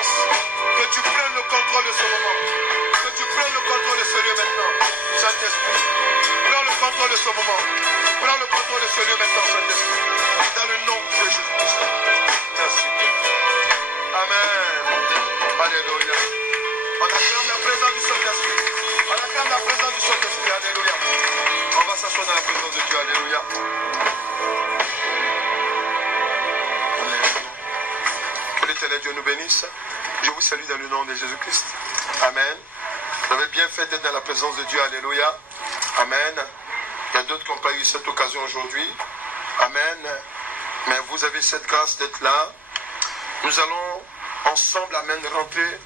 présence. Que tu prennes le contrôle de ce moment. Que tu prennes le contrôle de ce lieu maintenant. Saint-Esprit, prends le contrôle de ce moment. Prends le contrôle de ce lieu maintenant, Saint-Esprit. Dans le nom de Jésus-Christ. Merci. Amen. Alléluia. On acclame la présence du Saint-Esprit. On acclame la présence du Saint-Esprit. Alléluia. On va s'asseoir dans la présence de Dieu. Alléluia. Que l'Éternel Dieu nous bénisse. Je vous salue dans le nom de Jésus-Christ. Amen. Vous avez bien fait d'être dans la présence de Dieu. Alléluia. Amen. Il y a d'autres qui n'ont pas eu cette occasion aujourd'hui. Amen. Mais vous avez cette grâce d'être là. Nous allons ensemble, amen, rentrer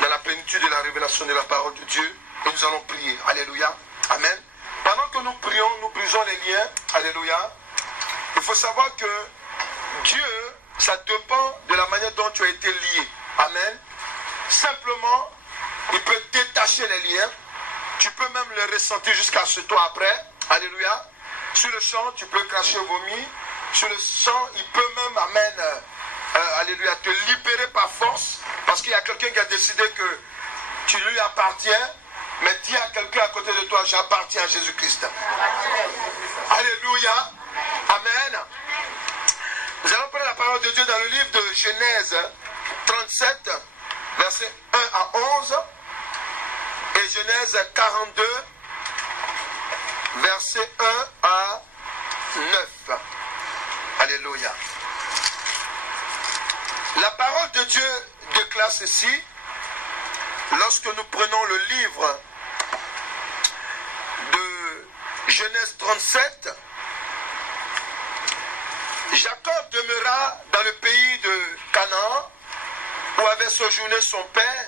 dans la plénitude de la révélation de la parole de Dieu. Et nous allons prier. Alléluia. Amen. Pendant que nous prions, nous brisons les liens. Alléluia. Il faut savoir que Dieu, ça dépend de la manière dont tu as été lié. Amen. Simplement, il peut détacher les liens. Tu peux même le ressentir jusqu'à ce toi après. Alléluia. Sur le champ, tu peux cracher au vomi. Sur le sang, il peut même, amen, alléluia, te libérer par force. Parce qu'il y a quelqu'un qui a décidé que tu lui appartiens. Mais dis à quelqu'un à côté de toi, j'appartiens à Jésus-Christ. Alléluia. Amen. Nous allons prendre la parole de Dieu dans le livre de Genèse 37, versets 1 à 11. Et Genèse 42, versets 1 à 9. Alléluia. La parole de Dieu déclare ceci. Lorsque nous prenons le livre de Genèse 37, Jacob demeura dans le pays de Canaan, où avait séjourné son père.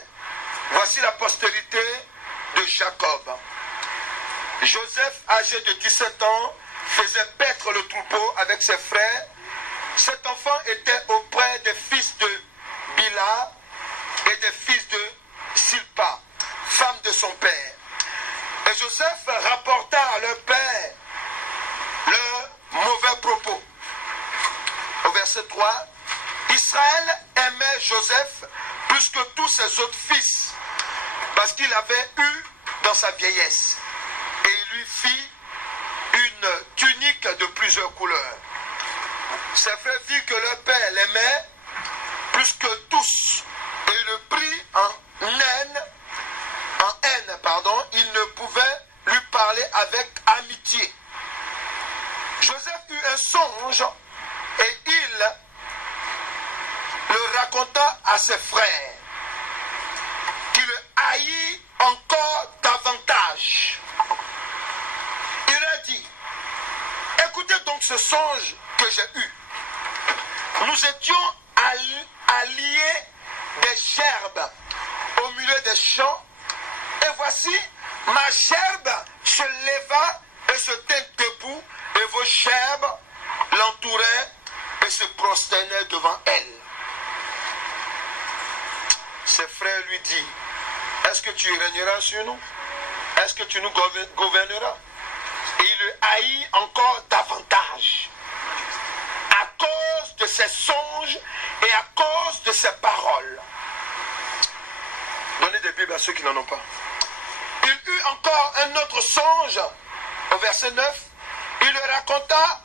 Voici la postérité de Jacob. Joseph, âgé de 17 ans, faisait paître le troupeau avec ses frères. Cet enfant était auprès des fils de Bila et des fils de Silpa, femme de son père. Et Joseph rapporta à leur père leurs mauvais propos. Au verset 3, Israël aimait Joseph plus que tous ses autres fils, parce qu'il avait eu dans sa vieillesse. Et il lui fit une tunique de plusieurs couleurs. Ses frères virent que leur père l'aimait plus que tous, et il le prit en haine, il ne pouvait lui parler avec amitié. Joseph eut un songe, et il le raconta à ses frères, qui le haït encore davantage. Il leur dit, écoutez donc ce songe que j'ai eu. Nous étions alliés des gerbes au milieu des champs, et voici, ma gerbe se leva et se tint debout, et vos gerbes l'entouraient et se prosternaient devant elle. Ses frères lui disent, est-ce que tu régneras sur nous? Est-ce que tu nous gouverneras? Et il le haït encore davantage, à cause de ses songes et à cause de ses paroles. Donnez des Bibles à ceux qui n'en ont pas. Il eut encore un autre songe, au verset 9, il le raconta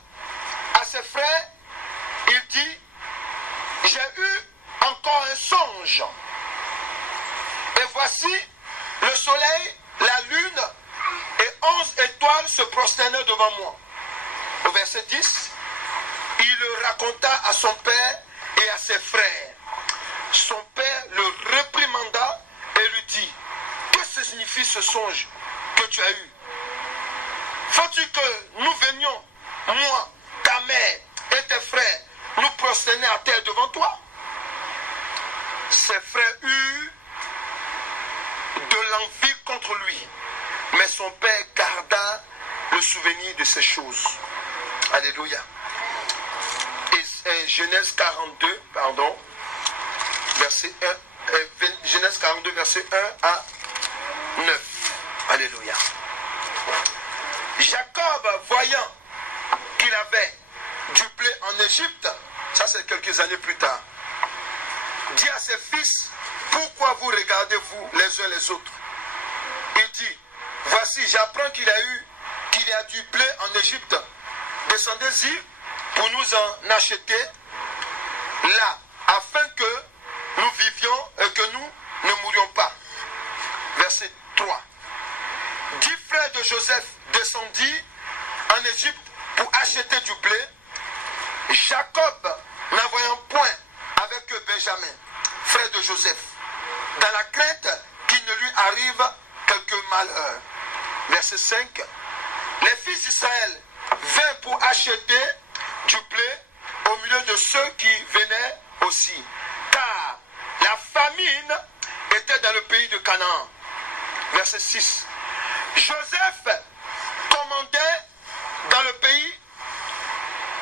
à ses frères, il dit, j'ai eu encore un songe, et voici le soleil, la lune et 11 étoiles se prosternaient devant moi. Au verset 10, il le raconta à son père et à ses frères. Son père le réprimanda et lui dit, que signifie ce songe que tu as eu? Faut-il que nous venions, moi, ta mère et tes frères, nous prosterner à terre devant toi? Ses frères eurent de l'envie contre lui, mais son père garda le souvenir de ces choses. Alléluia. Et Genèse 42, verset 1, Genèse 42, verset 1 à 9. Alléluia. Jacob, voyant qu'il avait du blé en Égypte, ça c'est quelques années plus tard, dit à ses fils, pourquoi vous regardez-vous les uns les autres? Il dit, voici, j'apprends qu'il y a du blé en Égypte. Descendez-y pour nous en acheter là, afin que nous vivions et que nous ne mourions pas. Verset 3. 10 frères de Joseph descendit en Égypte pour acheter du blé. Jacob n'envoyant point avec eux Benjamin, frère de Joseph, dans la crainte qu'il ne lui arrive quelque malheur. Verset 5. Les fils d'Israël vinrent pour acheter du blé au milieu de ceux qui venaient aussi, car la famine était dans le pays de Canaan. Verset 6. Joseph commandait dans le pays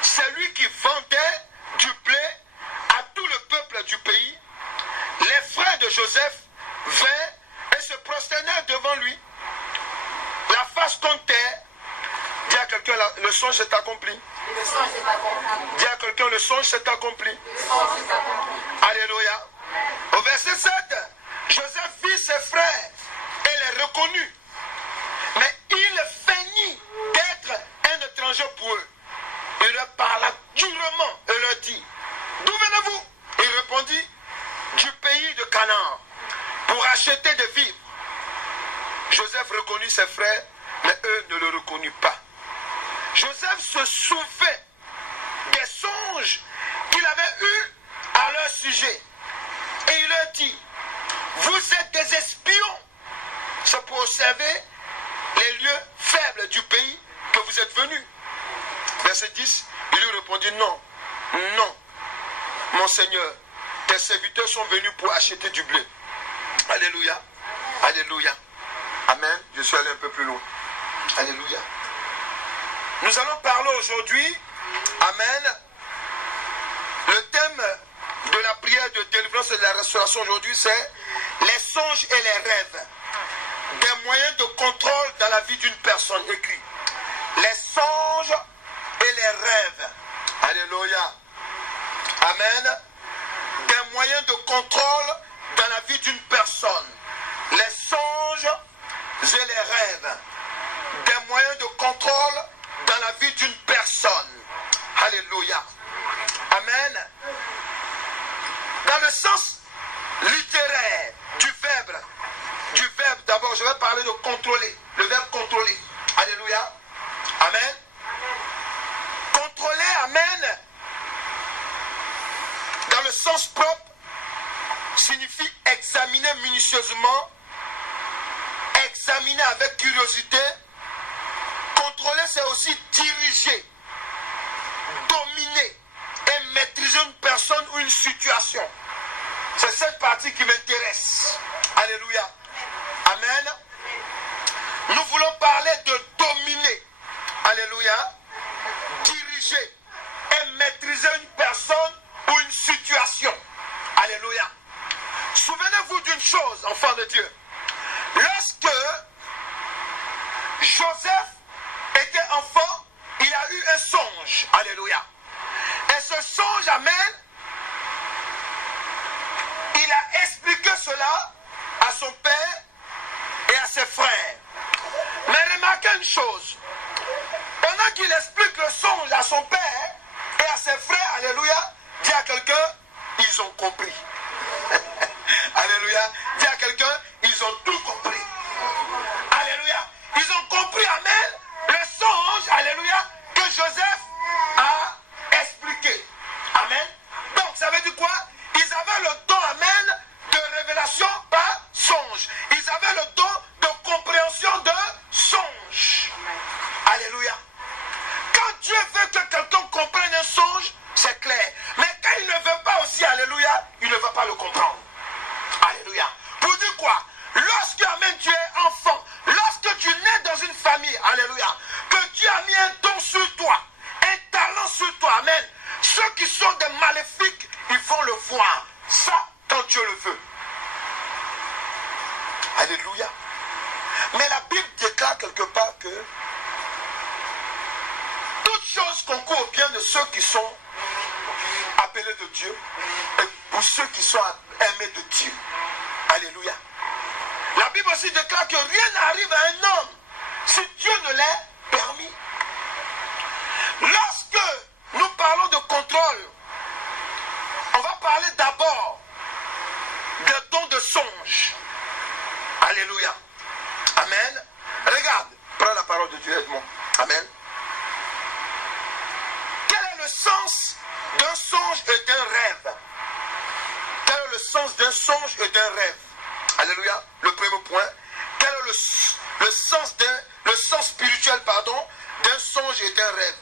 celui qui vendait du blé à tout le peuple du pays. Les frères de Joseph vinrent et se prosternèrent devant lui, la face contre terre. Dis à quelqu'un, le songe s'est accompli. Dis à quelqu'un, le songe s'est accompli. Alléluia. Au verset 7, Joseph vit ses frères et les reconnut. Mais il feignit d'être un étranger pour eux. Il leur parla durement et leur dit, d'où venez-vous? Il répondit, du pays de Canaan, pour acheter des vivres. Joseph reconnut ses frères, mais eux ne le reconnurent pas. Joseph se souvint des songes qu'il avait eus à leur sujet. Et il leur dit, vous êtes des espions. C'est pour observer les lieux faibles du pays que vous êtes venus. Verset 10, il lui répondit, non, non, mon Seigneur, tes serviteurs sont venus pour acheter du blé. Alléluia, alléluia. Amen, je suis allé un peu plus loin. Alléluia. Nous allons parler aujourd'hui, amen, le thème de la prière de délivrance et de la restauration aujourd'hui, c'est les songes et les rêves. Des moyens de contrôle dans la vie d'une personne, écrit. Les songes et les rêves. Alléluia. Amen. Des moyens de contrôle dans la vie d'une personne. Les songes et les rêves. Des moyens de contrôle dans la vie d'une personne. Alléluia. Amen. Dans le sens littéraire du verbe d'abord, je vais parler de contrôler. Le verbe contrôler. Alléluia. Amen. Contrôler, amen, dans le sens propre, signifie examiner minutieusement, examiner avec curiosité. Contrôler, c'est aussi diriger, dominer et maîtriser une personne ou une situation. C'est cette partie qui m'intéresse. Alléluia. Amen. Nous voulons parler de dominer. Alléluia. Diriger et maîtriser une personne ou une situation. Alléluia. Souvenez-vous d'une chose, enfants de Dieu. Lorsque Joseph était enfant, il a eu un songe. Alléluia. Et ce songe, amen, il a expliqué cela à son père et à ses frères. Mais remarquez une chose. Pendant qu'il explique le songe à son père et à ses frères, alléluia, dit à quelqu'un, ils ont compris. Alléluia. Dis à quelqu'un, ils ont tout compris. Alléluia. Ils ont compris, amen, le songe, alléluia, que Joseph a expliqué. Amen. Donc, ça veut dire quoi? Ils avaient le don, amen, de révélation par songe. Ils avaient le don de compréhension de songe. Alléluia. Quand Dieu veut que quelqu'un comprenne un songe, c'est clair. Mais quand il ne veut pas aussi, alléluia, il ne va pas le comprendre. Alléluia. Pour dire quoi? Lorsque, amen, tu es enfant, lorsque tu nais dans une famille, alléluia, que Dieu a mis un don sur toi, un talent sur toi, amen, ceux qui sont des maléfiques, ils vont le voir. Ça, quand Dieu le veut. Alléluia. Mais la Bible déclare quelque part que toutes choses concourent au bien de ceux qui sont appelés de Dieu. Et pour ceux qui sont aimés de Dieu. Alléluia. La Bible aussi déclare que rien n'arrive à un homme si Dieu ne l'a permis. Lorsque nous parlons de contrôle, on va parler d'abord des dons de songe. Alléluia. Amen. Regarde, prends la parole de Dieu, aide-moi. Amen. Quel est le sens d'un songe et d'un rêve? Quel est le sens d'un songe et d'un rêve? Alléluia. Le premier point. Quel est le sens spirituel, d'un songe et d'un rêve?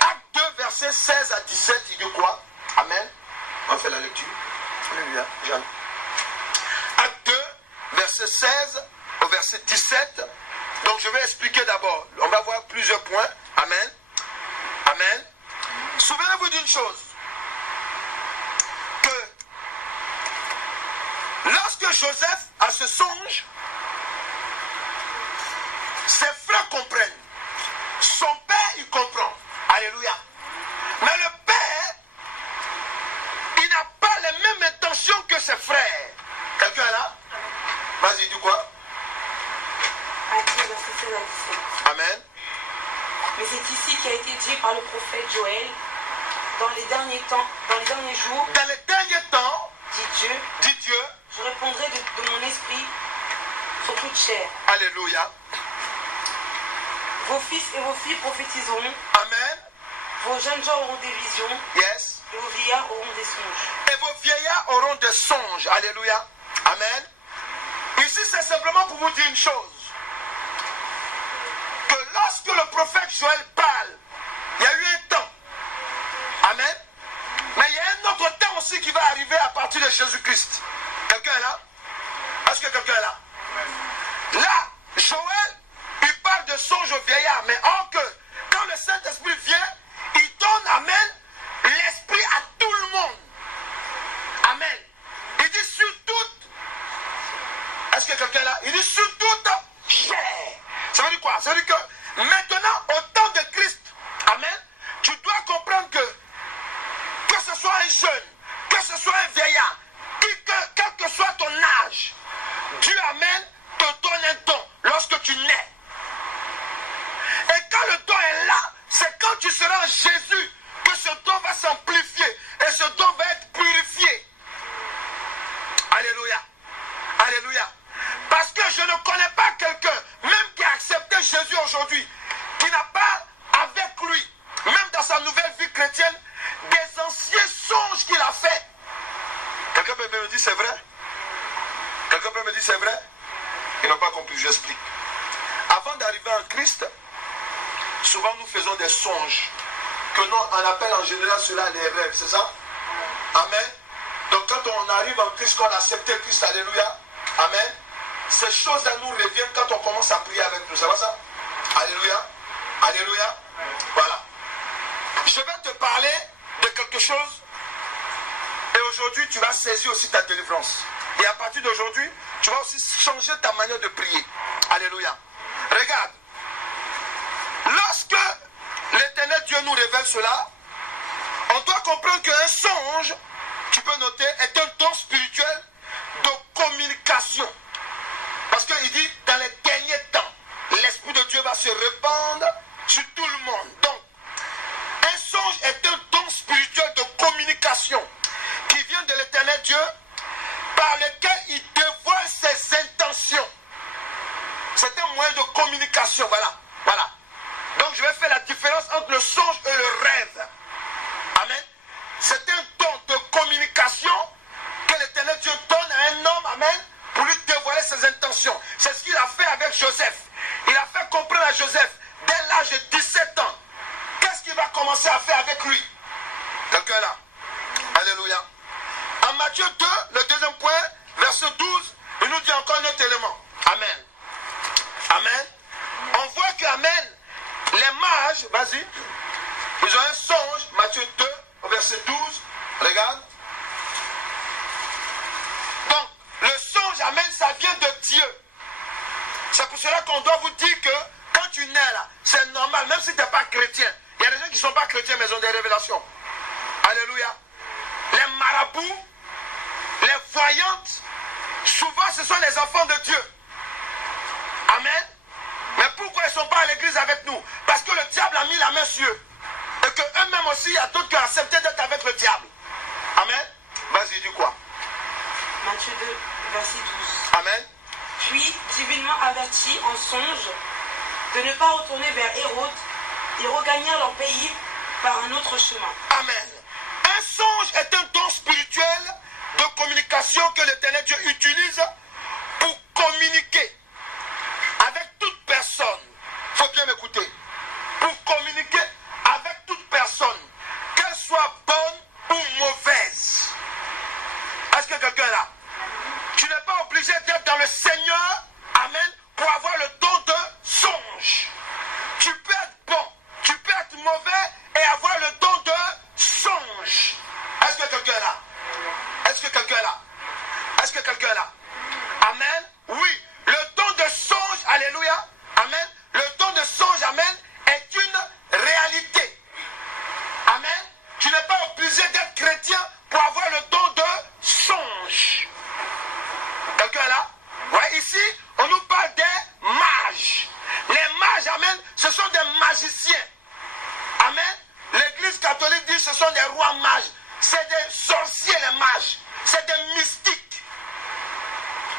Acte 2, versets 16 à 17, il dit quoi? Amen. On fait la lecture. Alléluia. Jeanne. Acte 2, verset 16 au verset 17. Donc je vais expliquer d'abord. On va voir plusieurs points. Amen. Amen. Souvenez-vous d'une chose. Que lorsque Joseph a ce songe, ses frères comprennent. Son père, il comprend. Alléluia. Mais le père, il n'a pas les mêmes intentions que ses frères. Quelqu'un est là? Vas-y, dis quoi? Amen. Mais c'est ici qui a été dit par le prophète Joël, dans les derniers jours, dans les derniers temps, dit Dieu, je répondrai de mon esprit sur toute chair. Alléluia. Vos fils et vos filles prophétiseront. Amen. Vos jeunes gens auront des visions. Yes. Et vos vieillards auront des songes. Et vos vieillards auront des songes. Alléluia. Amen. Ici, c'est simplement pour vous dire une chose. Que lorsque le prophète Joël parle, il y a eu un temps. Amen. Mais il y a un autre temps aussi qui va arriver à partir de Jésus-Christ. Quelqu'un est là? Est-ce que quelqu'un est là? Là, Joël, il parle de songe au vieillard. Mais or que, quand le Saint-Esprit vient, il donne, amen, l'esprit à tout le monde. Amen. Il dit sur toute. Est-ce que quelqu'un est là? Il dit sur toute chair. Ça veut dire quoi? Ça veut dire que maintenant, au temps de Christ, amen, tu dois comprendre que ce soit un jeune, que ce soit un vieillard, quel que soit ton âge, Dieu, amen, te donne un don lorsque tu nais. Et quand le don est là, c'est quand tu seras en Jésus que ce don va s'amplifier et ce don va être purifié. Alléluia. Alléluia. Parce que je ne connais pas quelqu'un, même qui a accepté Jésus aujourd'hui, qui n'a pas avec lui, même dans sa nouvelle vie chrétienne, des anciens songes qu'il a fait. Quelqu'un peut me dire c'est vrai? Quelqu'un peut me dire c'est vrai? Ils n'ont pas compris, j'explique. Avant d'arriver en Christ, souvent nous faisons des songes, que nous on appelle en général cela les rêves, c'est ça? Amen. Donc quand on arrive en Christ, qu'on a accepté Christ, alléluia, amen, ces choses-là nous reviennent quand on commence à prier avec nous, ça va ça? Alléluia, alléluia, voilà. Je vais te parler de quelque chose et aujourd'hui tu vas saisir aussi ta délivrance. Et à partir d'aujourd'hui, tu vas aussi changer ta manière de prier. Alléluia. Regarde, lorsque l'Éternel Dieu nous révèle cela, on doit comprendre qu'un songe, tu peux noter, est un don spirituel de communication. Parce qu'il dit, dans les derniers temps, l'Esprit de Dieu va se répandre sur tout le monde. Donc, un songe est un don spirituel de communication qui vient de l'Éternel Dieu, par lequel il dévoile ses intentions. C'est un moyen de communication, voilà. Voilà. Donc je vais faire la différence entre le songe et le rêve. Amen. C'est un don de communication que l'Éternel Dieu donne à un homme, amen, pour lui dévoiler ses intentions. C'est ce qu'il a fait avec Joseph. Il a fait comprendre à Joseph, dès l'âge de 17 ans, qu'est-ce qu'il va commencer à faire avec lui. Quelqu'un là? Alléluia. En Matthieu 2, le deuxième point, verset 12, il nous dit encore un autre élément. Amen. Amen. On voit que, amen, les mages, vas-y, ils ont un songe, Matthieu 2, verset 12, regarde. Donc, le songe, amen, ça vient de Dieu. C'est pour cela qu'on doit vous dire que, quand tu nais là, c'est normal, même si tu n'es pas chrétien. Il y a des gens qui ne sont pas chrétiens, mais ils ont des révélations. Alléluia. Les marabouts, voyantes, souvent ce sont les enfants de Dieu. Amen. Mais pourquoi ils ne sont pas à l'église avec nous? Parce que le diable a mis la main sur eux. Et qu'eux-mêmes aussi, il y a d'autres qui ont accepté d'être avec le diable. Amen. Vas-y, dis quoi? Matthieu 2, verset 12. Amen. Puis, divinement avertis en songe de ne pas retourner vers Hérode, ils regagnèrent leur pays par un autre chemin. Amen. Un songe est un don spirituel de communication que l'Éternel Dieu utilise pour communiquer avec toute personne. Il faut bien m'écouter. Pour communiquer avec toute personne, qu'elle soit bonne ou mauvaise. Est-ce que quelqu'un est là? Tu n'es pas obligé d'être dans le Seigneur, amen, pour avoir le don de songe. Tu peux être bon, tu peux être mauvais et avoir le don de songe. Est-ce que quelqu'un est là? Est-ce que quelqu'un est là? Est-ce que quelqu'un est là? Amen. Oui, le don de songe, alléluia, amen. Le don de songe, amen, est une réalité. Amen. Tu n'es pas obligé d'être chrétien pour avoir le don de songe. Quelqu'un est là? Ouais, ici, on nous parle des mages. Les mages, amen, ce sont des magiciens. Amen. L'Église catholique dit que ce sont des rois mages. C'est des sorciers, les mages. C'est des mystiques.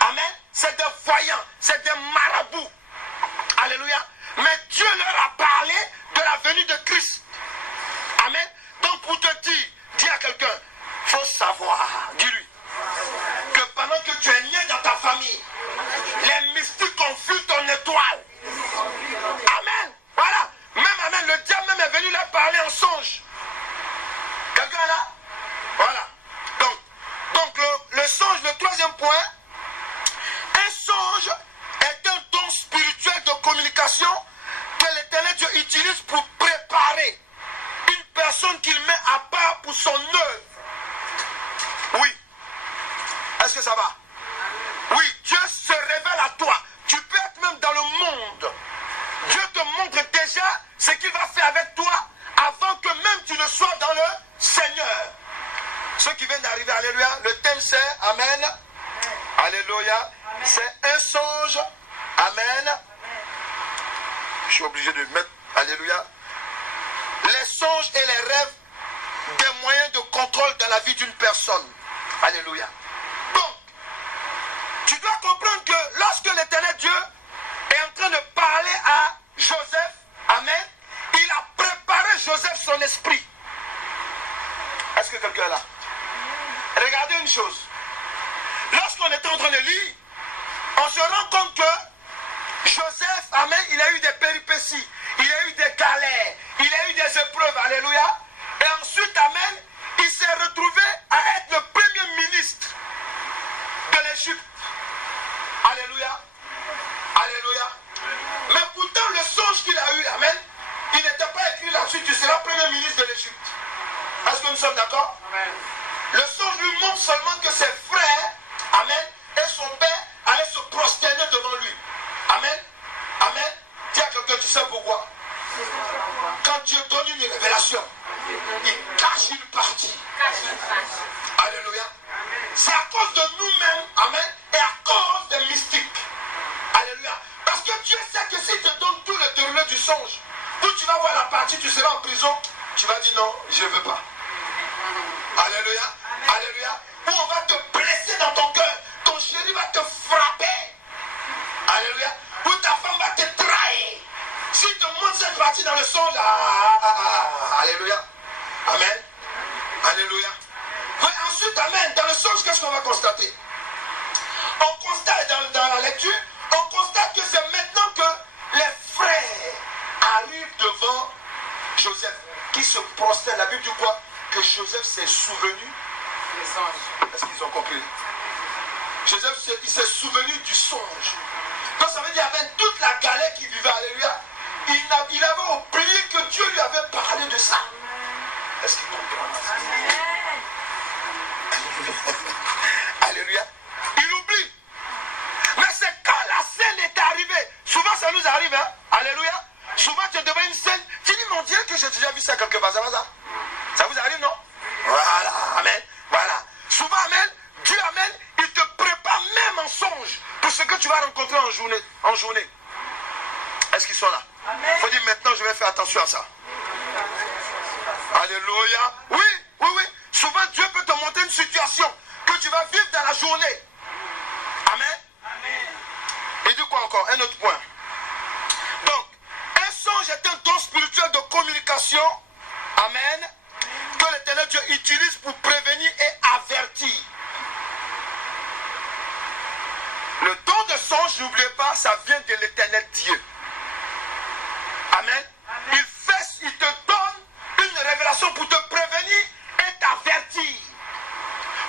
Amen. C'est des voyants. C'est des marabouts. Alléluia. Mais Dieu leur a parlé de la venue de Christ. Amen. Donc pour te dire, dis à quelqu'un, il faut savoir, dis-lui, que pendant que tu es né dans ta famille, les mystiques ont vu ton étoile. Amen. Voilà. Même, amen, le diable même est venu leur parler en songe. Quelqu'un est là? Voilà. Donc le songe, le troisième point, un songe est un don spirituel de communication que l'Éternel Dieu utilise pour préparer une personne qu'il met à part pour son œuvre. Oui. Est-ce que ça va? Oui, Dieu se révèle à toi. Tu peux être même dans le monde. Dieu te montre déjà ce qu'il va faire avec toi avant que même tu ne sois dans le Seigneur. Ceux qui viennent d'arriver, alléluia, le thème c'est Amen. Alléluia. C'est un songe. Amen. Je suis obligé de mettre alléluia. Les songes et les rêves, des moyens de contrôle dans la vie d'une personne. Alléluia. Donc, tu dois comprendre que lorsque l'Éternel Dieu est en train de parler à Joseph, amen, il a préparé Joseph son esprit. Est-ce que quelqu'un est là? Regardez une chose. Lorsqu'on était en train de lire, on se rend compte que Joseph, amen, il a eu des péripéties, il a eu des galères, il a eu des épreuves, alléluia. Et ensuite, amen, il s'est retrouvé à être le premier ministre de l'Égypte. Alléluia. Alléluia. Mais pourtant, le songe qu'il a eu, amen, il n'était pas écrit là-dessus, tu seras premier ministre de l'Égypte. Est-ce que nous sommes d'accord? Le songe lui montre seulement que ses frères, amen, et son père allaient se prosterner devant lui. Amen. Amen. Dis à quelqu'un, tu sais pourquoi? Quand Dieu donne une révélation, il cache une partie. Alléluia. C'est à cause de nous-mêmes, amen, et à cause des mystiques. Alléluia. Parce que Dieu sait que s'il te donne tout le déroulé du songe, où tu vas voir la partie, tu seras en prison, tu vas dire non, je ne veux pas. Alléluia. Alléluia. Où on va te blesser dans ton cœur, ton chéri va te frapper. Alléluia. Où ta femme va te trahir. S'il te montre cette partie dans le songe, alléluia. Amen. Alléluia. Oui, ensuite, amen. Dans le songe, qu'est-ce qu'on va constater? On constate dans la lecture, on constate que c'est maintenant que les frères arrivent devant Joseph, qui se prosterne. La Bible dit quoi? Que Joseph s'est souvenu. Est-ce qu'ils ont compris? Joseph, il s'est souvenu du songe. Donc ça veut dire avec toute la galère qu'il vivait, alléluia, il avait oublié que Dieu lui avait parlé de ça. Est-ce qu'il comprend? Alléluia. Il oublie. Mais c'est quand la scène est arrivée. Souvent ça nous arrive, hein? Alléluia. Souvent tu es devant une scène, tu dis mon Dieu que j'ai déjà vu ça quelque part. Ça va ça? Ça vous arrive, non? Voilà. Amen. Voilà. Souvent, amen, Dieu, amen, journée. Est-ce qu'ils sont là? Il faut dire maintenant je vais faire attention à ça. Alléluia. Oui. Souvent Dieu peut te montrer une situation que tu vas vivre dans la journée. Amen. Et dit quoi encore? Un autre point. Donc, un songe est un don spirituel de communication. Amen. Que l'Éternel Dieu utilise pour prévenir et avertir. Le don de songe, n'oubliez pas, ça vient de l'Éternel Dieu. Amen. Il te donne une révélation pour te prévenir et t'avertir.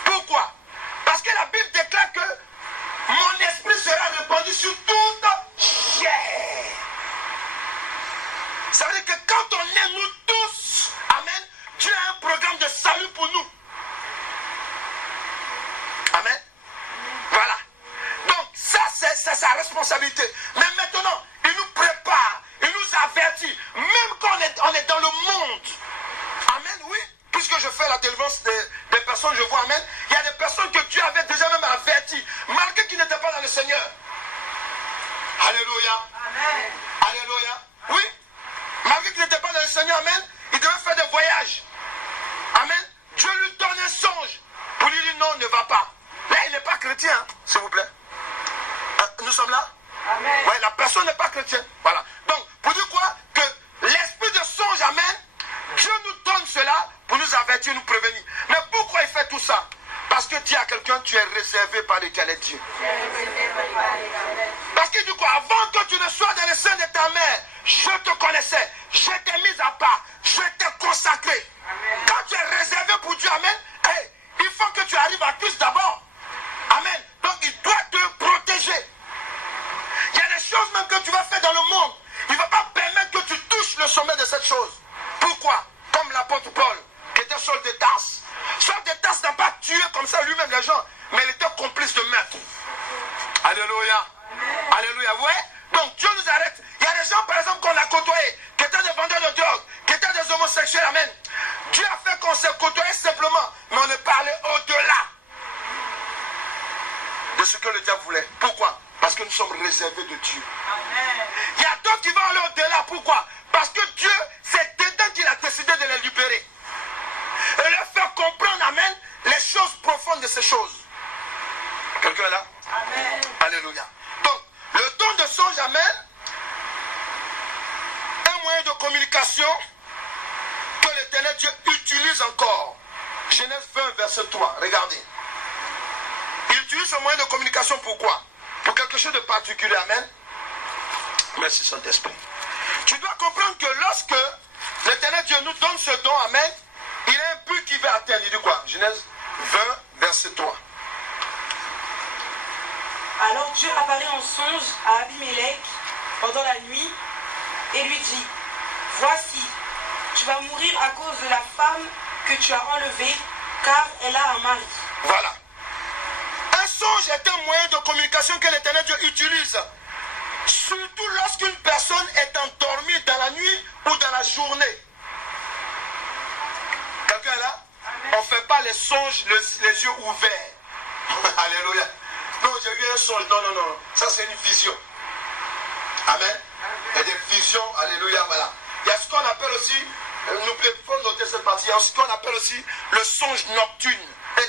Pourquoi? Parce que la Bible déclare que mon esprit sera répandu sur toute chair. Ça veut dire que quand on est nous tous, amen, Dieu a un programme de salut pour nous. Amen. Voilà. Donc ça c'est sa responsabilité. Mais maintenant, il nous prépare, il nous avertit, même quand on est dans le monde. Amen, oui. Puisque je fais la délivrance des personnes, je vois, amen. Il y a des personnes que Dieu avait déjà même averties, malgré qu'ils n'étaient pas dans le Seigneur. Alléluia. Amen. Alléluia. Oui. Malgré qu'ils n'étaient pas dans le Seigneur, amen, ils devaient faire des voyages. Amen. Dieu lui donne un songe pour lui dire non, ne va pas. Là, il n'est pas chrétien, hein, s'il vous plaît. Nous sommes là? Amen. Ouais, la personne n'est pas chrétienne. Voilà. Donc, pour dire quoi? Que l'esprit de songe, amen, Dieu nous donne cela pour nous avertir, nous prévenir. Mais pourquoi il fait tout ça? Parce que dit à quelqu'un, tu es réservé par l'Éternel Dieu. Parce qu'il dit quoi? Avant que tu ne sois dans le sein de ta mère, je te connaissais, je t'ai mis à part, je t'ai consacré. Amen. Quand tu es réservé pour Dieu, amen, hey, il faut que tu arrives à Christ d'abord. Amen. Donc il doit te protéger. Il y a des choses même que tu vas faire dans le monde. Il ne va pas permettre que tu touches le sommet de cette chose. Pourquoi? Comme l'apôtre Paul, qui était Saul de Tarse. Saul de Tarse n'a pas tué comme ça lui-même les gens, mais il était complice de meurtre. Alléluia. Amen. Alléluia. Ouais. Donc Dieu nous arrête. Il y a des gens par exemple qu'on a côtoyés, qui étaient des vendeurs de drogue, qui étaient des homosexuels. Amen. Dieu a fait qu'on s'est côtoyé simplement, mais on est parlé au-delà de ce que le diable voulait. Pourquoi? Parce que nous sommes réservés de Dieu. Amen. Il y a d'autres qui vont aller au-delà. Pourquoi? Parce que Dieu, c'est dedans qu'il a décidé de les libérer. Et leur faire comprendre, amen, les choses profondes de ces choses. Quelqu'un est là? Amen. Alléluia. Donc, le don de songe, amen, un moyen de communication que l'Éternel Dieu utilise encore. Genèse 20, verset 3. Regardez. Il utilise ce moyen de communication pourquoi? Pour quelque chose de particulier. Amen. Merci Saint-Esprit. Tu dois comprendre que lorsque l'Éternel Dieu nous donne ce don, amen, il y a un but qui va atteindre. Il dit quoi? Genèse 20, verset 3. Alors Dieu apparaît en songe à Abimelech pendant la nuit et lui dit, voici, tu vas mourir à cause de la femme que tu as enlevée, car elle a un mari. Voilà. Un songe est un moyen de communication que l'Éternel Dieu utilise. Surtout lorsqu'une personne est endormie dans la nuit ou dans la journée. Quelqu'un est là? On ne fait pas les songes les yeux ouverts. Alléluia. Non, j'ai vu un songe. Non. Ça, c'est une vision. Amen. Il y a des visions. Alléluia. Voilà. Il y a ce qu'on appelle aussi, n'oubliez pas de noter cette partie, il y a ce qu'on appelle aussi le songe nocturne. Et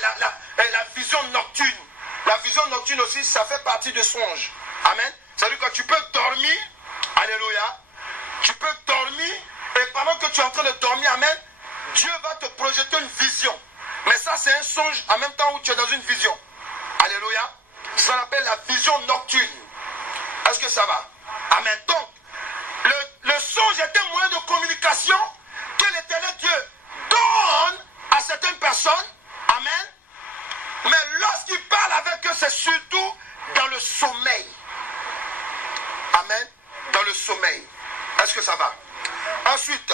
la vision nocturne. La vision nocturne aussi, ça fait partie du songe. Amen. C'est-à-dire que tu peux dormir. Alléluia. Tu peux dormir. Et pendant que tu es en train de dormir, amen, Dieu va te projeter une vision. Mais ça, c'est un songe en même temps où tu es dans une vision. Alléluia. Ça s'appelle la vision nocturne. Est-ce que ça va? Amen. Donc, le songe est un moyen de communication que l'Éternel Dieu donne à certaines personnes. Amen. Mais lorsqu'il parle avec eux, c'est surtout dans le sommeil. Amen. Dans le sommeil. Est-ce que ça va? Ensuite,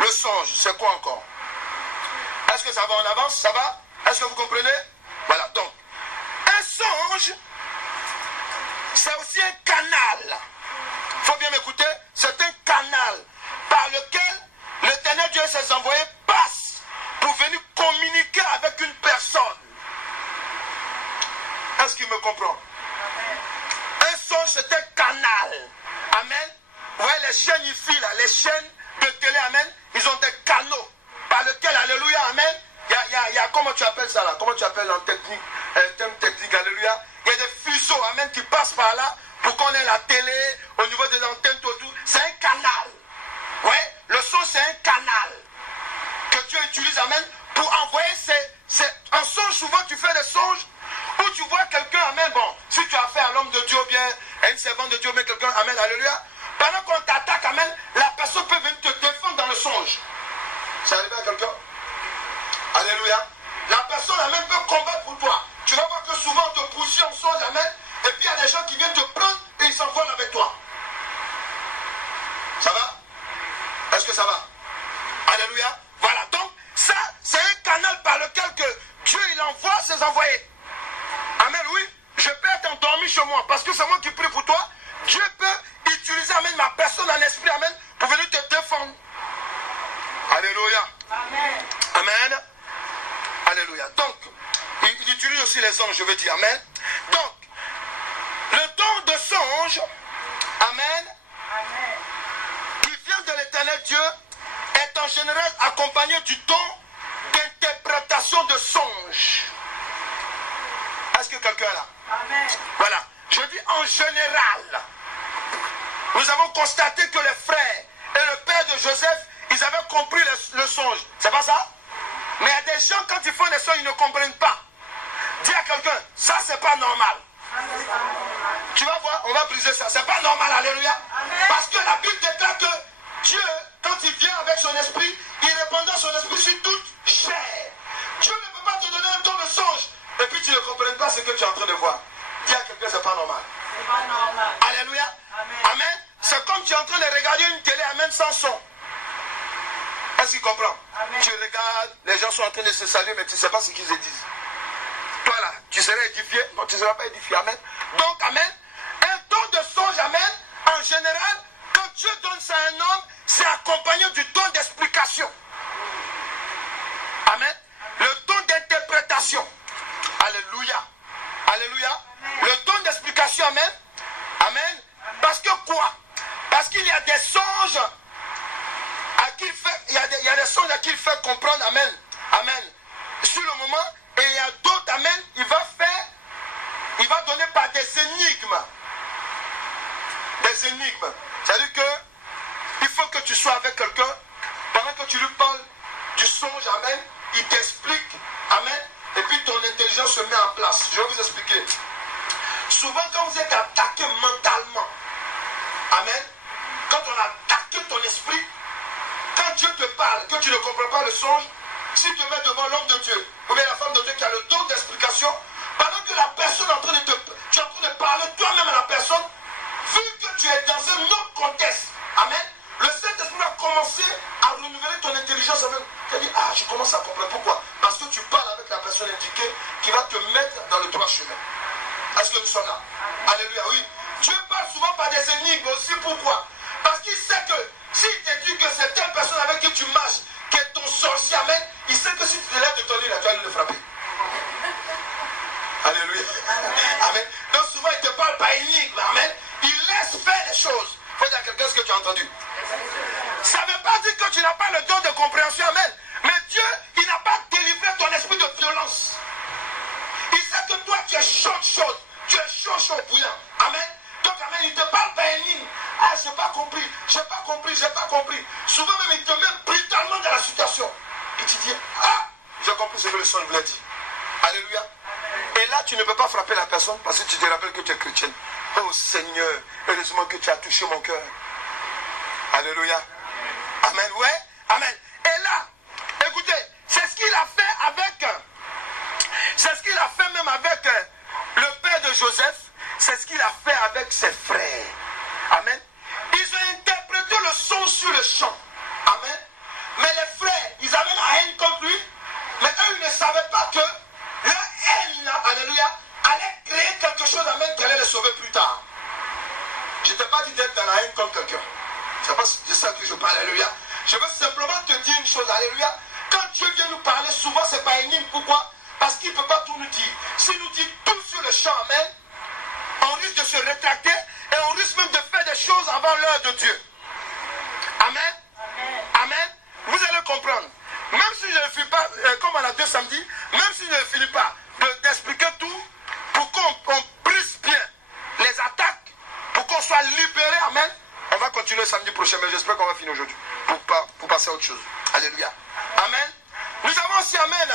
le songe, c'est quoi encore? Est-ce que ça va en avance? Ça va? Est-ce que vous comprenez? Voilà. Donc, un songe, c'est aussi un canal. Il faut bien m'écouter. C'est un canal par lequel l'Éternel Dieu et ses envoyés passent pour venir communiquer avec une personne. Est-ce qu'il me comprend? Un songe, c'est un canal. Amen. Vous voyez les chaînes IFI, là, les chaînes de télé, amen, ils ont des canaux par lesquels, alléluia, amen, il y a comment tu appelles ça là, comment tu appelles en technique, terme technique, alléluia, il y a des fuseaux, amen, qui passent par là pour qu'on ait la télé, au niveau des antennes, tout, c'est un canal. Ouais, le son c'est un canal que Dieu utilise, amen, pour envoyer en songe, souvent tu fais des songes où tu vois quelqu'un, amen, bon, si tu as fait à l'homme de Dieu, bien, à une servante de Dieu, mais quelqu'un, amen, alléluia, pendant qu'on t'attaque, amen, la personne peut venir te défendre dans le songe. C'est arrivé à quelqu'un? Alléluia. La personne, amen, peut combattre pour toi. Tu vas voir que souvent on te poursuit en songe, amen, et puis il y a des gens qui viennent te prendre et ils s'envolent avec toi. Ça va? Est-ce que ça va? Alléluia. Voilà, donc ça, c'est un canal par lequel que Dieu, il envoie ses envoyés. Amen, oui. Je peux être endormi chez moi parce que c'est moi qui prie pour toi. Dieu peut utiliser, amen, ma personne en esprit, amen, pour venir te défendre. Alléluia. Amen. Amen. Alléluia. Donc, il utilise aussi les anges, je veux dire, amen. Donc, le don de songe, amen, Amen. qui vient de l'éternel Dieu, est en général accompagné du don d'interprétation de songe. Est-ce que quelqu'un est là? Amen. Voilà. Je dis en général. Nous avons constaté que les frères et le père de Joseph, ils avaient compris le songe. C'est pas ça? Mais il y a des gens, quand ils font des songes, ils ne comprennent pas. Dis à quelqu'un, ça c'est pas normal. Tu vas voir, on va briser ça. C'est pas normal, alléluia. Amen. Parce que la Bible déclare que Dieu, quand il vient avec son esprit, il répandra son esprit sur toute chair. Dieu ne peut pas te donner un don de songe et puis tu ne comprends pas ce que tu es en train de voir. Dis à quelqu'un, c'est pas normal. C'est pas normal. Alléluia. Amen. Amen. C'est comme tu es en train de regarder une télé, amen, sans son. Est-ce qu'il comprend? Amen. Tu regardes, les gens sont en train de se saluer, mais tu ne sais pas ce qu'ils se disent. Toi là, tu serais édifié? Non, tu ne seras pas édifié. Amen. Donc, amen. Un don de songe, amen, en général, quand Dieu donne ça à un homme, c'est accompagné du don d'explication. Amen. Le don d'interprétation. Alléluia. Alléluia. Amen. Le don d'explication, amen. Amen. Parce que quoi? Parce qu'il y a des songes à qui il fait, il y a des songes à qui il fait comprendre, amen. Amen. Sur le moment, et il y a d'autres, amen, il va donner par des énigmes. Des énigmes. C'est-à-dire que il faut que tu sois avec quelqu'un, pendant que tu lui parles du songe, amen, il t'explique, amen, et puis ton intelligence se met en place. Je vais vous expliquer. Souvent, quand vous êtes attaqué mentalement, amen, quand on a attaqué ton esprit, quand Dieu te parle, que tu ne comprends pas le songe, s'il te met devant l'homme de Dieu, ou bien la femme de Dieu qui a le don d'explication, pendant que la personne est en train de tu es en train de parler toi-même à la personne, vu que tu es dans un autre contexte, amen, le Saint-Esprit va commencer à renouveler ton intelligence. Amen. Tu vas dire, ah, je commence à comprendre. Pourquoi? Parce que tu parles avec la personne indiquée qui va te mettre dans le droit chemin. Est-ce que nous sommes là? Alléluia, oui. Dieu parle souvent par des énigmes aussi. Pourquoi? Parce qu'il sait que s'il te dit que c'est telle personne avec qui tu marches, qui est ton sorcier, amen, il sait que si tu te lèves de ton lit, là, tu vas aller le frapper. Alléluia. Amen. Donc souvent, il te parle par énigme, amen. Il laisse faire les choses. Il faut dire à quelqu'un ce que tu as entendu. Ça ne veut pas dire que tu n'as pas le don de compréhension, amen. Mais Dieu, il n'a pas délivré ton esprit de violence. Il sait que toi, tu es chaud. Tu es chaud bouillant. Amen. Donc, amen, il te parle par énigme. Ah, j'ai pas compris. Souvent même, il te met brutalement dans la situation. Et tu dis, ah, j'ai compris ce que le son voulait dire. Alléluia. Et là, tu ne peux pas frapper la personne parce que tu te rappelles que tu es chrétienne. Oh Seigneur, heureusement que tu as touché mon cœur. Alléluia. Amen, ouais. Amen. Et là, écoutez, c'est ce qu'il a fait avec, c'est ce qu'il a fait même avec le père de Joseph, c'est ce qu'il a fait avec ses frères. Amen. Ils ont interprété le son sur le champ. Amen. Mais les frères, ils avaient la haine contre lui, mais eux, ils ne savaient pas que leur haine, alléluia, allait créer quelque chose, amen, qui allait les sauver plus tard. Je ne t'ai pas dit d'être dans la haine contre quelqu'un. C'est pas de ça que je parle, alléluia. Je veux simplement te dire une chose, alléluia. Quand Dieu vient nous parler, souvent c'est pas énigme. Pourquoi? Parce qu'il ne peut pas tout nous dire. S'il nous dit tout sur le champ, amen, on risque de se rétracter des choses avant l'heure de Dieu. Amen. Amen. Vous allez comprendre. Même si je ne finis pas, comme on a 2 samedis, même si je ne finis pas d'expliquer tout, pour qu'on brise bien les attaques, pour qu'on soit libéré, amen. On va continuer samedi prochain, mais j'espère qu'on va finir aujourd'hui, pour passer à autre chose. Alléluia. Amen. Nous avons aussi, amen,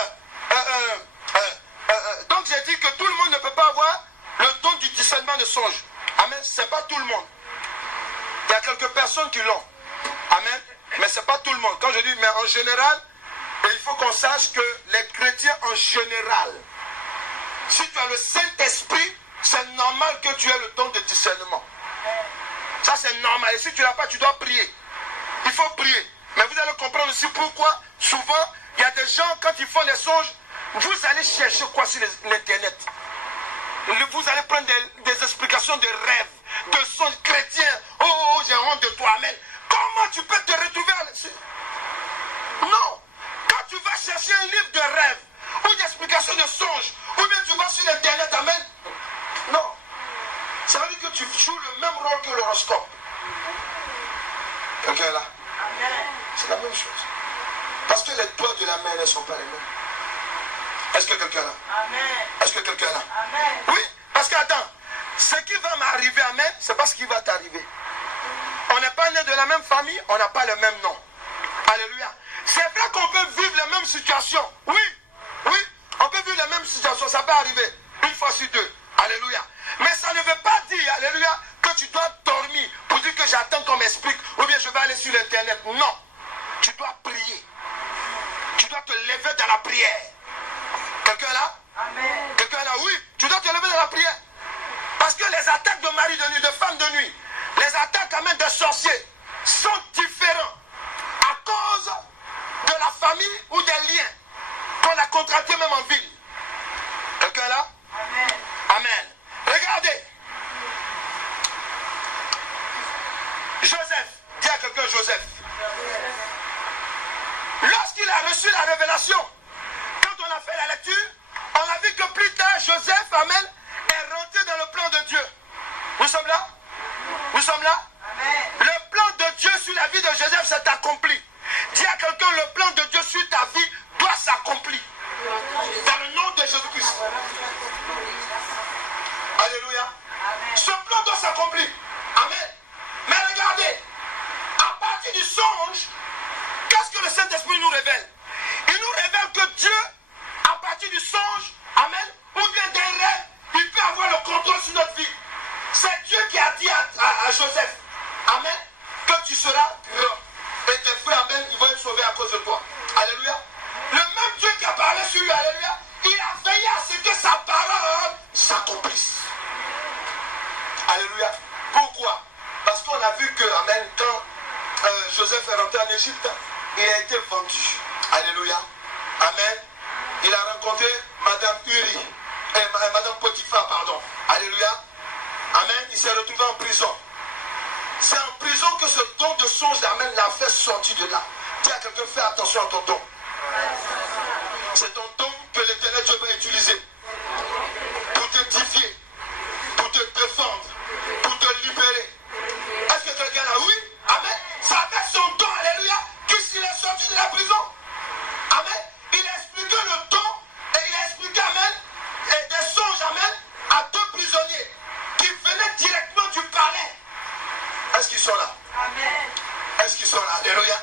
donc j'ai dit que tout le monde ne peut pas avoir le don du discernement de songe. Amen. C'est pas tout le monde. Il y a quelques personnes qui l'ont. Amen. Mais c'est pas tout le monde. Quand je dis, mais en général, il faut qu'on sache que les chrétiens en général, si tu as le Saint-Esprit, c'est normal que tu aies le don de discernement. Ça c'est normal. Et si tu n'as pas, tu dois prier. Il faut prier. Mais vous allez comprendre aussi pourquoi souvent, il y a des gens, quand ils font des songes, vous allez chercher quoi sur l'internet. Vous allez prendre des explications de rêves, de songes chrétiens. Oh, j'ai honte de toi, amen. Comment tu peux te retrouver là-dessus? Non. Quand tu vas chercher un livre de rêves, ou une explication de songes, ou bien tu vas sur l'internet, amen. Non. Ça veut dire que tu joues le même rôle que l'horoscope. Quelqu'un est là? C'est la même chose. Parce que les doigts de la main ne sont pas les mêmes. Est-ce que quelqu'un est là? Est-ce que quelqu'un est là? Oui, parce que attends, ce qui va m'arriver, amen, c'est pas ce qui va t'arriver. On n'est pas né de la même famille, on n'a pas le même nom. Alléluia. C'est vrai qu'on peut vivre les mêmes situations. Oui, oui, on peut vivre les mêmes situations, ça peut arriver. Une fois sur deux. Alléluia. Mais ça ne veut pas dire, alléluia, que tu dois dormir pour dire que j'attends qu'on m'explique ou bien je vais aller sur l'internet. Non. Tu dois prier. Tu dois te lever dans la prière. Quelqu'un là? Amen. Quelqu'un là? Oui. Tu dois te lever dans la prière. Parce que les attaques de mari de nuit, de femme de nuit, les attaques à main de sorciers sont différents à cause de la famille ou des liens qu'on a contractés même en ville. Quelqu'un là? Amen. Amen. Regardez. Joseph. Dis à quelqu'un Joseph. Lorsqu'il a reçu la révélation, quand on a fait la lecture, on a vu que plus tard, Joseph, amen, est rentré dans le plan de Dieu. Nous sommes là? Nous sommes là? Amen. Le plan de Dieu sur la vie de Joseph s'est accompli. Dis à quelqu'un, le plan de Dieu sur ta vie doit s'accomplir. Dans le nom de Jésus-Christ. Alléluia. Amen. Ce plan doit s'accomplir. Amen. Mais regardez, à partir du songe, qu'est-ce que le Saint-Esprit nous révèle? Il nous révèle que Dieu, à partir du songe, amen, ou bien des rêves, il peut avoir le contrôle sur notre vie. C'est Dieu qui a dit à Joseph, amen, que tu seras grand. Et tes frères, amen, ils vont être sauvés à cause de toi. Alléluia. Le même Dieu qui a parlé sur lui, alléluia, il a veillé à ce que sa parole s'accomplisse. Alléluia. Pourquoi? Parce qu'on a vu que, amen, quand Joseph est rentré en Égypte, il a été vendu. Alléluia. Amen. Il a rencontré Madame Uri, Madame Potiphar, pardon. Alléluia. Amen. Il s'est retrouvé en prison. C'est en prison que ce don de songe d'Amen l'a fait sortir de là. Dis à quelqu'un, fais attention à ton don. C'est ton don que l'Éternel Dieu va utiliser pour t'édifier, pour te défendre, pour te libérer. Est-ce que quelqu'un a oui? Amen. C'est avec son don, alléluia, qu'il est sorti de la prison. Amen. Il a expliqué le don et il a expliqué, amen, et des songes, amen, à 2 prisonniers qui venaient directement du palais. Est-ce qu'ils sont là? Amen. Est-ce qu'ils sont là? Alléluia.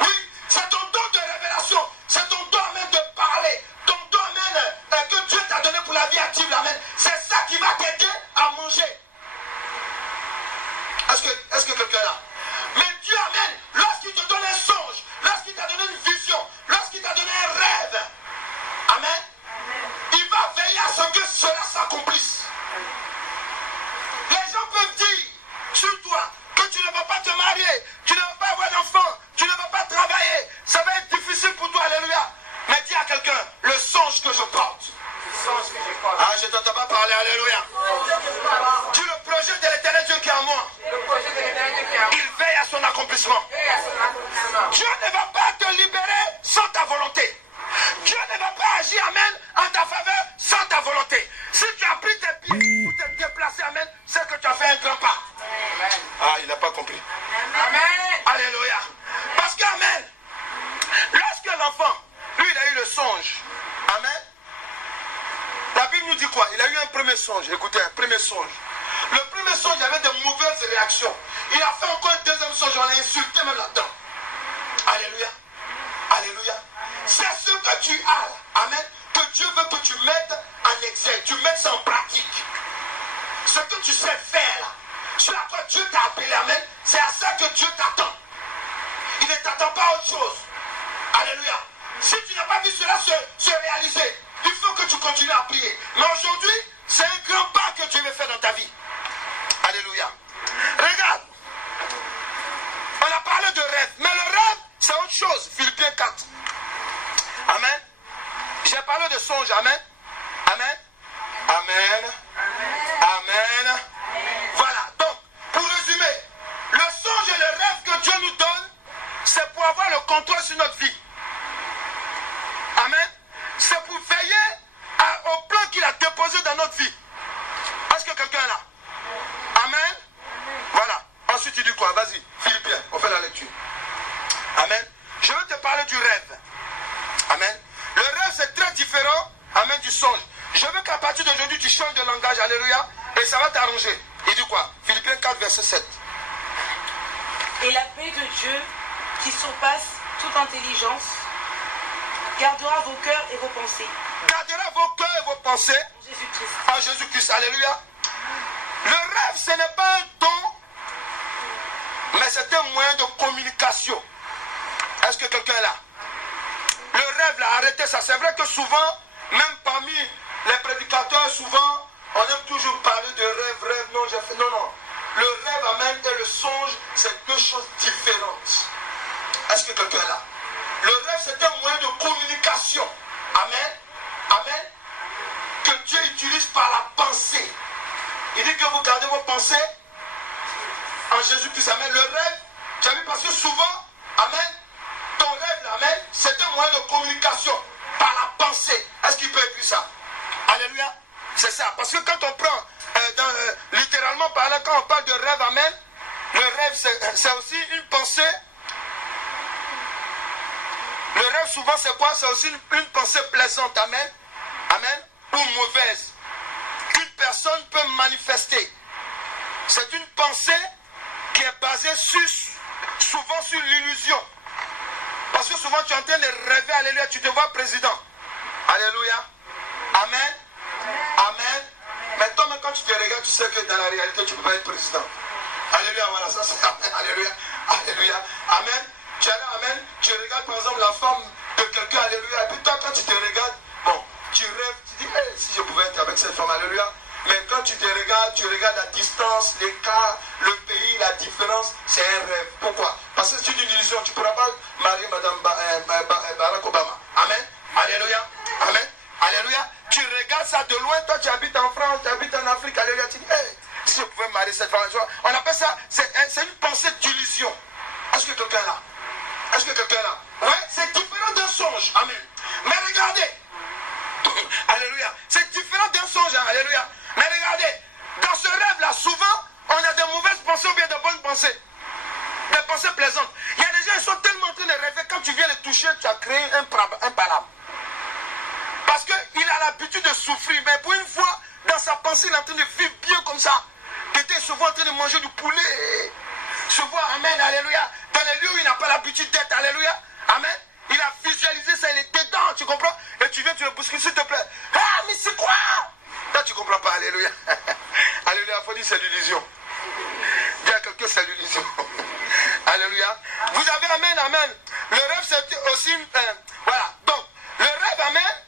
Oui, c'est ton don de révélation. C'est ton don, amen, de parler. Ton don, amen, que Dieu t'a donné pour la vie active, amen. C'est ça qui va t'aider à manger. Est-ce que quelqu'un est là? Mais Dieu, amen, lorsqu'il te donne un songe, lorsqu'il t'a donné une vision, lorsqu'il t'a donné un rêve, amen, il va veiller à ce que cela s'accomplisse. Les gens peuvent dire sur toi que tu ne vas pas te marier, tu ne vas pas avoir d'enfant, tu ne vas pas travailler, ça va être difficile pour toi, alléluia. Mais dis à quelqu'un, le songe que je porte. Ah, je ne t'entends pas parler, alléluia. Dis le projet de l'Éternel Dieu qui est en moi. Il veille à son accomplissement. Dieu ne va pas te libérer sans ta volonté. Dieu ne va pas agir, amen, en ta faveur sans ta volonté. Si tu as pris tes pieds pour te déplacer, amen, c'est que tu as fait un grand pas. Ah, il n'a pas compris. Amen. Alléluia. Parce que, amen, lorsque l'enfant, lui, il a eu le songe, amen, la Bible nous dit quoi? Il a eu un premier songe, écoutez, un premier songe. Le premier songe, il y avait de mauvaises réactions. Il a fait encore un deuxième songe, on l'a insulté même là-dedans. Alléluia. Alléluia. C'est ce que tu as, amen, que Dieu veut que tu mettes en exergue, tu mettes ça en pratique. Ce que tu sais faire là, ce à quoi Dieu t'a appelé, amen, c'est à ça que Dieu t'attend. Il ne t'attend pas à autre chose. Alléluia. Si tu n'as pas vu cela se réaliser, il faut que tu continues à prier. Mais aujourd'hui, c'est un grand pas que Dieu veut faire dans ta vie. Alléluia. Regarde. On a parlé de rêve. Mais le rêve, c'est autre chose. Philippiens 4. Amen. J'ai parlé de songe. Amen. Amen. Amen. Amen. Voilà. Donc, pour résumer, le songe et le rêve que Dieu nous donne, c'est pour avoir le contrôle sur notre vie. Amen. C'est pour veiller au plan qu'il a déposé dans notre vie. Est-ce que quelqu'un est là? Amen. Voilà. Ensuite, il dit quoi? Vas-y, Philippiens, on fait la lecture. Amen. Je veux te parler du rêve. Amen. Le rêve, c'est très différent, amen, du songe. Je veux qu'à partir d'aujourd'hui, tu changes de langage. Alléluia. Et ça va t'arranger. Il dit quoi? Philippiens 4, verset 7. Et la paix de Dieu, qui surpasse toute intelligence, gardera vos cœurs et vos pensées. Gardera vos cœurs et vos pensées En Jésus-Christ. en Jésus-Christ. Alléluia. Le rêve, ce n'est pas un don, mais c'est un moyen de communication. Est-ce que quelqu'un est là? Le rêve, là, arrêtez ça. C'est vrai que souvent, même parmi les prédicateurs, souvent, on aime toujours parler de rêve, non, j'ai fait. Non, non. Le rêve, amen, et le songe, c'est deux choses différentes. Est-ce que quelqu'un est là? Le rêve, c'est un moyen de communication. Amen. Amen. Que Dieu utilise par la pensée. Il dit que vous gardez vos pensées en Jésus-Christ. Amen. Le rêve, tu as vu, parce que souvent, amen, ton rêve, amen, c'est un moyen de communication par la pensée. Est-ce qu'il peut écrire ça? Alléluia. C'est ça. Parce que quand on prend, littéralement parlant, quand on parle de rêve, amen, le rêve, c'est aussi une pensée. Le rêve, souvent, c'est quoi? C'est aussi une pensée plaisante, amen, amen, ou mauvaise, qu'une personne peut manifester. C'est une pensée qui est basée souvent sur l'illusion. Parce que souvent, tu es en train de rêver, alléluia, tu te vois président. Alléluia. Amen. Amen. Mais toi, quand tu te regardes, tu sais que dans la réalité, tu ne peux pas être président. Alléluia, voilà, ça c'est amen. Alléluia. Alléluia. Amen. Tu es là, amen. Tu regardes par exemple la femme de quelqu'un, alléluia. Et puis toi, quand tu te regardes, bon, tu rêves, tu dis, hey, si je pouvais être avec cette femme, alléluia. Mais quand tu te regardes, tu regardes la distance, l'écart, le pays, la différence, c'est un rêve. Pourquoi? Parce que c'est une illusion. Tu ne pourras pas marier Madame Barack Obama. Amen. Alléluia. Amen. Alléluia. Tu regardes ça de loin, toi tu habites en France, tu habites en Afrique, alléluia. Tu dis, hey, si je pouvais marier cette femme, on appelle ça, c'est une pensée d'illusion. Est-ce que quelqu'un est là? Est-ce que quelqu'un est là? Ouais, c'est différent d'un songe. Amen. Mais regardez. Alléluia. C'est différent d'un songe. Hein? Alléluia. Mais regardez. Dans ce rêve-là, souvent, on a de mauvaises pensées ou bien de bonnes pensées. Des pensées plaisantes. Il y a des gens qui sont tellement en train de rêver. Quand tu viens les toucher, tu as créé un palabre. Parce qu'il a l'habitude de souffrir. Mais pour une fois, dans sa pensée, il est en train de vivre bien comme ça. Il était souvent en train de manger du poulet. Souvent, amen, alléluia. Dans les lieux où il n'a pas l'habitude d'être, alléluia. Amen. Il a visualisé ça, il est dedans, tu comprends? Et tu viens, tu le bouscules, s'il te plaît. Ah, mais c'est quoi? Là, tu comprends pas, alléluia. Alléluia, il faut dire c'est l'illusion. Dis à quelqu'un, c'est l'illusion. Alléluia. Vous avez, amen, amen. Le rêve, c'est aussi une... voilà. Donc, le rêve, amen,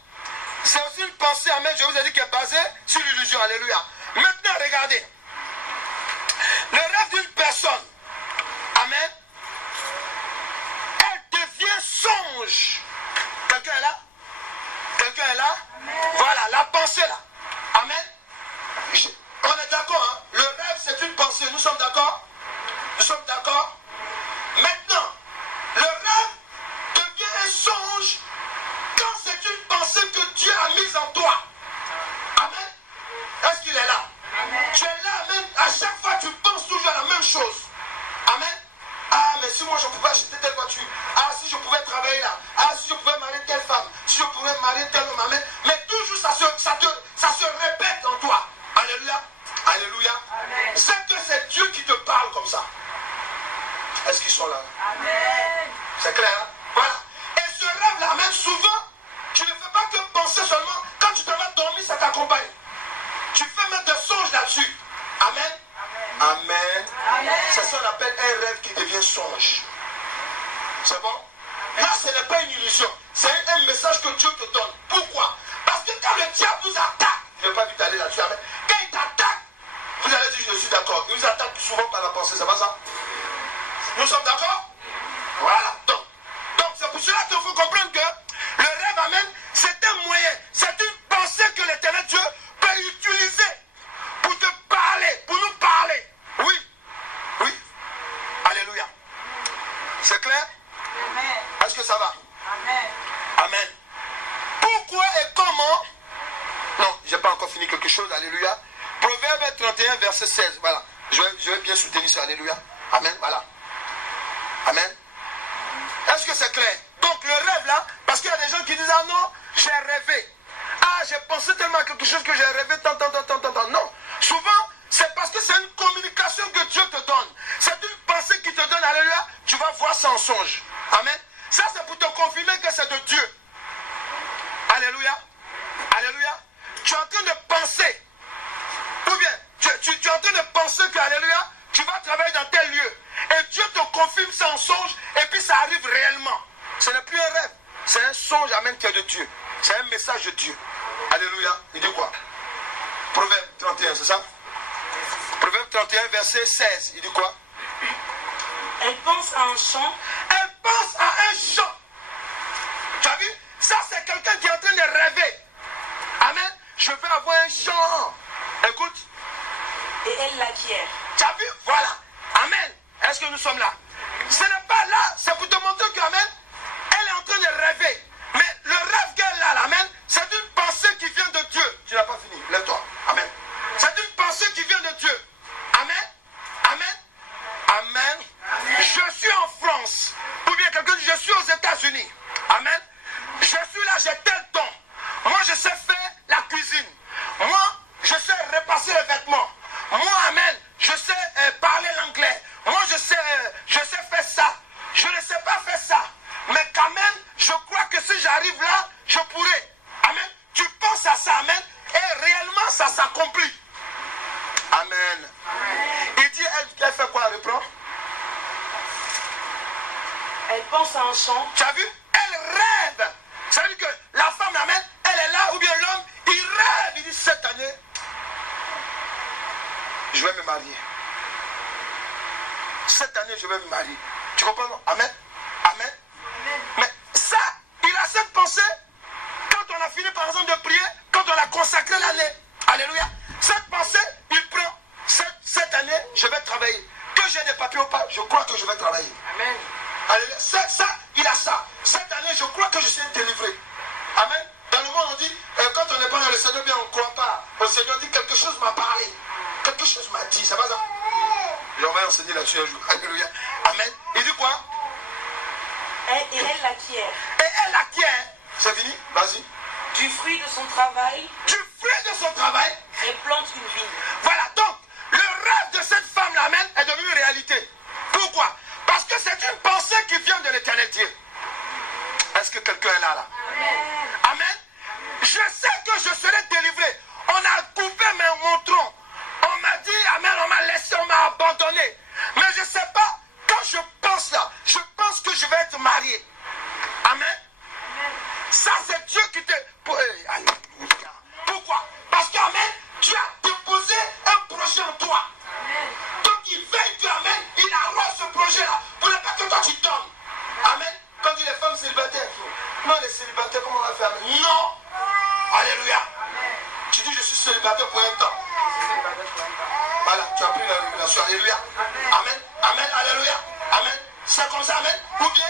c'est aussi une pensée, amen, je vous ai dit, qui est basée sur l'illusion, alléluia. Maintenant, regardez. Le rêve d'une personne, amen, elle devient songe. Quelqu'un est là? Quelqu'un est là? Amen. Voilà, la pensée là. Amen. On est d'accord, hein? Le rêve, c'est une pensée. Nous sommes d'accord? Nous sommes d'accord? Maintenant, le rêve devient un songe quand c'est une pensée que Dieu a mise en toi. Amen. Est-ce qu'il est là? Amen. Tu es là, amen. À chaque fois, tu penses toujours à la même chose. si moi je pouvais acheter telle voiture, ah, si je pouvais travailler là, ah, si je pouvais marier telle femme, si je pouvais marier tel homme, amen. Mais toujours ça se répète en toi. Alléluia. Alléluia. C'est que c'est Dieu qui te parle comme ça. Est-ce qu'ils sont là? Amen. C'est clair, hein? Voilà. Et ce rêve-là, même souvent, tu ne fais pas que penser seulement. Quand tu te vas dormir, ça t'accompagne. Tu fais mettre des songes là-dessus. Amen. Amen. Amen. C'est ça qu'on appelle un rêve qui devient songe. C'est bon? Là, ce n'est pas une illusion. C'est un message que Dieu te donne. Pourquoi? Parce que quand le diable nous attaque, je ne vais pas vite aller là-dessus, amen. Quand il t'attaque, vous allez dire je suis d'accord. Il nous attaque souvent par la pensée, c'est pas ça? Nous sommes d'accord? Voilà. Donc c'est pour cela qu'il faut comprendre que le rêve, amen, c'est un moyen, c'est une pensée que l'Éternel Dieu peut utiliser pour te parler, pour nous parler. Oui. Oui. Alléluia. C'est clair? Amen. Est-ce que ça va? Amen. Amen. Pourquoi et comment? Non, je n'ai pas encore fini quelque chose. Alléluia. Proverbe 31, verset 16. Voilà. Je vais bien soutenir ça. Alléluia. Amen. Voilà. Amen. Est-ce que c'est clair? Donc le rêve là, parce qu'il y a des gens qui disent, ah non, j'ai rêvé. Ah, j'ai pensé tellement à quelque chose que j'ai rêvé tant. Non. Souvent, c'est parce que c'est une communication que Dieu te donne. C'est une pensée qui te donne, alléluia, tu vas voir ça en songe. Amen. Ça, c'est pour te confirmer que c'est de Dieu. Alléluia. Alléluia. Tu es en train de penser. Ou bien, tu es en train de penser que, alléluia, tu vas travailler dans tel lieu. Et Dieu te confirme ça en songe, et puis ça arrive réellement. Ce n'est plus un rêve, c'est un songe, amen, qui est de Dieu. C'est un message de Dieu. Alléluia. Il dit quoi? Proverbe 31, c'est ça? Proverbe 31, verset 16. Il dit quoi? Elle pense à un chant. Elle pense à un chant. Tu as vu? Ça, c'est quelqu'un qui est en train de rêver. Amen. Je vais avoir un chant. Écoute. Et elle l'acquiert. Tu as vu? Voilà. Amen. Est-ce que nous sommes là? Ce n'est pas là, c'est pour te montrer qu'amen, elle est en train de rêver. Mais le rêve qu'elle a, amen, c'est une pensée qui vient de Dieu. Tu n'as pas fini, lève-toi. Amen. C'est une pensée qui vient de Dieu. Amen. Amen. Amen. Je suis en France. Ou bien quelqu'un dit, je suis aux États-Unis. Amen. Je suis là, j'ai tel temps. Moi, je sais faire la cuisine. Moi, je sais repasser les vêtements. Moi, amen, je sais parler l'anglais. Moi, je sais faire ça. Je ne sais pas faire ça. Mais quand même, je crois que si j'arrive là, je pourrais. Amen. Tu penses à ça, amen. Et réellement, ça s'accomplit. Amen. Amen. Il dit, elle fait quoi? Reprends. Elle pense à un chant. Tu as vu? Elle rêve. Ça veut dire que la femme, amen, elle est là, ou bien l'homme, il rêve. Il dit, cette année, je vais me marier. Cette année, je vais me marier. Tu comprends? Non? Amen. Amen. Amen. Mais ça, il a cette pensée quand on a fini, par exemple, de prier, quand on a consacré l'année. Alléluia. Cette pensée, il prend. Cette année, je vais travailler. Que j'ai des papiers ou pas, je crois que je vais travailler. Amen. Alléluia. Ça, il a ça. Cette année, je crois que je suis délivré. Amen. Dans le monde, on dit, quand on n'est pas dans le Seigneur, bien, on ne croit pas. Le Seigneur dit, quelque chose m'a parlé. Quelque chose m'a dit. C'est pas ça? Et on va enseigner là-dessus un jour. Alléluia. Amen. Il dit quoi? Et elle l'acquiert. Et elle l'acquiert. C'est fini? Vas-y. Du fruit de son travail. Du fruit de son travail. Et plante une vigne. Voilà. Donc, le rêve de cette femme-là, amen, est devenu une réalité. Pourquoi? Parce que c'est une pensée qui vient de l'Éternel Dieu. Est-ce que quelqu'un est là? Amen. Amen. Je sais que je serai délivré. On a coupé mon tronc. On m'a dit, amen, on m'a laissé, on m'a abandonné. Mais je ne sais pas, quand je pense là, je pense que je vais être marié. Amen. Amen. Ça, c'est Dieu qui te... Pourquoi? Parce qu'amen, tu as déposé un projet en toi. Amen. Donc il veille que, amen, il arrose ce projet-là. Pour ne pas que toi tu tombes. Amen. Quand dit les femmes célibataires, non, les célibataires, comment on va faire? Non. Alléluia. Amen. Tu dis, je suis célibataire pour un temps. Voilà, tu as pris la révélation. Alléluia. Amen. Amen. Amen. Alléluia. Amen. C'est comme ça, amen. Ou bien,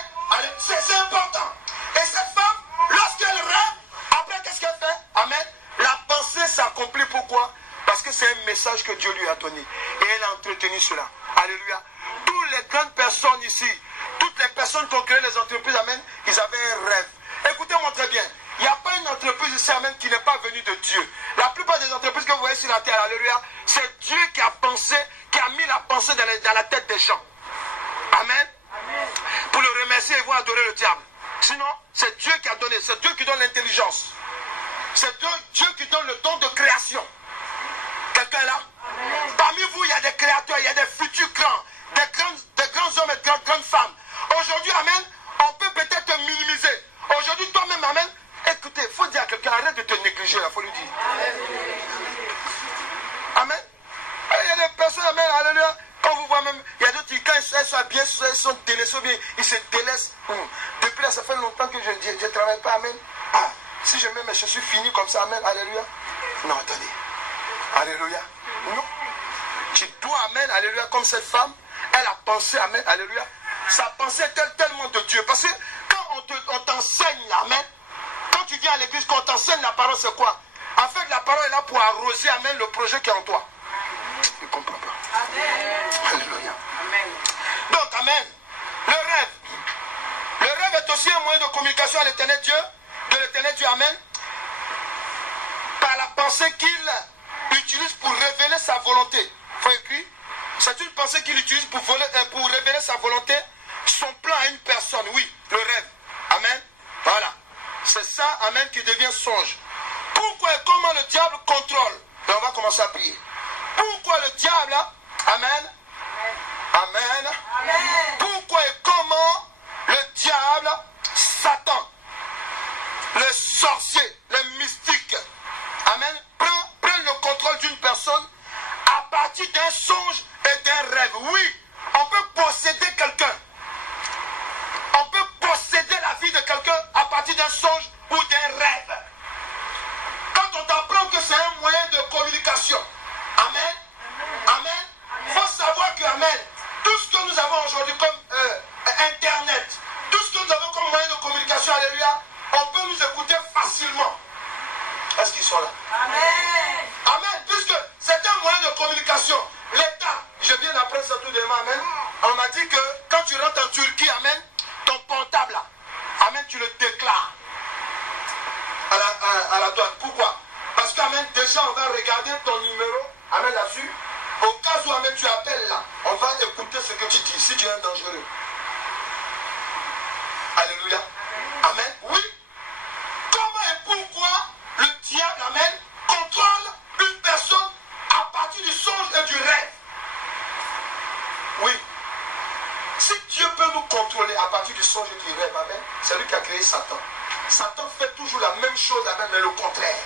c'est important. Et cette femme, lorsqu'elle rêve, après, qu'est-ce qu'elle fait? Amen. La pensée s'accomplit. Pourquoi? Parce que c'est un message que Dieu lui a donné. Et elle a entretenu cela. Alléluia. Toutes les grandes personnes ici, les personnes qui ont créé les entreprises, amen, ils avaient un rêve. Écoutez-moi très bien. Il n'y a pas une entreprise ici, amen, qui n'est pas venue de Dieu. La plupart des entreprises que vous voyez sur la terre, alléluia, c'est Dieu qui a pensé, qui a mis la pensée dans la tête des gens. Amen. Pour le remercier et vous adorer le diable. Sinon, c'est Dieu qui a donné, c'est Dieu qui donne l'intelligence. C'est Dieu qui donne le don de création. Quelqu'un est là? Amen. Parmi vous, il y a des créateurs, il y a des futurs grands, des grands hommes et de grandes femmes. Aujourd'hui, amen, on peut peut-être te minimiser. Aujourd'hui, toi-même, amen, écoutez, il faut dire à quelqu'un, arrête de te négliger, il faut lui dire. Amen. Il y a des personnes, amen, alléluia. Quand vous voyez même, il y a d'autres qui, quand elles sont bien, elles sont délaissées, bien, ils se délaissent. Depuis là, ça fait longtemps que je ne travaille pas, amen. Ah, si je mets mes chaussures finies comme ça, amen, alléluia. Non, attendez. Alléluia. Non. Tu dois, amen, alléluia, comme cette femme, elle a pensé, amen, alléluia. Sa pensée est tellement de Dieu. Parce que quand on t'enseigne, amen, quand tu viens à l'église, quand on t'enseigne la parole, c'est quoi? En fait, la parole est là pour arroser, amen, le projet qui est en toi. Je ne comprends pas. Amen. Alléluia. Amen. Donc, amen. Le rêve. Le rêve est aussi un moyen de communication à l'éternel Dieu, de l'éternel Dieu, amen, par la pensée qu'il utilise pour révéler sa volonté. Il faut écrire. C'est une pensée qu'il utilise pour révéler sa volonté, son plan à une personne. Oui, le rêve. Amen. Voilà. C'est ça, amen, qui devient songe. Pourquoi et comment le diable contrôle? Et on va commencer à prier. Pourquoi le diable, amen, amen, amen. Pourquoi et comment le diable, Satan, le sorcier, le mystique, amen, prennent le contrôle d'une personne à partir d'un songe et d'un rêve. Oui, on peut posséder quelqu'un. On peut posséder la vie de quelqu'un à partir d'un songe ou d'un rêve. Quand on t'apprend que c'est un moyen de communication, amen, amen, il faut savoir que, amen, tout ce que nous avons aujourd'hui comme Internet, tout ce que nous avons comme moyen de communication, alléluia, on peut nous écouter facilement. Est-ce qu'ils sont là? Amen. Amen, puisque c'est un moyen de communication. L'État, je viens d'apprendre ça tout de même, amen. On m'a dit que quand tu rentres en Turquie, amen, ton portable, là, amen, tu le déclares à la douane. Pourquoi? Parce qu'amen, déjà on va regarder ton numéro, amen, là-dessus. Au cas où, amen, tu appelles là, on va écouter ce que tu dis, si tu es un dangereux. Alléluia. Amen. Oui. Comment et pourquoi le diable, amen, contrôle une personne à partir du songe et du rêve? Oui. Si Dieu peut nous contrôler à partir du songe et du rêve, amen, c'est lui qui a créé Satan. Satan fait toujours la même chose, amen, mais le contraire.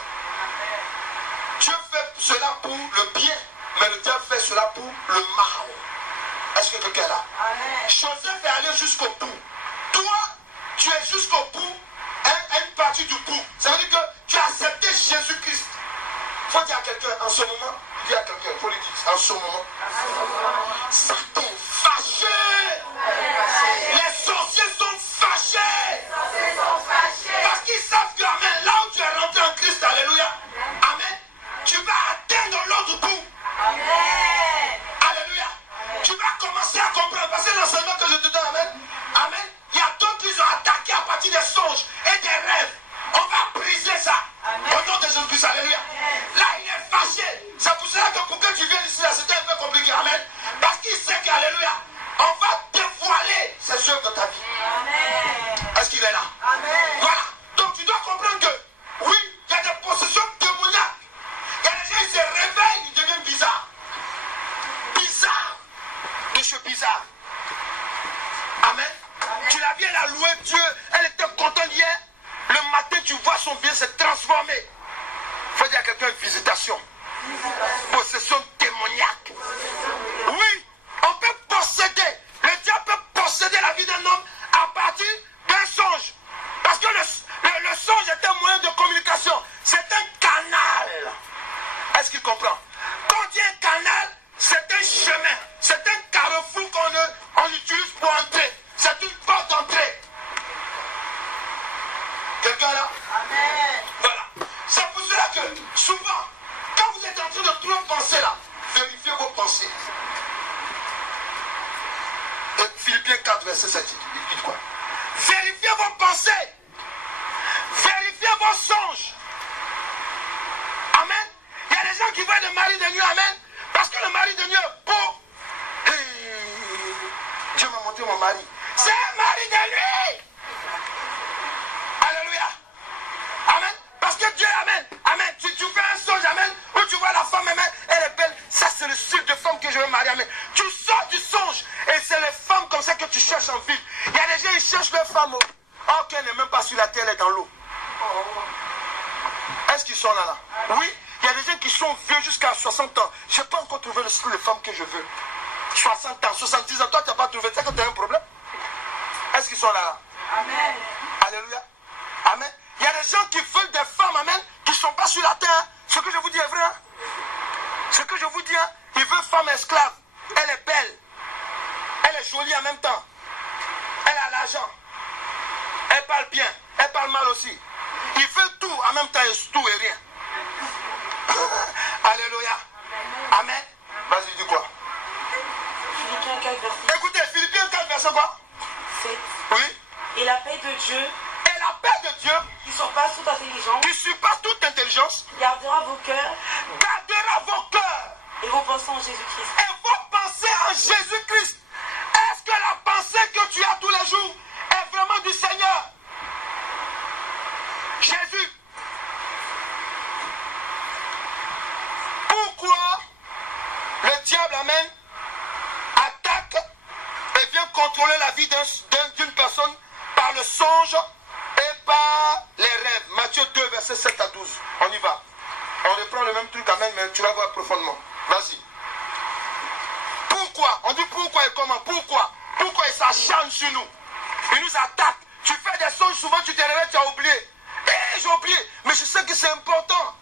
Dieu fait cela pour le bien, mais le diable fait cela pour le mal. Est-ce que quelqu'un est là? Joseph est allé jusqu'au bout. Toi, tu es jusqu'au bout, à une partie du bout. Ça veut dire que tu as accepté Jésus-Christ. Il faut dire à quelqu'un en ce moment, dis à quelqu'un, il faut lui dire en ce moment. Satan est fâché. Les sorciers sont fâchés. Parce qu'ils savent que, amen, là où tu es rentré en Christ, alléluia, amen, tu vas atteindre l'autre bout. Amen. Alléluia. Tu vas commencer à comprendre. Parce que l'enseignement que je te donne, amen, amen, il y a d'autres qui ont attaqué à partir des songes et des rêves. On va briser ça. Amen. Au nom de Jésus-Christ, alléluia. Amen. Là, il est fâché. C'est pour cela que pour que tu viennes ici, là, c'était un peu compliqué. Amen. Parce qu'il sait qu'alléluia, on va dévoiler ces œuvres de ta vie. Amen. Est-ce qu'il est là? Amen. Voilà. Donc tu dois comprendre que, oui, il y a des possessions démoniaques. Il y a des gens, ils se réveillent, ils deviennent bizarres. Bizarres. Des choses bizarres. Amen. Amen. Tu la viens la louer Dieu. Elle était contente hier. Le matin, tu vois son bien se transformer. Il faut dire à quelqu'un visitation. Possession démoniaque. Oui, on peut posséder. Le diable peut posséder la vie d'un homme à partir d'un songe. Parce que le songe est un moyen de communication. C'est un canal. Est-ce qu'il comprend? Quand on dit un canal, c'est un chemin. C'est un carrefour qu'on utilise pour entrer. C'est une porte d'entrée. Quelqu'un là? Amen. Voilà. C'est pour cela que souvent, quand vous êtes en train de trop penser là, vérifiez vos pensées. Philippiens 4, verset 7. Dites quoi? Vérifiez vos pensées. Vérifiez vos songes. Amen. Il y a des gens qui veulent le mari de nuit. Amen. Parce que le mari de nuit est beau. Dieu m'a montré mon mari. C'est un mari de nuit. Alléluia. Amen. Parce que Dieu, amen. Amen. Tu fais un songe, amen. Où tu vois la femme, amen. Elle est belle. Ça, c'est le style de femme que je veux marier, amen. Tu sors du songe. Et c'est les femmes comme ça que tu cherches en ville. Il y a des gens, ils cherchent leur femme. Oh, qu'elle n'est même pas sur la terre, elle est dans l'eau. Est-ce qu'ils sont là? Oui. Il y a des gens qui sont vieux jusqu'à 60 ans. Je n'ai pas encore trouvé le style de femme que je veux. 60 ans, 70 ans, toi tu n'as pas trouvé. C'est que tu as un problème. Est-ce qu'ils sont là? Amen. Alléluia. Amen. Il y a des gens qui veulent des femmes, amen, qui ne sont pas sur la terre. Ce que je vous dis est vrai. Hein? Ce que je vous dis, hein? Ils veulent femme esclave. Elle est belle. Elle est jolie en même temps. Elle a l'argent. Elle parle bien. Elle parle mal aussi. Ils veulent tout en même temps et tout et rien. Alléluia. Amen. Vas-y, dis quoi? Philippiens 4, verset Écoutez, Philippiens 4, verset quoi? 7. Oui. Et la paix de Dieu, Et la paix de Dieu, qui surpasse toute intelligence, qui surpasse toute intelligence, gardera vos cœurs gardera vos cœurs et vos pensées en Jésus-Christ. et vos pensées en Jésus-Christ. Est-ce que la pensée que tu as tous les jours est vraiment du Seigneur? Jésus. Pourquoi le diable, amen, attaque et vient contrôler la vie d'une personne par le songe et par les rêves? Matthieu 2, versets 7 à 12. On y va. On reprend le même truc, amen, mais tu vas voir profondément. Vas-y. Pourquoi? On dit pourquoi et comment? Pourquoi? Pourquoi il s'acharne sur nous? Il nous attaque. Tu fais des songes, souvent tu te réveilles, tu as oublié. J'ai oublié, mais je sais que c'est important.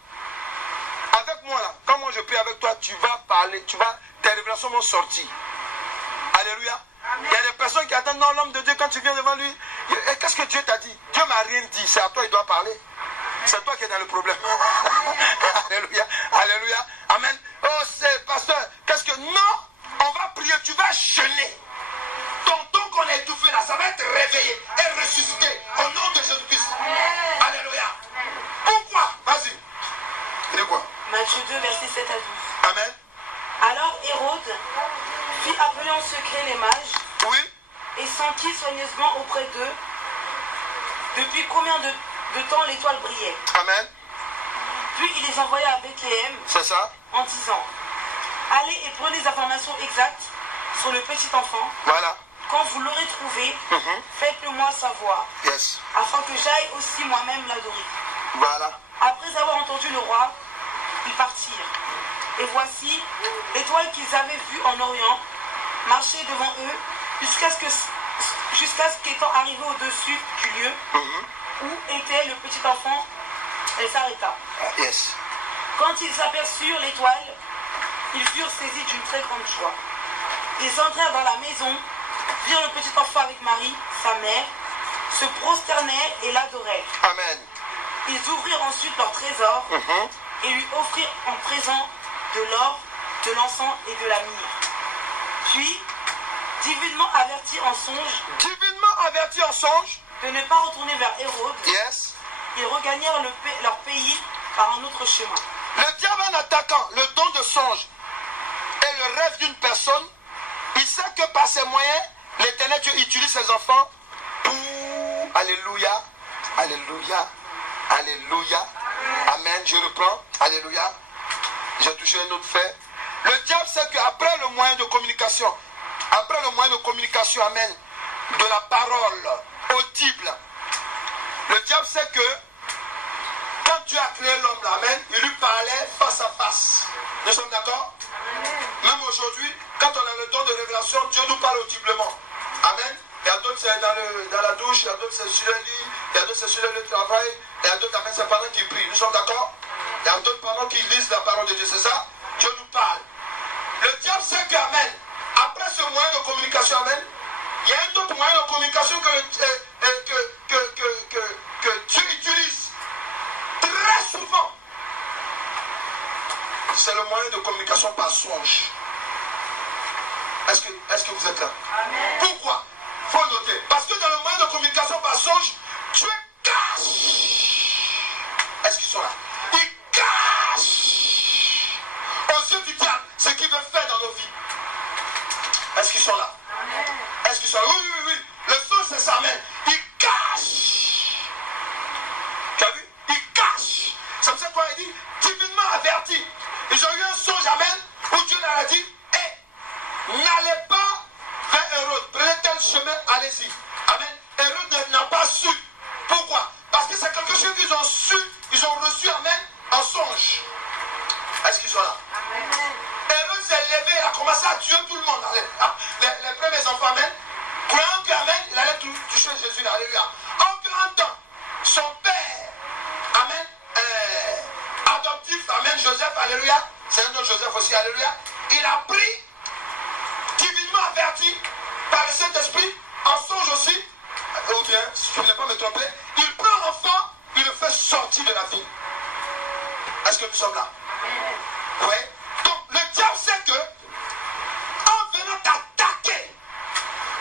Avec moi là, quand moi je prie avec toi, tu vas parler, tes révélations vont sortir. Alléluia. Amen. Il y a des personnes qui attendent, non, l'homme de Dieu, quand tu viens devant lui, et qu'est-ce que Dieu t'a dit? Dieu m'a rien dit, c'est à toi il doit parler. C'est toi qui es dans le problème. Alléluia. Alléluia. Amen. Oh, c'est pasteur, qu'est-ce que... Non, on va prier, tu vas jeûner. Ton don qu'on a étouffé là, ça va être réveillé et ressuscité au nom de Jésus-Christ. Alléluia. Pourquoi? Vas-y. Il dit quoi? Matthieu 2, versets 7 à 12. Amen. Alors Hérode fit appeler en secret les mages. Oui. Et sentit soigneusement auprès d'eux depuis combien de temps l'étoile brillait. Amen. Puis il les envoya à Bethléem. C'est ça. En disant, allez et prenez des informations exactes sur le petit enfant. Voilà. Quand vous l'aurez trouvé, faites-le moi savoir. Yes. Afin que j'aille aussi moi-même l'adorer. Voilà. Après avoir entendu le roi, ils partirent. Et voici, l'étoile qu'ils avaient vue en Orient marchait devant eux jusqu'à ce qu'étant arrivé au-dessus du lieu où était le petit enfant, elle s'arrêta. Yes. Quand ils aperçurent l'étoile, ils furent saisis d'une très grande joie. Ils entrèrent dans la maison, virent le petit enfant avec Marie, sa mère, se prosternèrent et l'adorèrent. Amen. Ils ouvrirent ensuite leur trésor et lui offrirent en présent de l'or, de l'encens et de la myrrhe. Puis, divinement avertis en songe de ne pas retourner vers Hérode, yes, ils regagnèrent leur pays par un autre chemin. Le diable, en attaquant le don de songe et le rêve d'une personne, il sait que par ses moyens, l'Éternel Dieu utilise ses enfants pour... Alléluia, alléluia, alléluia, amen, je reprends, alléluia. J'ai touché un autre fait. Le diable sait qu'après le moyen de communication, amen, de la parole audible, le diable sait que quand Dieu a créé l'homme, amen, il lui parlait face à face. Nous sommes d'accord? Même aujourd'hui, quand on a le don de révélation, Dieu nous parle audiblement. Amen. Il y a d'autres c'est dans la douche, il y a d'autres c'est sur le lit, il y a d'autres c'est sur le travail, il y a d'autres, amen, c'est pendant qu'ils prient. Nous sommes d'accord? Il y a d'autres pendant qu'ils lisent la parole de Dieu, c'est ça? Dieu nous parle. Le diable sait que, amen, après ce moyen de communication, amen, il y a un autre moyen de communication que Dieu utilise très souvent. C'est le moyen de communication par songe. Est-ce que vous êtes là? Amen. Pourquoi? faut noter. Parce que dans le moyen de communication par songe, Dieu cache. Est-ce qu'ils sont là? Il cache aux yeux du diable ce qu'il veut faire dans nos vies. Est-ce qu'ils sont là? Est-ce qu'ils sont là? Oui, oui, oui. Le songe, c'est ça, amen. Il cache. Tu as vu? Il cache. C'est pour ça quoi il dit? Divinement averti. Ils ont eu un songe, amen, où Dieu leur a dit, n'allez pas vers Hérode, prenez tel chemin, allez-y. Amen. Hérode n'a pas su. Pourquoi? Parce que c'est quelque chose qu'ils ont su, ils ont reçu, amen, en songe. Est-ce qu'ils sont là? Amen. Hérode s'est levé, il a commencé à tuer tout le monde. Les premiers enfants, amen. Croyant qu'amen, il allait toucher Jésus, alléluia. En même temps, son père, amen, adoptif, amen, Joseph, alléluia. C'est un autre Joseph aussi, alléluia. Il a pris, divinement averti par le Saint-Esprit, en songe aussi, ou bien, si je ne vais pas me tromper, il prend l'enfant, il le fait sortir de la vie. Est-ce que nous sommes là? Oui. Donc, le diable sait que, en venant t'attaquer,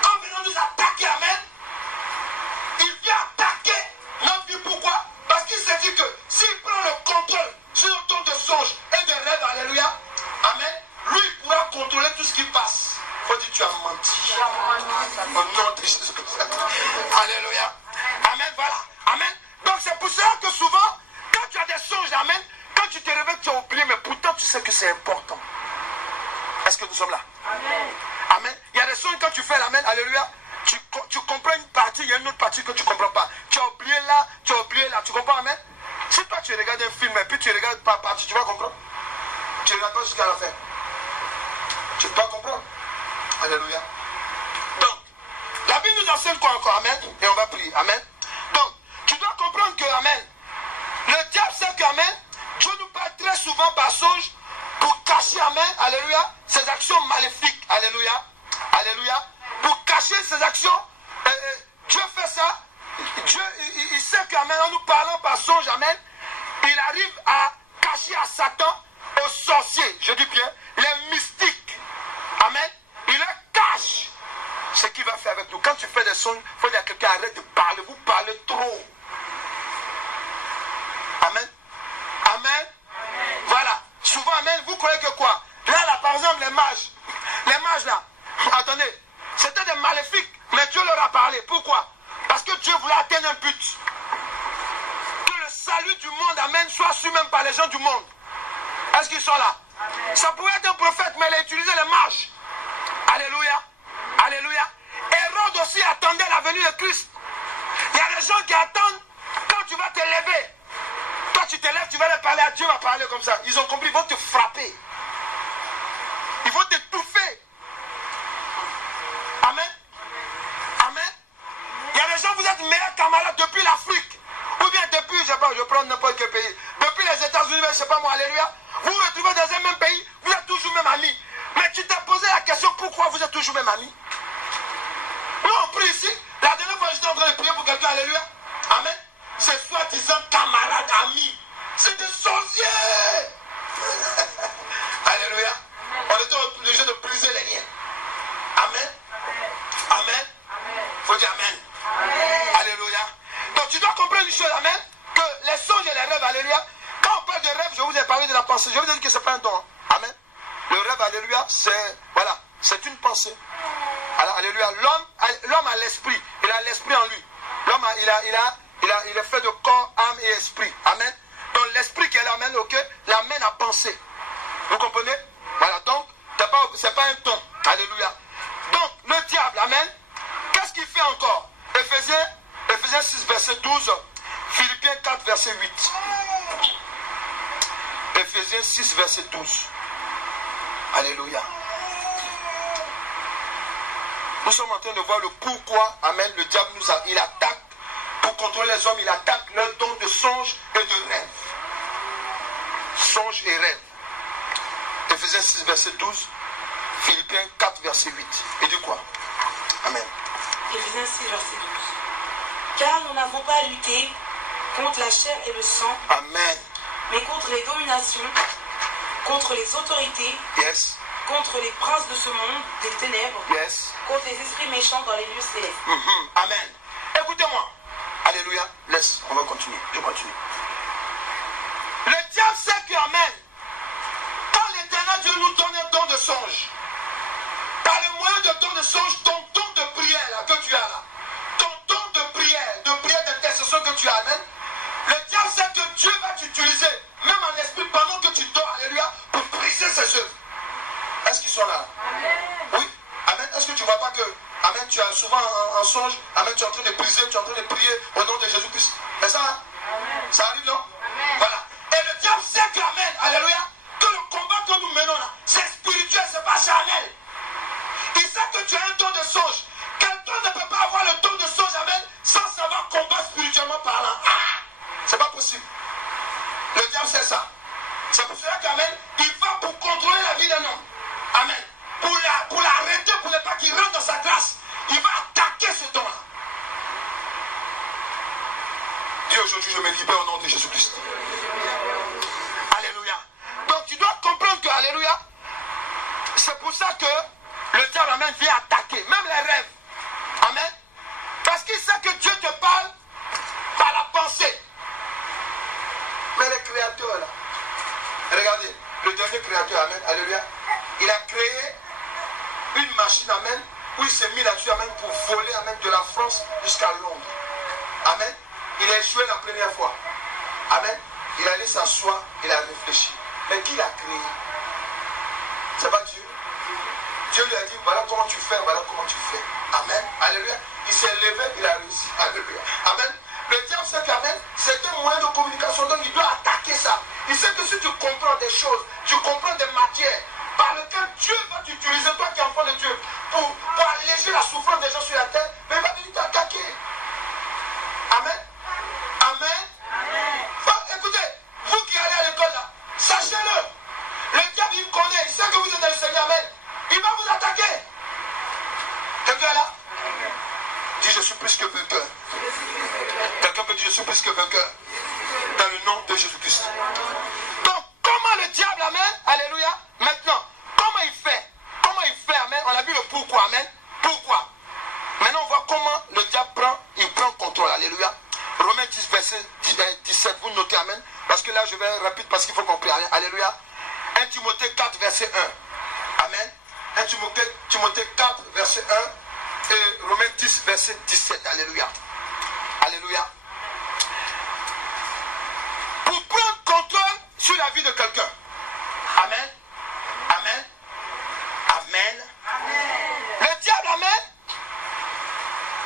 en venant nous attaquer, amen, il vient attaquer notre vie. Pourquoi? Parce qu'il s'est dit que s'il prend le contrôle sur le ton de songe et de rêve, alléluia, amen, lui il pourra contrôler tout ce qui passe. Faut dire tu as menti. Au nom de Jésus. Alléluia. Amen, voilà. Amen. Donc c'est pour cela que souvent, quand tu as des songes, amen, quand tu te réveilles, tu as oublié, mais pourtant tu sais que c'est important. Est-ce que nous sommes là? Amen. Amen. Il y a des songes quand tu fais l'amen, alléluia, tu comprends une partie, il y a une autre partie que tu ne comprends pas. Tu as oublié là, tu as oublié là, tu comprends, amen? Si toi tu regardes un film et puis tu regardes par partie, tu vas comprendre. Tu ne regardes pas jusqu'à la fin. Tu ne peux pas comprendre. Alléluia. Donc, la Bible nous enseigne quoi encore, amen? Et on va prier, amen. Donc, tu dois comprendre que, amen, le diable sait que, amen, Dieu nous parle très souvent par songe pour cacher, amen, alléluia, ses actions maléfiques, alléluia, alléluia, pour cacher ses actions. Dieu fait ça. Dieu, il sait qu'amen, en nous parlant par songe, amen, il arrive à cacher à Satan, aux sorciers, je dis bien, les mystiques, amen, il les cache. Ce qu'il va faire avec nous. Quand tu fais des songes, il faut dire à quelqu'un, arrête de parler, vous parlez trop. Amen. Amen. Voilà. Souvent, amen, vous croyez que quoi? Là, par exemple, les mages là, attendez, c'était des maléfiques, mais Dieu leur a parlé. Pourquoi? Parce que Dieu voulait atteindre un but. Que le salut du monde, amen, soit su même par les gens du monde. Est-ce qu'ils sont là? Amen. Ça pourrait être un prophète, mais il a utilisé les mages. Alléluia. Alléluia. Hérode aussi attendait la venue de Christ. Il y a des gens qui attendent quand tu vas te lever. Toi tu te lèves, tu vas leur parler à Dieu, va parler comme ça. Ils ont compris, ils vont te frapper. Ils vont t'étouffer. Amen. Amen. Il y a des gens, vous êtes meilleurs camarades depuis l'Afrique. Ou bien depuis, je sais pas, je prends n'importe quel pays. Depuis les États-Unis, je ne sais pas moi, alléluia. Vous vous retrouvez dans un même pays, vous êtes toujours même amis. Mais tu t'es posé la question, pourquoi vous êtes toujours même amis? Nous on prie ici. La dernière fois j'étais en train de prier pour quelqu'un, alléluia. Amen. C'est soi-disant camarades, amis. C'est des sorciers. Alléluia. On était obligé de briser les liens. Amen. Amen. Il faut dire amen. Alléluia. Donc tu dois comprendre une chose, amen, que les songes et les rêves, alléluia. Quand on parle de rêve, je vous ai parlé de la pensée. Je vous ai dit que ce n'est pas un don. Amen. Le rêve, alléluia, c'est, voilà, c'est une pensée. Alors, alléluia, l'homme a l'esprit, il a l'esprit en lui. L'homme, il est fait de corps, âme et esprit. Amen. Donc, l'esprit qui l'amène, ok, l'amène à penser. Vous comprenez? Voilà, donc, c'est pas un ton. Alléluia. Donc, le diable, amen, qu'est-ce qu'il fait encore? Éphésiens 6, verset 12, Philippiens 4, verset 8. Éphésiens 6, verset 12. Alléluia. Nous sommes en train de voir le pourquoi, amen, le diable il attaque, pour contrôler les hommes, il attaque leur don de songe et de rêve. Songe et rêve. Éphésiens 6, verset 12, Philippiens 4, verset 8. Et dit quoi? Amen. Éphésiens 6, verset 12. Car nous n'avons pas à lutter contre la chair et le sang, amen, mais contre les dominations, contre les autorités, yes, contre les princes de ce monde, des ténèbres, Yes. contre les esprits méchants dans les lieux célestes. Amen. Écoutez-moi. Alléluia. Laisse, on va continuer. Je continue. Le diable sait que, amen, quand l'éternel Dieu nous donne un don de songe, par le moyen de don de songe, ton don de prière là, que tu as là, ton don de prière d'intercession que tu as, amen, le diable sait que Dieu va t'utiliser, même en esprit, pendant que tu dors, alléluia, pour briser ses œuvres. Est-ce qu'ils sont là? Amen. Oui. Amen. Est-ce que tu ne vois pas que, amen, tu as souvent un songe, amen, tu es en train de briser, tu es en train de prier au nom de Jésus-Christ. C'est ça, hein? Amen. Ça arrive, non? Amen. Voilà. Et le diable sait que, amen, alléluia, que le combat que nous menons là, c'est spirituel, c'est pas charnel. Il sait que tu as un don de songe. Quelqu'un ne peut pas avoir le don de songe, amen, sans savoir combattre spirituellement parlant. Ah! C'est pas possible. Le diable sait ça. C'est pour cela qu'amen, il va pour contrôler la vie d'un homme. Amen. Pour l'arrêter, pour ne pas qu'il rentre dans sa grâce, il va attaquer ce don-là. Dis aujourd'hui, je me libère au nom de Jésus-Christ. Alléluia. Donc tu dois comprendre que, alléluia, c'est pour ça que le diable, amen, vient attaquer, même les rêves. Amen. Parce qu'il sait que Dieu te parle par la pensée. Mais les créateurs là, regardez, le dernier créateur, amen, alléluia, il a créé une machine, amen, où il s'est mis là-dessus, amen, pour voler, amen, de la France jusqu'à Londres. Amen. Il a échoué la première fois. Amen. Il allait s'asseoir, il a réfléchi. Mais qui l'a créé? C'est pas Dieu. Dieu lui a dit, voilà comment tu fais, voilà comment tu fais. Amen. Alléluia. Il s'est levé, il a réussi. Alléluia. Amen. Le diable sait qu'amen, c'est un moyen de communication, donc il doit attaquer ça. Il sait que si tu comprends des choses, tu comprends des matières par lesquelles Dieu va t'utiliser, toi qui es enfant de Dieu, pour alléger la souffrance des gens sur la terre, mais il va venir t'attaquer. Amen. Amen. Amen. Bon, écoutez, vous qui allez à l'école là, sachez-le. Le diable, il connaît, il sait que vous êtes dans le Seigneur, amen. Il va vous attaquer. Quelqu'un est là? Dis, je suis plus que vainqueur. Quelqu'un peut dire, je suis plus que vainqueur. Dans le nom de Jésus-Christ. Donc, comment le diable, amen, alléluia, maintenant, comment il fait? Comment il fait, amen? On a vu le pourquoi, amen. Pourquoi? Maintenant, on voit comment le diable prend contrôle, alléluia. Romains 10, verset 17, vous notez, amen. Parce que là, je vais rapide parce qu'il faut qu'on prie, alléluia. 1 Timothée 4, verset 1. Amen. 1 Timothée 4, verset 1. Et Romains 10, verset 17, alléluia. Alléluia. Pour prendre contrôle sur la vie de quelqu'un. Amen. Amen. Amen. Amen. Le diable, amen,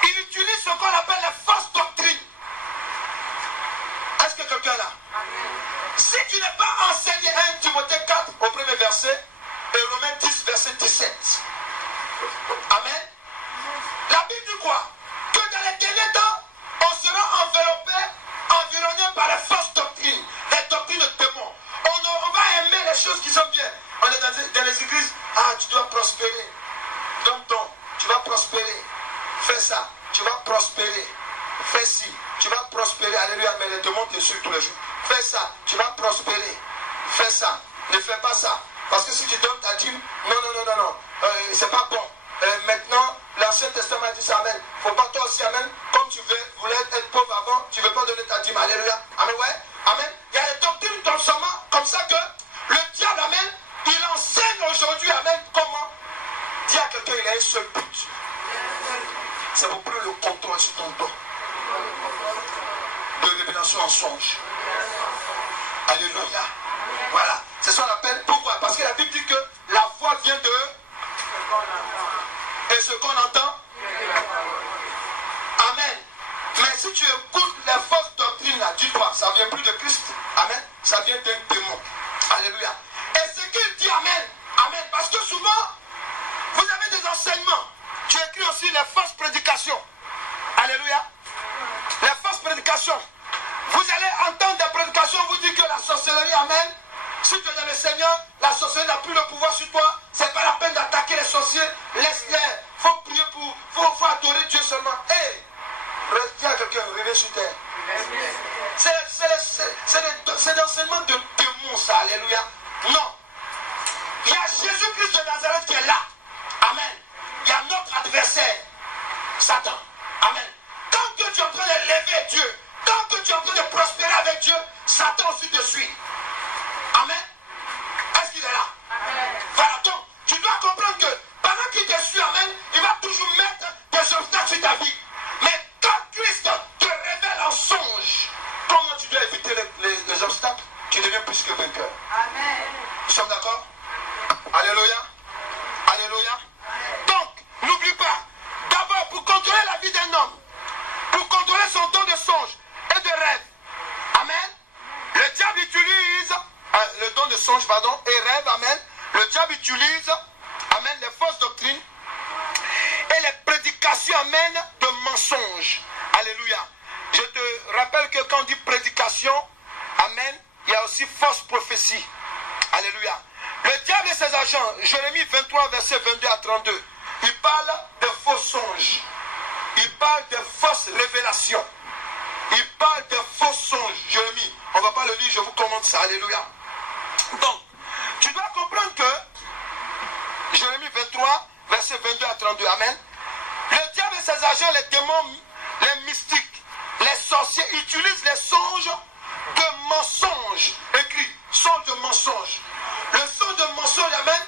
il utilise ce qu'on appelle les fausses doctrines. Est-ce que quelqu'un est là? Amen. Si tu n'es pas enseigné 1 Timothée 4 au premier verset et Romains 10, verset 17. Amen. La Bible dit quoi? Que dans les derniers temps, on sera environné par les fausses doctrines, les doctrines de démons. On va aimer les choses qui sont bien. On est dans les églises. Ah, tu dois prospérer. Donc, tu vas prospérer. Fais ça, tu vas prospérer. Fais ci, tu vas prospérer. Alléluia, mais les démons te suivent tous les jours. Fais ça, tu vas prospérer. Fais ça, ne fais pas ça. Parce que si tu donnes ta dîme, non. C'est pas bon. Maintenant, l'Ancien Testament dit ça, amen. Faut pas toi aussi, amen. Comme tu voulais être pauvre avant, tu ne veux pas donner ta dîme. Alléluia. Amen, ouais. Amen. Il y a des doctrines comme ça que le diable, amen, il enseigne aujourd'hui, amen, comment dire à quelqu'un, il a un seul but. C'est pour prendre le contrôle sur ton don. De révélation en songe. Alléluia. Voilà. C'est ce qu'on appelle. Pourquoi? Parce que la Bible dit que la foi vient de... Et ce qu'on entend. Amen. Mais si tu écoutes les fausses doctrines là, dis-toi, ça vient plus de Christ. Amen. Ça vient d'un démon. Alléluia. Et ce qu'il dit, amen. Amen. Parce que souvent, vous avez des enseignements. Tu écris aussi les fausses prédications. Alléluia. Les fausses prédications. Vous allez entendre des prédications, vous dites que la sorcellerie, amen. Si tu es dans le Seigneur, la sorcellerie n'a plus le pouvoir sur toi. C'est pas la peine d'attaquer les sorciers. Laisse-les. Faut prier faut adorer Dieu seulement. Hé, dis à quelqu'un, reviens sur terre. C'est l'enseignement de démons, ça. Alléluia. Non. Il y a Jésus-Christ de Nazareth qui est là. Amen. Il y a notre adversaire, Satan. Amen. Tant que tu es en train de lever Dieu, tant que tu es en train de prospérer avec Dieu, Satan aussi te suit. Amen. Est-ce qu'il est là? Amen. Voilà, donc, tu dois comprendre que pendant qu'il te suit, amen, il va toujours mettre des obstacles sur ta vie. Mais quand Christ te révèle en songe, comment tu dois éviter les obstacles, tu deviens plus que vainqueur. Amen. Nous sommes d'accord? Alléluia. Alléluia. Donc, n'oublie pas, d'abord, pour contrôler la vie d'un homme, pour contrôler son don de songe et de rêve, amen, le diable utilise, le don de songe, pardon, et rêve, amen, le diable utilise, amen, les fausses doctrines et les prédications, amen, de mensonges. Alléluia. Je te rappelle que quand on dit prédication, amen, il y a aussi fausse prophétie. Alléluia. Le diable et ses agents, Jérémie 23, verset 22 à 32, il parle de faux songes. Il parle de fausses révélations. Il parle de faux songes. Jérémie, on ne va pas le lire, je vous commande ça. Alléluia. Donc, tu dois comprendre que Jérémie 23, verset 22 à 32, amen. Le diable et ses agents, les démons, les mystiques, les sorciers utilisent les songes de mensonges. Écrit, songe de mensonges. Le son de mensonge, amen.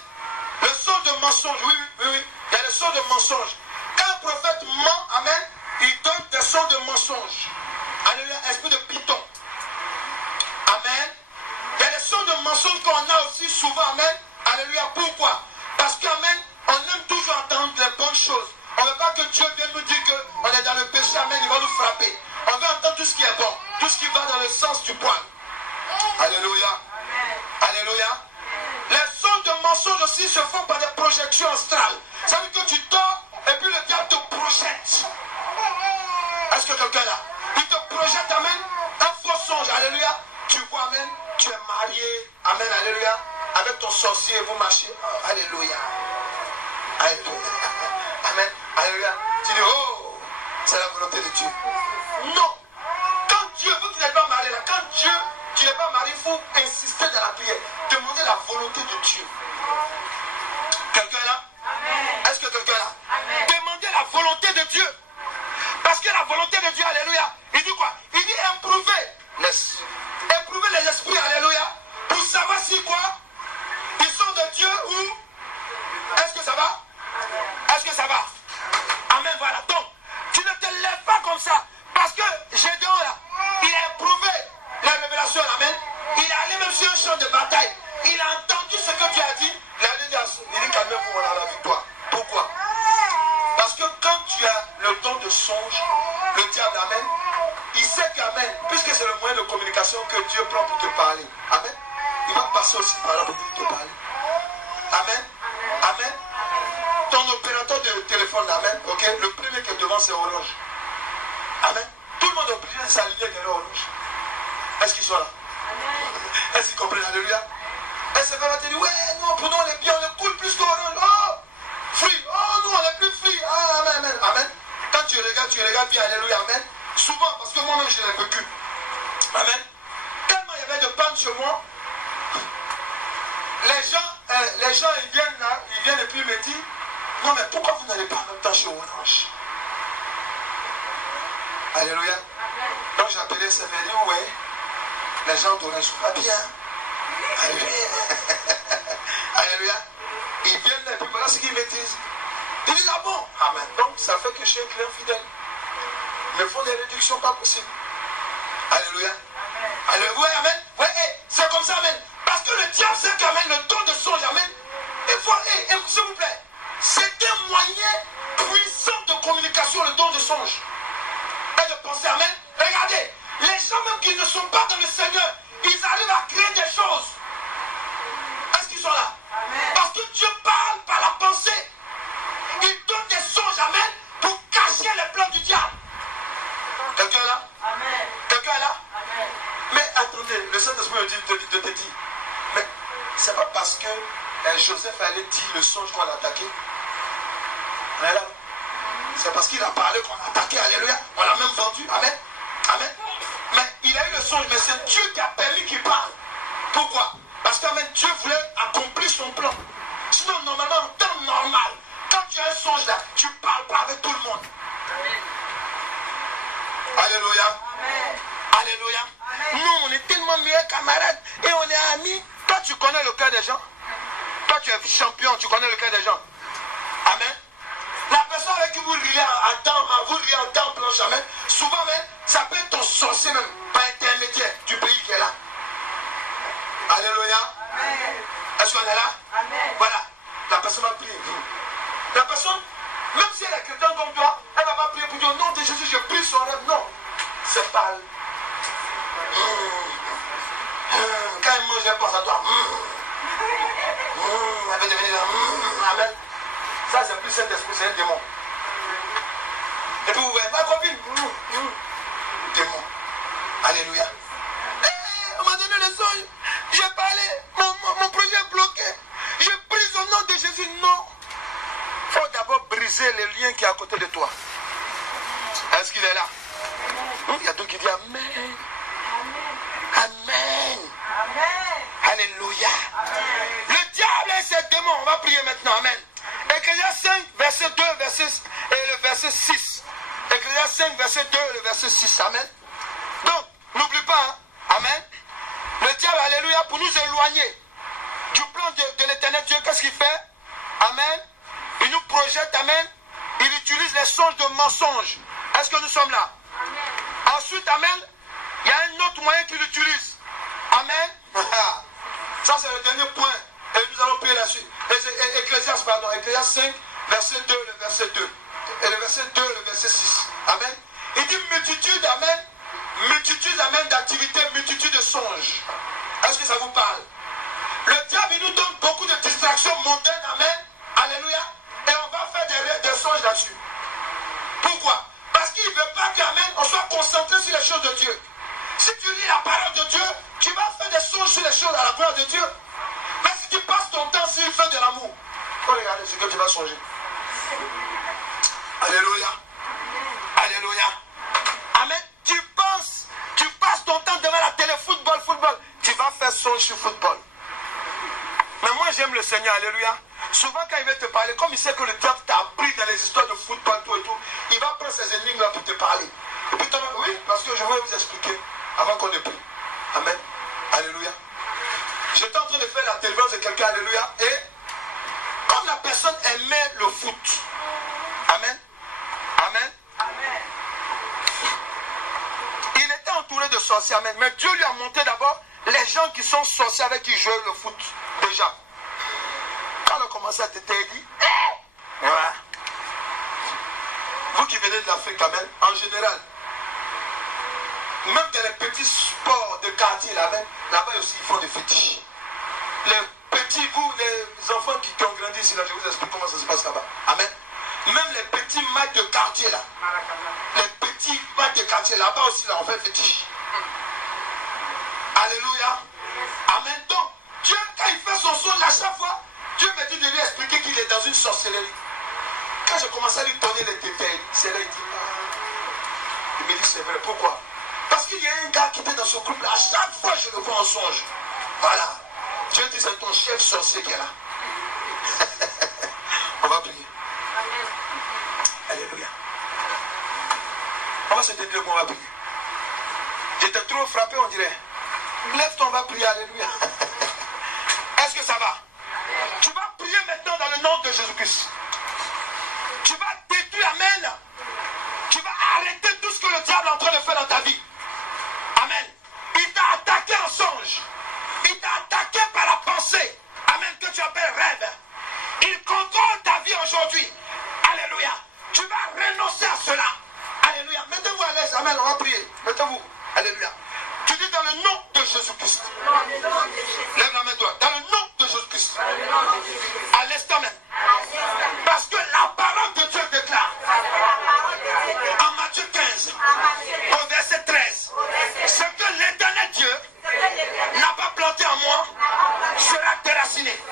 Le son de mensonge, oui. Il y a le son de mensonge. Quand un prophète ment, amen, il donne des sons de mensonge. Alléluia, esprit de python. Amen. Il y a des sons de mensonge qu'on a aussi souvent, amen. Alléluia, pourquoi? Parce qu'amen, on aime toujours entendre les bonnes choses. On ne veut pas que Dieu vienne nous dire qu'on est dans le péché, amen, il va nous frapper. On veut entendre tout ce qui est bon, tout ce qui va dans le sens du poil. Alléluia. Alléluia. Les sons de mensonges aussi se font par des projections astrales. Ça veut dire que tu dors et puis le diable te projette. Est-ce que quelqu'un est là? Il te projette, amen, un faux songe. Alléluia. Tu vois, amen, tu es marié, amen, alléluia, avec ton sorcier, vous marchez. Oh, alléluia. Alléluia. Amen. Alléluia. Tu dis, oh, c'est la volonté de Dieu. Non. Quand Dieu, vous qui n'êtes pas marié là, quand Dieu, tu n'es pas marié, il faut insister dans la prière. Demandez la volonté de Dieu. Quelqu'un est là? Amen. Est-ce que quelqu'un est là? Amen. Demandez la volonté de Dieu. Parce que la volonté de Dieu, alléluia, il dit quoi? Il dit éprouver les esprits, alléluia, pour savoir si quoi? Ils sont de Dieu ou? Est-ce que ça va? Est-ce que ça va? Amen, voilà. Donc, tu ne te lèves pas comme ça. Parce que Gédéon, là, il a éprouvé la révélation, amen. Il est allé même sur un champ de bataille. Il a entendu ce que tu as dit. Il dit calmez-vous, on a la victoire. Pourquoi? Parce que quand tu as le don de songe, le diable, amen, il sait qu'amen, puisque c'est le moyen de communication que Dieu prend pour te parler. Amen. Il va passer aussi par là pour te parler. Amen. Amen. Ton opérateur de téléphone, amen, ok, le premier qui est devant, c'est Orange. Amen. Tout le monde est obligé de s'aligner derrière Orange. Est-ce qu'ils sont là? Est-ce qu'ils comprennent? Alléluia. Et c'est quand on te dit, ouais, nous, pour nous, on est bien, on est cool plus qu'Orange. Oh, free. Oh, nous, on est plus free. Ah, amen, amen, amen. Quand tu regardes bien, alléluia, amen. Souvent, parce que moi-même, je l'ai vécu. Amen. Tellement il y avait de panne chez moi. Les gens, ils viennent là, ils viennent et puis ils me disent, non, mais pourquoi vous n'allez pas en même temps chez Orange? Alléluia. Donc j'ai appelé ce vélo, ouais. Les gens d'Orange sont pas bien. Alléluia. Alléluia. Ils viennent là et puis voilà ce qu'ils me disent. Ils disent, ah bon? Amen. Donc ça fait que je suis un client fidèle. Ils me font des réductions pas possibles. Alléluia. Alléluia. Amen. Ouais, c'est comme ça, amen. Parce que le diable sait qu'amen, le don de songe, amen. Il faut, s'il vous plaît, c'est un moyen puissant de communication, le don de songe. Et de penser, amen. Regardez, les gens même qui ne sont pas dans le Seigneur, ils arrivent à créer des choses. Est-ce qu'ils sont là? Amen. Parce que Dieu parle par la pensée. Il donne des songes, amen, pour cacher les plans du diable. Quelqu'un est là? Amen. Quelqu'un est là? Amen. Mais attendez, le Saint-Esprit te dit, mais c'est pas parce que Joseph allait dire le songe qu'on l'a attaqué. On est là. C'est parce qu'il a parlé qu'on l'a attaqué, alléluia. On l'a même vendu, amen. Amen. Mais il a eu le songe, mais c'est Dieu qui a permis qu'il parle. Pourquoi? Parce que Dieu voulait accomplir accompli son plan. Sinon, normalement, en temps normal, quand tu as un songe là, tu ne parles pas avec tout le monde. Alléluia. Alléluia. Nous, on est tellement meilleurs camarades et on est amis. Toi, tu connais le cœur des gens. Toi, tu es champion, tu connais le cœur des gens. Amen. La personne avec qui vous riez en temps blanche, amen. Souvent, même, ça peut être ton sorcier même, par intermédiaire du pays qui est là. Alléluia. Est-ce qu'on est là? Amen. Voilà. La personne va prier. La personne, même si elle est chrétienne comme toi, elle ne va pas prier pour dire au nom de Jésus, je prie son rêve. Non. C'est pas. Quand elle mange, elle pense à toi. Elle va devenir. Amen. Ça, c'est plus Saint-Esprit, c'est un démon. Et puis vous voyez, ma copine. Démon. Alléluia. On m'a donné le songe. J'ai parlé. Mon projet est bloqué. Je brise au nom de Jésus. Non. Il faut d'abord briser les liens qui sont à côté de toi. Est-ce qu'il est là? Il y a d'autres qui disent Amen. Amen. Amen. Alléluia. Amen. Le diable et ses démons. On va prier maintenant. Amen. Ecclésiaste 5, verset 2 et le verset 6. Ecclésiaste 5, verset 2 et le verset 6. Amen. Donc, n'oublie pas. Hein? Amen. Le diable, alléluia, pour nous éloigner du plan de l'éternel Dieu, qu'est-ce qu'il fait? Amen. Il nous projette, amen. Il utilise les songes de mensonges. Est-ce que nous sommes là? Amen. Ensuite, amen, il y a un autre moyen qu'il utilise. Amen. Ça, c'est le dernier point. Et nous allons prier là-dessus. Ecclésiaste 5, verset 2, le verset 2. Et le verset 2, le verset 6. Amen. Il dit multitude, amen. Multitude, amen, d'activités, multitude de songes. Est-ce que ça vous parle? Le diable, il nous donne beaucoup de distractions mondaines, amen. Alléluia. Et on va faire des songes là-dessus. Pourquoi? Parce qu'il ne veut pas qu'amen, on soit concentré sur les choses de Dieu. Si tu lis la parole de Dieu, tu vas faire des songes sur les choses à la parole de Dieu. Mais si tu passes ton temps sur faire de l'amour, faut regarder ce que tu vas songer. Alléluia. Alléluia. Amen. Tu passes ton temps devant la télé, football. Tu vas faire songe sur football. Mais moi j'aime le Seigneur, alléluia. Souvent quand il veut te parler, comme il sait que le diable t'a appris dans les histoires de football, tout et tout, il va prendre ses énigmes là pour te parler. Et puis toi, oui, parce que je vais vous expliquer avant qu'on ne prie. Amen. Alléluia. J'étais en train de faire la télévision de quelqu'un, alléluia, et comme la personne aimait le foot, amen, amen, amen. Il était entouré de sorciers, amen, mais Dieu lui a montré d'abord les gens qui sont sorciers avec qui jouaient le foot, déjà. Quand on a commencé à t'aider, il dit, voilà. Vous qui venez de l'Afrique, amen, en général, même dans les petits sports de quartier, là-bas aussi, ils font des fétiches. Les petits, vous, les enfants qui ont grandi ici, là, je vous explique comment ça se passe là-bas. Amen. Même les petits matchs de quartier, là. Les petits matchs de quartier, là-bas aussi, là, on fait fétiche. Alléluia. Amen. Donc, Dieu, quand il fait son son, à chaque fois, Dieu me dit de lui expliquer qu'il est dans une sorcellerie. Quand j'ai commencé à lui donner les détails, c'est là, il dit, il me dit, c'est vrai, pourquoi? Parce qu'il y a un gars qui était dans ce groupe-là, à chaque fois je le vois en songe. Voilà. Dieu dit, c'est ton chef sorcier qui est là. On va prier. Alléluia. On va se dédier, on va prier. J'étais trop frappé, on dirait. Lève-toi, on va prier, alléluia. Est-ce que ça va? Tu vas prier maintenant dans le nom de Jésus-Christ. Tu vas détruire, amen. Tu vas arrêter tout ce que le diable est en train de faire dans ta vie. Amen. Il t'a attaqué en songe. Il t'a attaqué par la pensée. Amen. Que tu appelles rêve. Il contrôle ta vie aujourd'hui. Alléluia. Tu vas renoncer à cela. Alléluia. Mettez-vous à l'aise. Amen. On va prier. Mettez-vous. Alléluia. Tu dis dans le nom de Jésus-Christ. Lève la main toi. Dans le nom de Jésus-Christ. À l'instant même. Parce que la parole de Dieu déclare. En Matthieu 15. Au verset 13. Ce que l'éternel Dieu n'a pas planté en moi sera déraciné.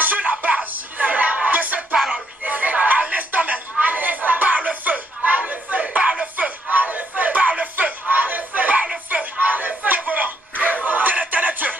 Sur la base de cette parole. À l'instant même. Par le feu. Par le feu. Par le feu. Par le feu. Dévorant. De l'éternel Dieu.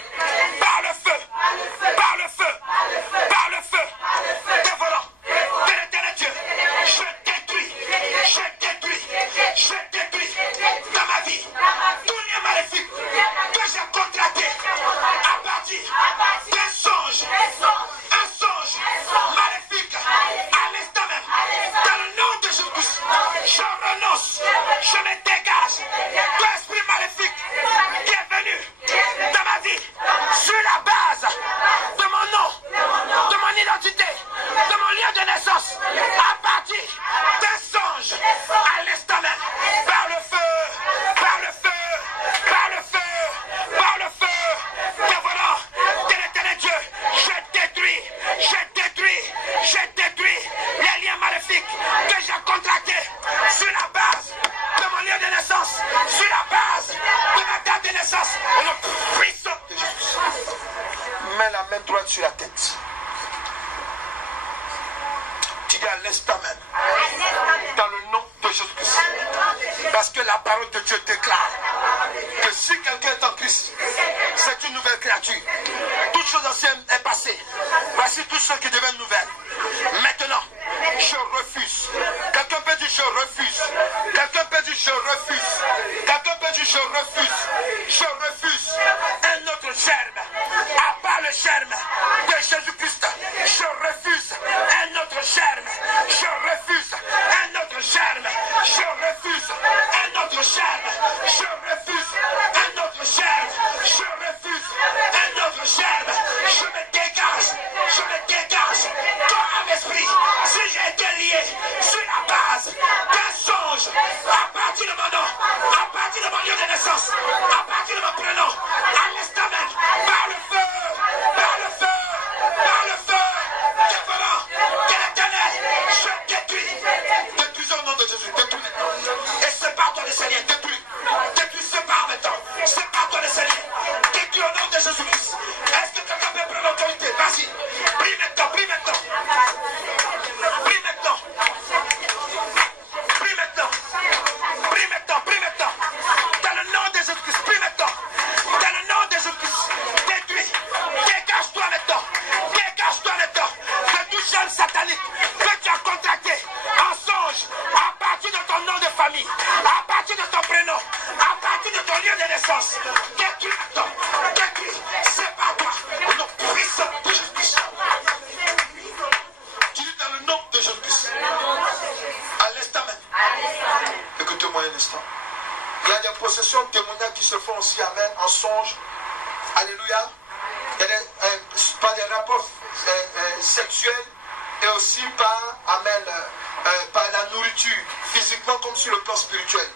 sur la tête. Tu dis à l'instant même. Dans le nom de Jésus-Christ. Parce que la parole de Dieu déclare que si quelqu'un est en Christ, c'est une nouvelle créature. Toute chose ancienne est passée. Voici tout ce qui devient nouvelle. Maintenant, je refuse. Quelqu'un peut dire je refuse. Quelqu'un peut dire je refuse. Quelqu'un peut dire je refuse. Je refuse un autre germe. À part le germe de Jésus-Christ, je refuse un autre germe. Je refuse un autre germe. Je refuse un autre germe. Je refuse un autre germe. Je refuse un autre germe. Je me dégage. Je me dégage. Comme esprit, si j'ai été lié sur la base d'un songe, à partir de mon nom, à partir de mon lieu de naissance, à partir de mon prénom, à l'instant même, par le feu, par le feu, par le feu, dévorant de l'Éternel, je détruis. Détruisons au nom de Jésus, détruis maintenant. Et sépare-toi des Seigneurs, détruis. Détruis, sépare maintenant. Sépare-toi des Seigneurs. Détruis au nom de Jésus-Christ. Est-ce que quelqu'un peut prendre l'autorité? Vas-y. Prie maintenant, prie maintenant. Prie maintenant. Prie maintenant. Prie maintenant, prie maintenant. Dans le nom de Jésus-Christ, prie maintenant. Dans le nom de Jésus-Christ, détruis. Dégage-toi maintenant. Dégage-toi maintenant. De tout germe satanique que tu as contracté en songe, à partir de ton nom de famille, à partir de ton prénom, à partir de ton lieu de naissance. Détruis maintenant. Détruis. Sépare-toi. Au nom puissant de Jésus-Christ. Tu dis dans le nom de Jésus-Christ. À l'instant même. Écoutez-moi un instant. Il y a des possessions démoniaques qui se font aussi, amen, en songe. Alléluia. Il y a par des rapports sexuels et aussi par, amen, par la nourriture, physiquement comme sur le plan spirituel.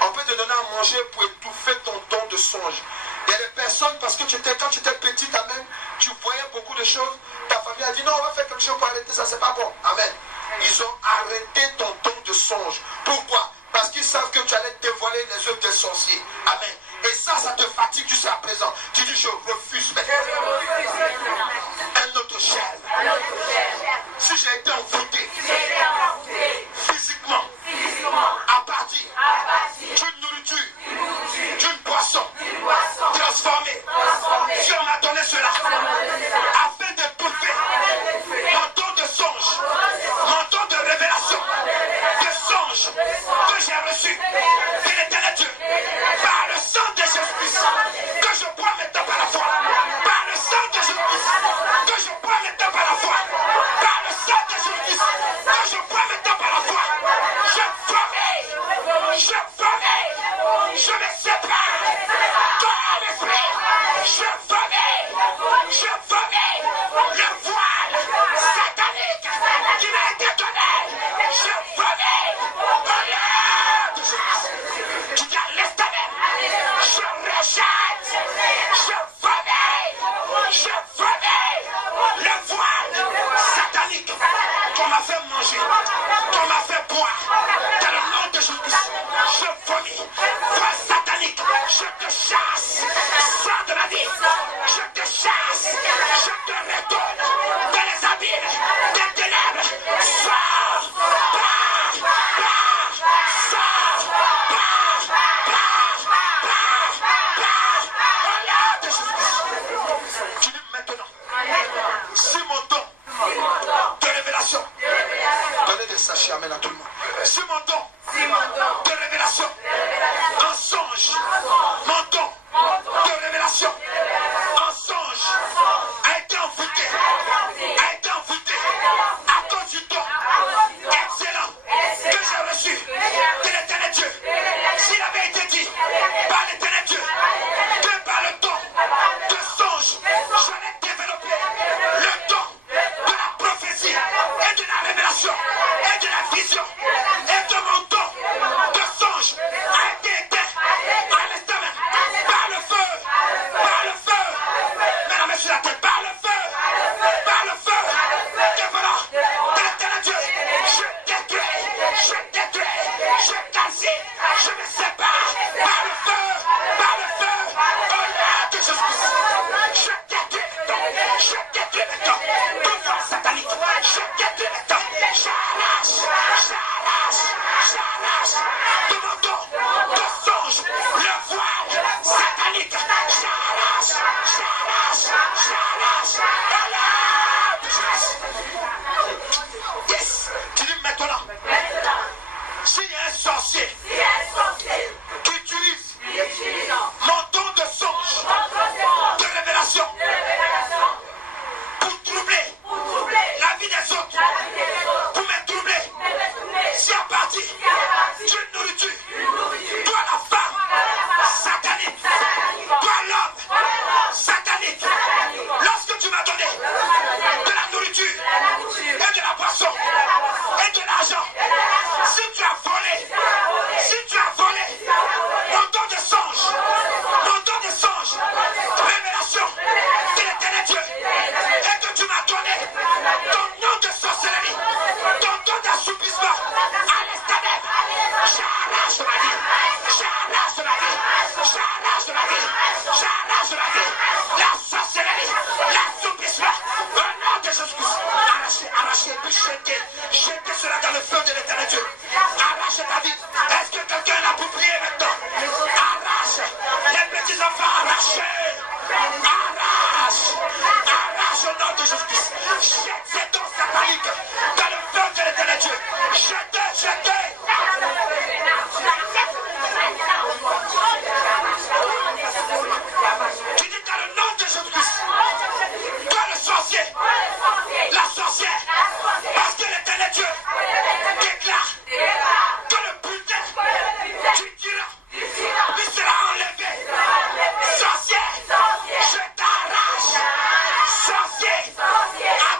On peut te donner à manger pour étouffer ton don de songe. Il y a des personnes, parce que quand tu étais petite, amen, tu voyais beaucoup de choses. Ta famille a dit non, on va faire quelque chose pour arrêter ça, c'est pas bon. Amen. Ils ont arrêté ton don de songe. Pourquoi? Parce qu'ils savent que tu allais dévoiler les œuvres des sorciers. Amen. Et ça te fatigue jusqu'à présent. Tu dis je refuse maintenant. Un autre germe. Si j'ai été envoûté physiquement à partir d'une nourriture, d'une boisson transformée, Dieu m'a donné cela afin de bouffer mon don de songe, mon don de révélation, de songe que j'ai reçu de l'Éternel Dieu par le sang de Jésus-Christ que je bois maintenant par la foi, par le sang de Jésus-Christ que je bois maintenant par la foi, par le sang de Jésus-Christ que je bois maintenant par la foi. Je vomis, je me sépare de l'esprit, je vomis le voile satanique qui m'a été donné, je vomis au nom de Jésus. Tu dis à l'instant même, je rejette, je vomis le voile satanique qu'on m'a fait manger, qu'on m'a fait boire, dans le nom de Jésus-Christ. Je vomis, voile satanique, je te chasse, sors de ma vie, je te chasse, je te retourne dans les abîmes des ténèbres, sors, au nom de Jésus-Christ. Tu dis maintenant, si mon don de révélation, donnez des sachets, amène à tout le monde. Si mon don de révélation, en songe, mon don de révélation, en songe, a été envoûté à cause du don excellent que j'ai reçu de l'Éternel Dieu. S'il avait été dit par l'Éternel Dieu que par le don de songe, j'allais développer le don de la prophétie et de la révélation et de la vision et de mon don de songe a été éteint à l'instant même par le feu, mesdames, messieurs, la tête, par le feu, dévorant de l'Éternel Dieu, je détruis, je calcine, je me sépare par le feu, au nom de Jésus-Christ, je détruis nom de Jésus-Christ. Jette ces dons sataniques dans le feu de l'éternel Dieu. Jetez, jetez. Tu dis dans le nom de Jésus-Christ. Toi le sorcier, la sorcière, parce que l'éternel Dieu déclare que le bulletin du tyran lui sera enlevé. Sorcier, je t'arrache. Sorcier, à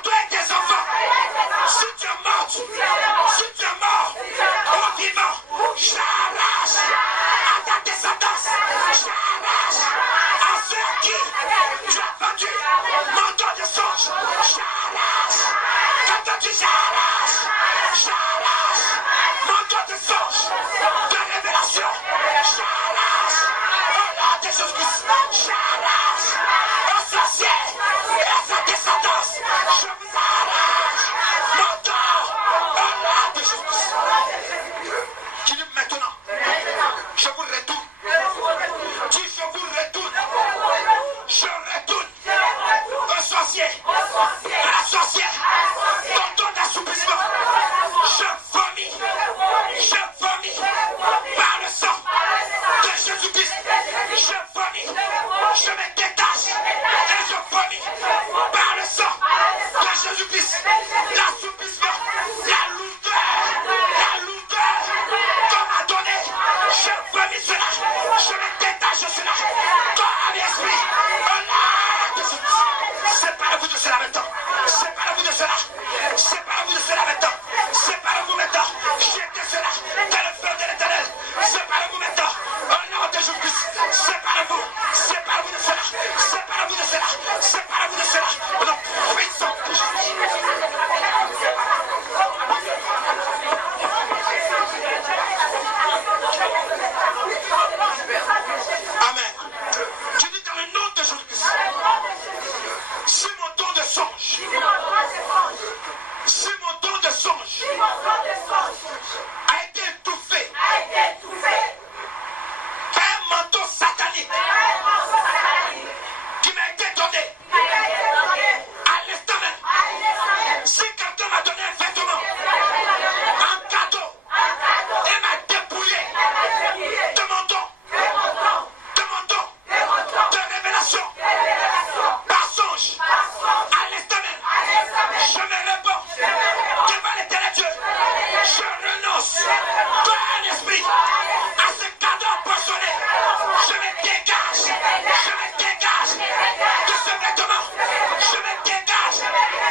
toi et tes enfants. Si tu es mort, au vivant, j'arrache. À ta descendance, j'arrache. À ceux qui tu as vendu mon don de songe, j'arrache. Quand tu j'arrache, j'arrache. Mon don de songe, de révélation, j'arrache. Au nom de Jésus-Christ, j'arrache. Au sorcier et à sa descendance, je vous arrache. Mon don, au nom de Jésus-Christ. Tu dis maintenant, je vous retourne. Dis je vous retourne. Je retourne au sorcier, à la sorcière, ton don d'assouplissement. Je vomis par le sang de Jésus-Christ. Je vomis, je me détache et je vomis par le sang de Jésus-Christ. L'assouplissement, la lourdeur qu'on m'a donné. Je vomis cela, je me détache de cela. Comme esprit, au nom de Jésus-Christ. Séparez-vous de cela maintenant. Séparez-vous de cela. Séparez-vous de cela maintenant. Séparez-vous maintenant. Jetez cela dans le feu de l'éternel. Séparez-vous maintenant. Au nom de Jésus-Christ. Séparez-vous. Séparez-vous de cela. Séparez-vous de cela. Séparez-vous de cela. Au nom puissant de Jésus. Amen. Tu dis dans le nom de Jésus-Christ. Si mon don de songe, si mon don de songe a été étouffé par un manteau satanique qui m'a été donné à l'instant même, si quelqu'un m'a donné un vêtement en cadeau et m'a dépouillé de mon don, de révélation, par songe, à l'instant même, je me réponds devant l'éternel Dieu. Je renonce comme un esprit à ce cadeau empoisonné. Je me dégage de ce vêtement. Je me dégage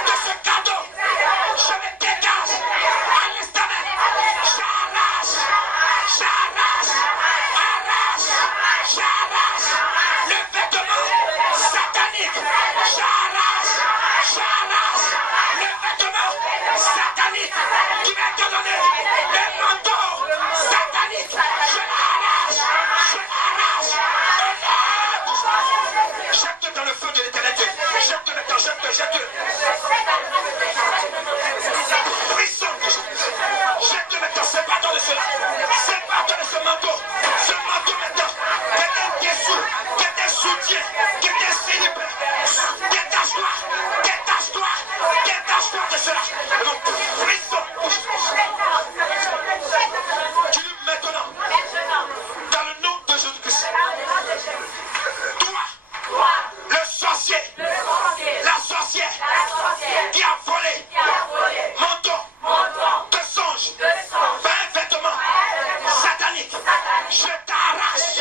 de ce cadeau. Je me dégage à l'instant même. J'arrache le vêtement satanique. J'arrache le vêtement satanique qui m'a été donné. Le manteau satanique. Je l'arrache. Jette dans le feu de l'éternel Dieu. Jette maintenant, jette. Puissant de Jésus. Jette maintenant, sépare-toi de cela. Sépare-toi de ce manteau. Ce manteau maintenant, qui est un dessous, qui est un soutien, qui est un célibataire. Détache-toi de cela. Donc, puissant de Jésus. Tu dis maintenant, dans le nom de Jésus-Christ, toi, le sorcier, la sorcière, qui a volé mon don de songe, par un vêtement satanique, je t'arrache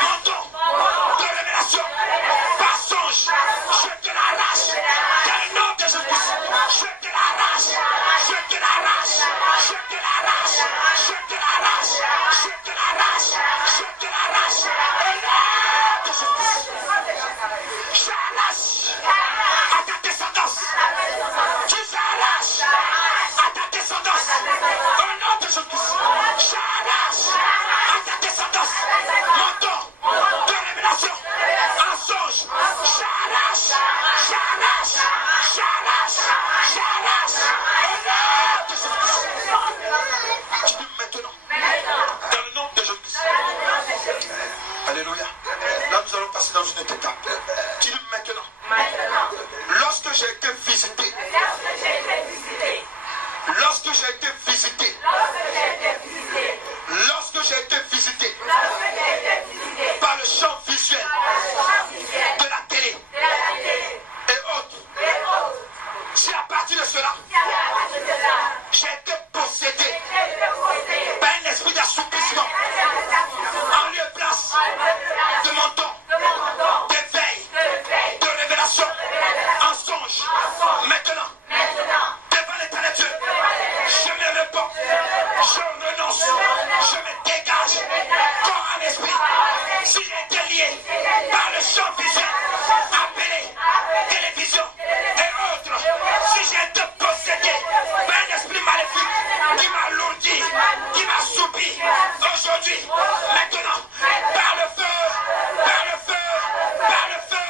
mon don de révélation, par songe, je te l'arrache, dans le nom de Jésus-Christ, je te l'arrache, j'arrache à ta descendance. Tu s'arraches à ta descendance. Au nom de Jésus-Christ, j'arrache à ta descendance. Mon don de révélation, en songe, j'arrache. Au nom de Jésus-Christ. Tu dis maintenant, dans le nom de Jésus-Christ. Alléluia. passer dans une autre étape. Tu dis maintenant. Lorsque j'ai été visité. Lorsque j'ai été visité. Lorsque j'ai été visité. Par le champ visuel de la télé et autres. Si à partir de cela, j'ai été possédé par un esprit d'assouplissement en lieu et place de mon temps, d'éveil, de révélation, en songe, maintenant, devant l'éternel Dieu, je me réponds, je renonce, je me dégage, corps en esprit. Si j'ai été lié par le champ visuel, appelé, télévision et autres, si j'ai été possédé par un esprit maléfique qui m'a lourdi, qui m'a soupi, aujourd'hui, maintenant, par le feu, par le feu, par le feu,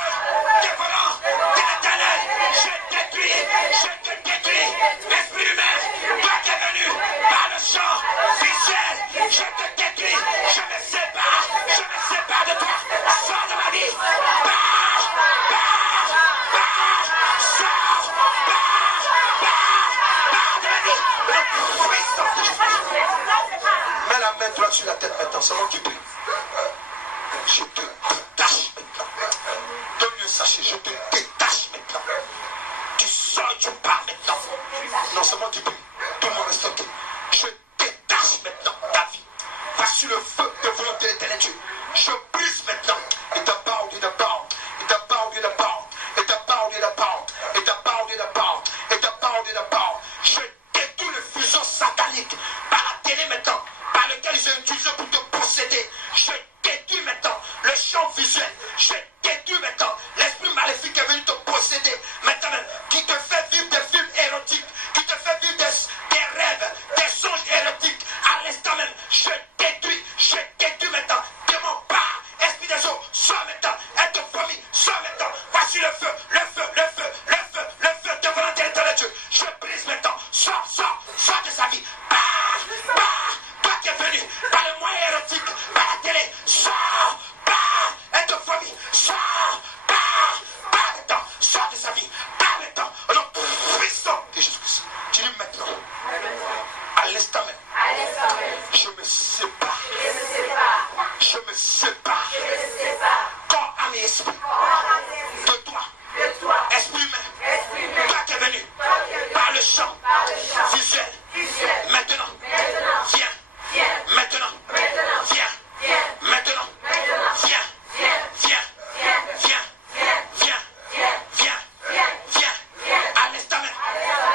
dévorant de l'éternel, je te détruis, esprit humain, toi qui es venu par le champ visuel, je te détruis, je me sépare de toi, sors de ma vie, sors de ma vie, mets la main droite sur la tête maintenant, c'est moi qui prie. Je te détache maintenant. Donne-lui un sachet, je te détache maintenant. Tu sors, tu pars maintenant. Non, c'est moi qui prie. Tout le monde est stocké. Je détache maintenant ta vie. Va sur le feu de volonté de l'éternel Dieu. Je brise maintenant. Et ta parole, et ta parole, et ta parole, et ta parole, et ta parole, et ta parole, et ta parole, et ta parole, et ta parole, et ta parole. Je détruis le fuseau satanique par la télé maintenant, par lequel ils ont utilisé pour te posséder. Je détruis maintenant le champ visuel. Je détruis maintenant l'esprit maléfique qui est venu te posséder. Maintenant même, qui te fait vivre des films érotiques, qui te fait vivre des rêves, des songes érotiques. À l'instant même, je détruis maintenant. Démon, part, esprit des eaux, sors maintenant. Et de famille, sors maintenant. Voici le feu, le feu, le feu, le feu, le feu de volonté de Dieu. Je brise maintenant. Sors de sa vie. Toi qui es venu par le moyen érotique, par la télé, sors, et de famille, sors, maintenant, sors de sa vie, maintenant, au nom puissant de Jésus-Christ. Tu dis maintenant, à l'instant même, je me sépare, corps, âme et esprit, de toi, esprit humain, toi qui es venu par le champ visuel, maintenant, viens, maintenant, viens, maintenant, viens,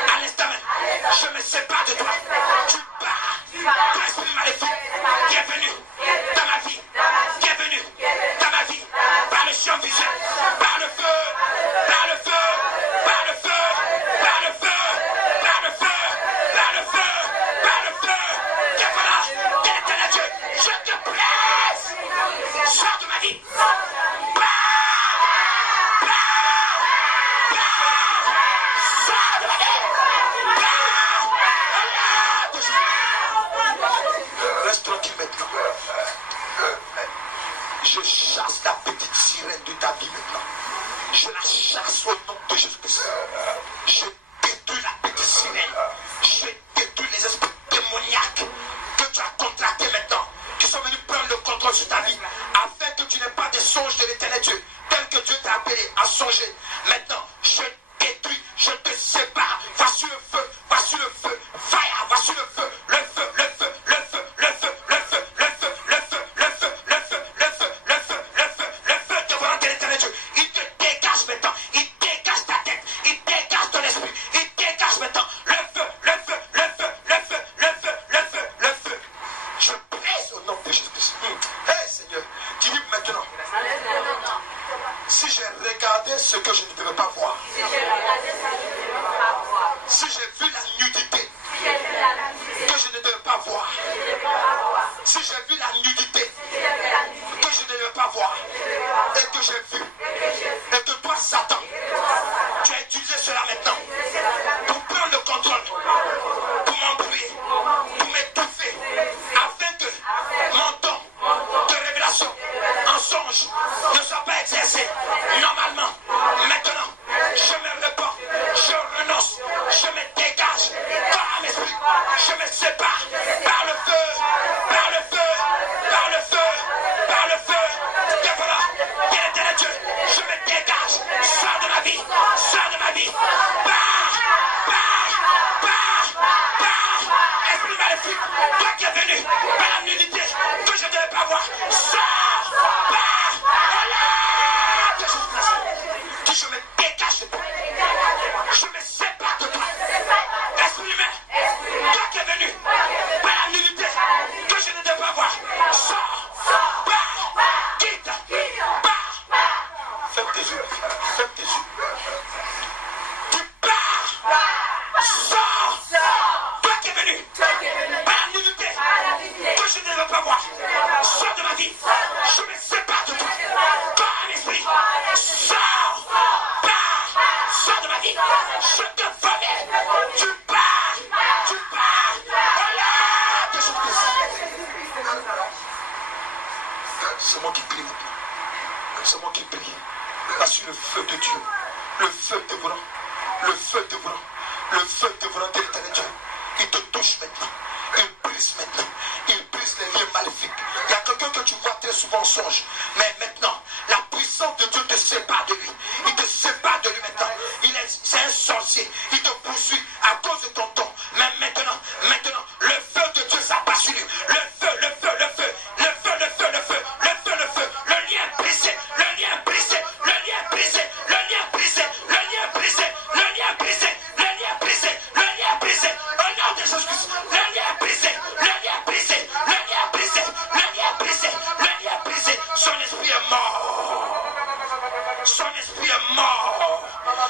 à l'instant même, je me sépare de toi, tu pars, ton esprit maléfique qui est venu dans ma vie, par le champ visuel, par le feu, par le feu, par le feu, par le feu, par le feu, par le feu, par le feu, dévorant de l'éternel Dieu, je te blesse, sors de ma vie, reste tranquille maintenant. Je chasse la petite sirène de ta vie maintenant. Je la chasse au nom de Jésus-Christ. Je détruis la petite sirène. Je détruis les esprits démoniaques que tu as contractés maintenant, qui sont venus prendre le contrôle sur ta vie, afin que tu n'aies pas des songes de l'éternel Dieu, tel que Dieu t'a appelé à songer. Maintenant, je détruis, je te sépare. Voici le feu, fire, voici le feu, le feu, le feu, le feu, le feu, le feu, le feu, le feu, le feu, le feu, le feu, le feu, le feu, le feu de volonté de l'éternel Dieu. Il te dégage maintenant, il dégage ta tête, il dégage ton esprit, il dégage maintenant le feu, le feu, le feu, le feu, le feu, le feu, le feu. Je prie au nom de Jésus-Christ. Hey Seigneur, tu dis maintenant, si j'ai regardé ce que je ne devais pas voir, si j'ai vu la nudité que je ne devais pas voir, si j'ai vu la nudité que je ne devais pas voir et que j'ai vu, et que toi Satan, tu as utilisé cela maintenant pour prendre le contrôle, pour m'embrouiller, pour m'étouffer, afin que mon don de révélation en songe mensonge ne soit pas exercé normalement. Maintenant, je me répands, je renonce, je me dégage par l'esprit, je me sépare par le feu, par le feu, par le feu, par le feu. Et voilà, quel est Dieu, je me dégage, sors de ma vie, sors de ma vie. Esprit maléfique, toi qui es venu par la nudité que je ne devais pas voir, sors, que je me dégage de toi, je me sépare de toi. Esprit humain, toi qui es venu par la nudité que je ne devais pas voir, sors, quitte, ferme tes yeux, ferme tes yeux. Tu pars, sors, toi qui es venu par la nudité que je ne devais pas voir, sors de ma vie, je me sépare de toi, toi un esprit, sors, sors de ma vie, je te vomets, tu pars, voilà, de Jésus-Christ. C'est moi qui prie maintenant, c'est moi qui prie, parce que le feu de Dieu, le feu dévorant, le feu dévorant, le feu dévorant de l'éternel Dieu, il te touche maintenant, il brise maintenant, il brise les liens maléfiques. Il y a quelqu'un que tu vois très souvent en songe, mais maintenant, la puissance de Dieu te sépare de lui, il te sépare de lui maintenant, c'est un sorcier, il te poursuit à cause de ton don, mais maintenant, le feu de Dieu s'abat sur lui, le feu, le lien brisé, le lien brisé, le lien brisé, le lien brisé, le lien brisé, le lien brisé, le lien brisé, le lien brisé, au nom de Jésus-Christ, le lien brisé, le lien brisé, le lien brisé, le lien brisé, le lien brisé, son esprit est mort, son esprit est mort,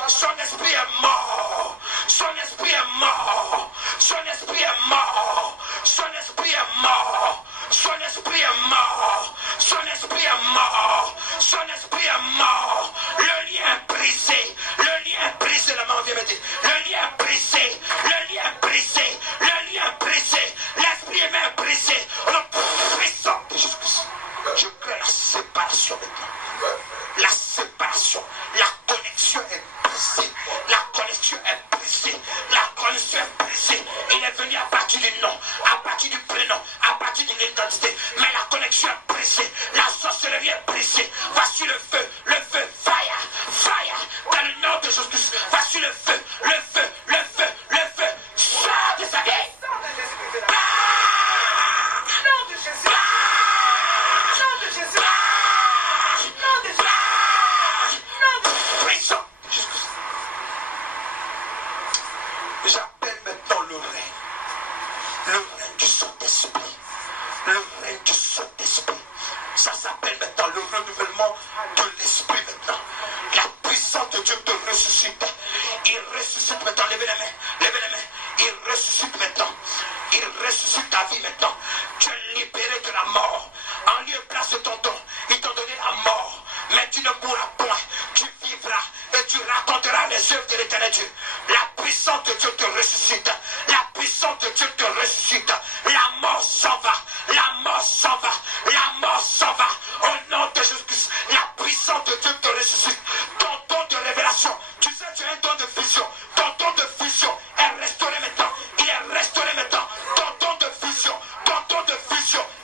son esprit est mort, son esprit est mort, son esprit est mort, son esprit est mort, son esprit est mort, son esprit est mort, son esprit est mort, le lien brisé, la main vient me dire, le lien brisé, l'esprit est brisé, au nom puissant de Jésus-Christ, je crée la séparation maintenant, la séparation, la connexion est brisée, la connexion est brisée, il est venu à partir du nom, à partir du prénom, à partir de l'identité, mais la connexion est brisée, la sorcellerie est brisée, voici le feu, fire, dans le nom de Jésus-Christ, voici le feu, sors de sa vie, j'appelle maintenant le règne du Saint-Esprit, le règne du Saint-Esprit, ça s'appelle maintenant le renouvellement de l'esprit maintenant, la puissance de Dieu te ressuscite, il ressuscite maintenant, levez les mains, il ressuscite maintenant, il ressuscite ta vie maintenant, tu es libéré de la mort, en lieu et place de ton don, ils t'ont donné la mort, mais tu ne mourras point, tu vivras et tu raconteras les œuvres de l'éternel Dieu, la puissance de Dieu te ressuscite, la puissance de Dieu te ressuscite, la mort s'en va, au nom de Jésus-Christ, la puissance de Dieu te ressuscite, ton don de révélation, tu sais tu as un don de vision, ton don de vision est restauré maintenant, il est restauré maintenant, ton don de vision,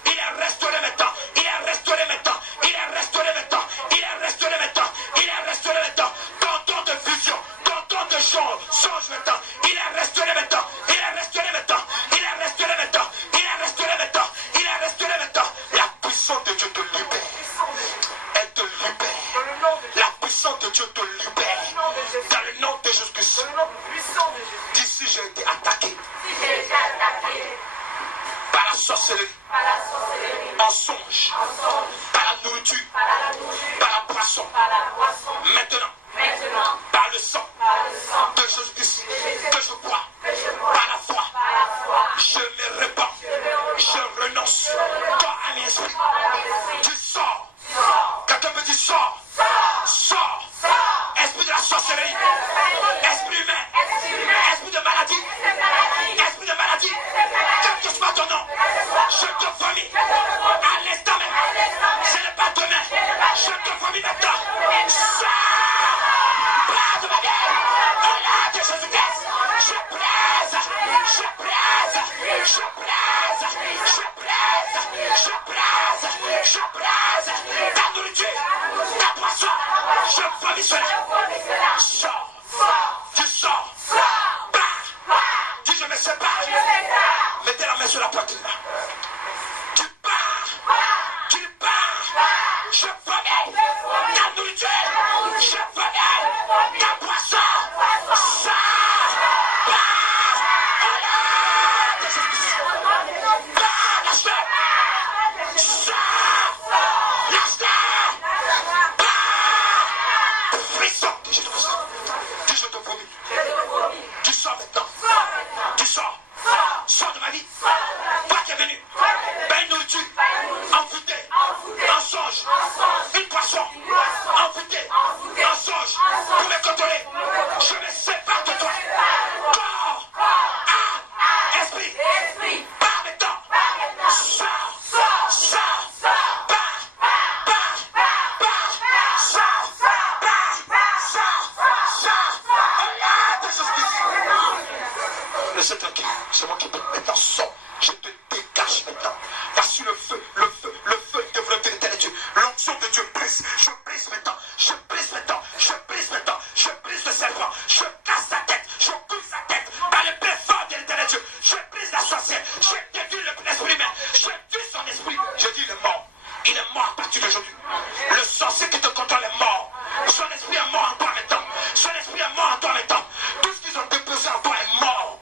il est restauré maintenant, il est restauré maintenant, il est restauré maintenant, il est restauré maintenant, il est restauré maintenant, ton don de vision, ton don de songe maintenant, il est restauré maintenant, il est restauré maintenant, il est restauré maintenant, il est restauré maintenant, il est restauré maintenant, la puissance de Dieu te libère, elle te libère, la puissance de Dieu te libère, dans le nom de Jésus-Christ, d'ici j'ai été attaqué, par la sorcellerie, en songe, par la nourriture, par la poisson, maintenant, par le sang de Jésus-Christ, que je bois, par la foi, je me répands, je renonce, toi à mes esprits, tu sors, quelqu'un me dit sors, esprit de la sorcellerie, esprit humain, esprit de maladie, quel que soit ton nom, je te vomis, à l'instant même, ce n'est pas demain, vomis cela. Sors. Tu sors. Dis je me sépare. Mettez la main sur la poitrine. Tu pars. Tu pars. Je vomis ta nourriture. Je vomis ta boisson. Sors. Sors de ma vie. Toi qui es venu. Pas une nourriture. Envoûté. En songe. Une poisson. Envoûté. En songe. Pour me contrôler. Je me sépare de toi. Corps. Âme. Esprit. Pars maintenant. Sors. Sors. Pars. Sors. Laissez tranquille, c'est moi qui peux. Maintenant, sors. Je te dégage maintenant. Voici le feu de volonté d'éternel Dieu. L'onction de Dieu brise. Je brise maintenant. Je brise le serpent. Je casse sa tête. Je coupe sa tête. Par le paix fort de l'éternel Dieu. Je brise la sorcière. Je détruis l'esprit humain. Je tue son esprit. Je dis, il est mort. Il est mort à partir d'aujourd'hui. Le sorcier qui te contrôle est mort. Son esprit est mort en toi maintenant. Son esprit est mort en toi maintenant. Tout ce qu'ils ont déposé en toi est mort.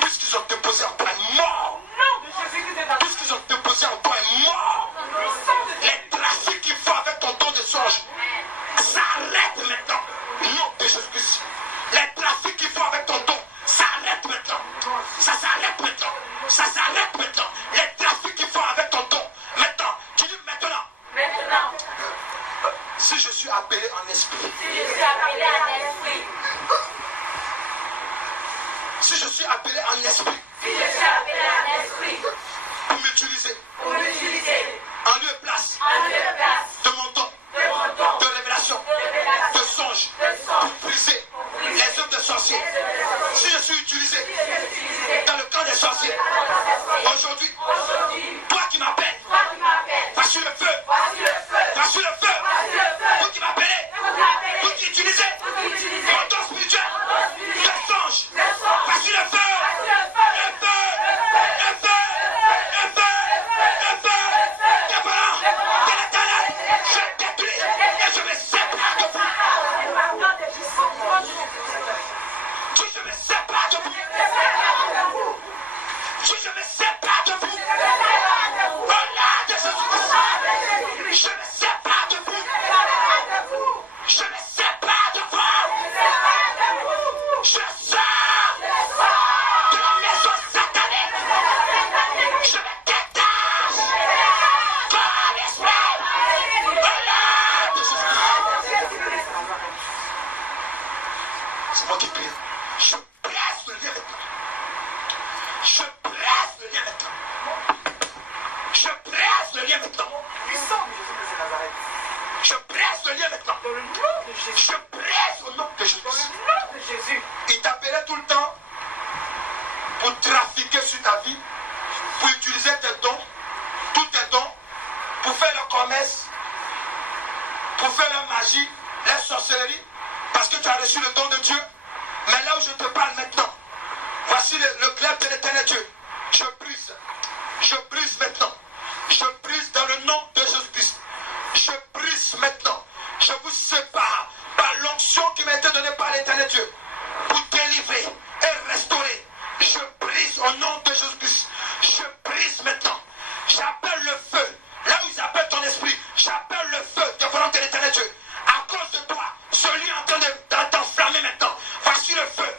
Tout ce qu'ils ont déposé en toi est mort. Tout ce qu'ils ont déposé en toi est mort. Les trafics qu'ils font avec ton don de songe s'arrêtent maintenant. Non de Jésus-Christ. Les trafics qu'ils font avec ton don s'arrêtent maintenant. Ça s'arrête maintenant. Ça s'arrête maintenant. Les trafics qu'ils font avec ton don. Maintenant. Tu dis maintenant. Si je suis appelé en esprit. Si je suis appelé en esprit. Pour m'utiliser. En lieu et place. De mon don. De révélation. De songe. Pour briser les œuvres de sorciers. Si je suis utilisé dans le camp des sorciers. Aujourd'hui. Toi qui m'appelles. Voici le feu. Voici le feu. Vous qui m'appelez. Vous qui utilisez. Mon don spirituel. Le songe. Voici le feu. Le feu. Le feu. Le feu. Le feu. Des parents. De l'éternel. Je détruis et je me sépare de vous. Si je me sépare de vous. Si je me sépare de vous. Au nom de Jésus-Christ. Je me sépare de vous. Je me sépare de vous. Je sors de la maison satanique. Je me détache. Comme l'esprit. Au nom de Jésus-Christ. C'est moi qui prie. Je presse le lien maintenant. Je presse le lien maintenant. Je presse le lien maintenant. Je presse le lien maintenant. Je presse au nom de Jésus. Il t'appelait tout le temps pour trafiquer sur ta vie, pour utiliser tes dons, tous tes dons, pour faire leur commerce, pour faire leur magie, la sorcellerie, parce que tu as reçu le don de Dieu. Mais là où je te parle maintenant, voici le glaive de l'éternel Dieu. Je brise maintenant. Je brise dans le nom de Jésus-Christ. Je brise maintenant. Je vous sépare par l'onction qui m'a été donnée par l'éternel Dieu pour délivrer et restaurer. Je brise au nom de Jésus-Christ. Je brise maintenant. J'appelle le feu. Là où ils appellent ton esprit, j'appelle le feu de volonté de l'éternel Dieu. À cause de toi, ce lieu est en train d'enflammer maintenant. Voici le feu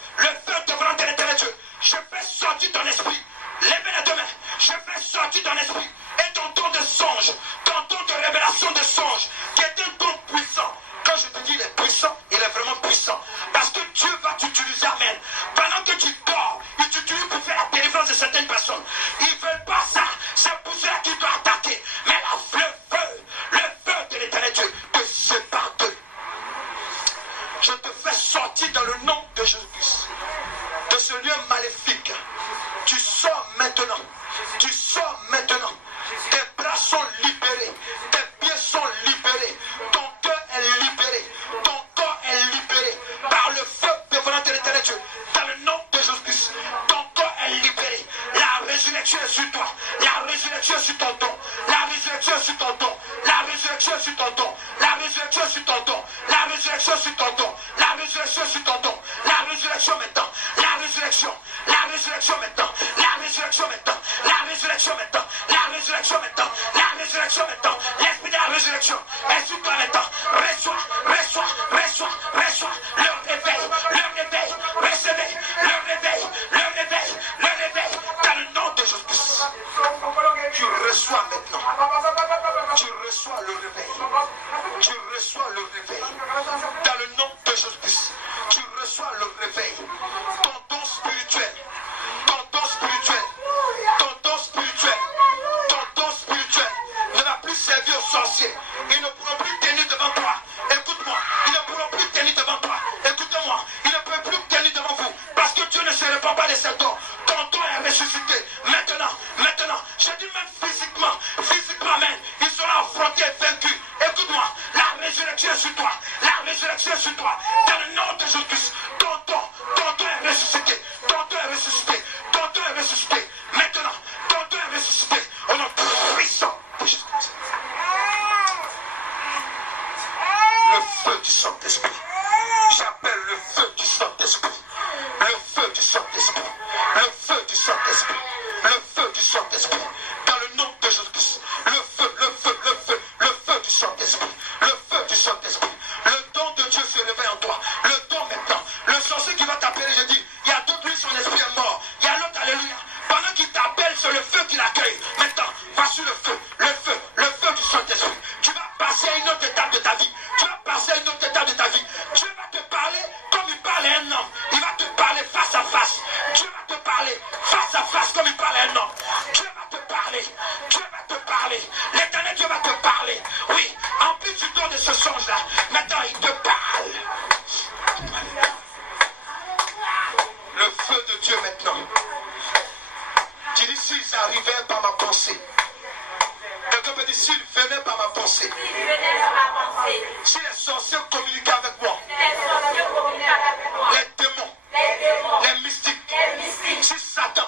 de volonté de l'éternel Dieu. Je fais sortir ton esprit. Lève les deux mains. Je fais sortir ton esprit. Et ton don de songe, ton don de révélation de songe, qui est un don puissant. Quand je te dis il est puissant, il est vraiment puissant. Parce que Dieu va t'utiliser, amen. Pendant que tu dors, il t'utilise pour faire la délivrance de certaines personnes. Ils ne veulent pas ça. C'est pour cela qu'il doit attaquer. Mais là, le feu de l'éternel Dieu te sépare d'eux. Je te fais sortir dans le nom de Jésus-Christ de ce lieu maléfique. Tu sors maintenant. Tu sors maintenant. Tes bras sont libérés. Tes pieds sont libérés. résurrection sur ton don. La résurrection sur ton don. La résurrection sur ton don. La résurrection sur ton don. La résurrection maintenant. La résurrection. La résurrection maintenant. La résurrection maintenant. La résurrection maintenant. La résurrection maintenant. La résurrection maintenant. L'esprit de la résurrection est sur toi maintenant. Reçois, reçois, reçois, reçois. Le réveil, recevez, le réveil, le réveil. Dans le nom de Jésus-Christ. Tu reçois maintenant. Tu reçois le réveil. Tu reçois le réveil. Dans le nom de Jésus-Christ. Tu reçois le réveil. Ton don spirituel. Ton don spirituel. Ton don spirituel. Ton don spirituel ne va plus servir aux sorciers. Ils ne pourront plus tenir devant toi. Écoute-moi. Ils ne pourront plus tenir devant toi. Écoutez-moi. Ils ne peuvent plus tenir devant vous. Parce que Dieu ne se répand pas de cet don. Ton don est ressuscité. Maintenant. Je dis même physiquement même. Ils seront affrontés et vaincus. Écoute-moi. La résurrection est sur toi. La résurrection est sur toi. Dans le nom de Jésus-Christ. Ton don est ressuscité. Ton don est ressuscité. Ton don est ressuscité. Maintenant. Ton don est ressuscité. Au nom puissant de Jésus-Christ. Le feu du Saint-Esprit. J'appelle le feu du Saint-Esprit. Le feu du Saint-Esprit. Le feu du Saint-Esprit. Le feu du Saint-Esprit. Dans le nom de Jésus-Christ. Le feu du Saint-Esprit. Le feu du Saint-Esprit. Le don de Dieu se réveille en toi. Le don maintenant. Le sorcier qui va t'appeler, je dis, il y a d'autres, lui, son esprit est mort. Il y a l'autre, alléluia. Pendant qu'il t'appelle, c'est le feu qui l'accueille. Maintenant, va sur le feu du Saint-Esprit. Tu vas passer à une autre étape de ta vie. Dieu va te parler comme il parle à un homme. Il va te parler face à face. Dieu va te parler face à face comme il parle à un homme. Dieu va te parler. L'Éternel Dieu va te parler. Oui, en plus du don de ce songe-là, maintenant il te parle. Le feu de Dieu maintenant. Tu dis s'ils arrivaient par ma pensée. Quelqu'un peut dire s'ils venaient par ma pensée. Si les sorciers communiquaient avec moi. Les démons. Les mystiques. Si Satan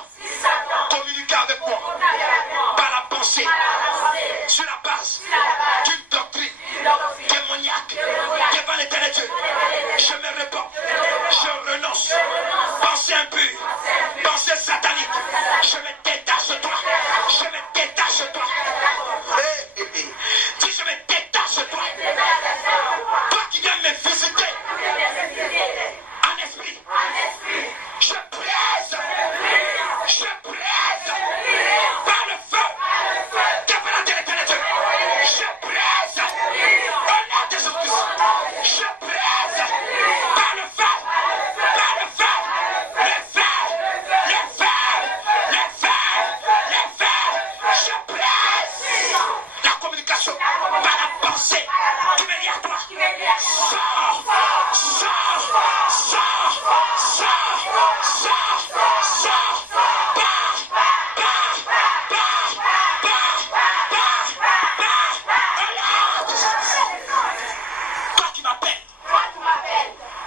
communiquait avec moi. Par la pensée. Sur la base d'une doctrine démoniaque devant l'Éternel Dieu. Je me répands. Je renonce. Pensée impure. Pensée satanique. Je me détache de toi. Je me détache de toi. Si je me détache de toi. Toi qui viens me visiter. En esprit. Je presse. Par le feu. Devant l'Éternel Dieu. Je presse. Au nom de Jésus-Christ. Je presse. Par le feu. Je presse. La communication par la pensée qui me lie à toi. Sors. Toi qui m'appelles.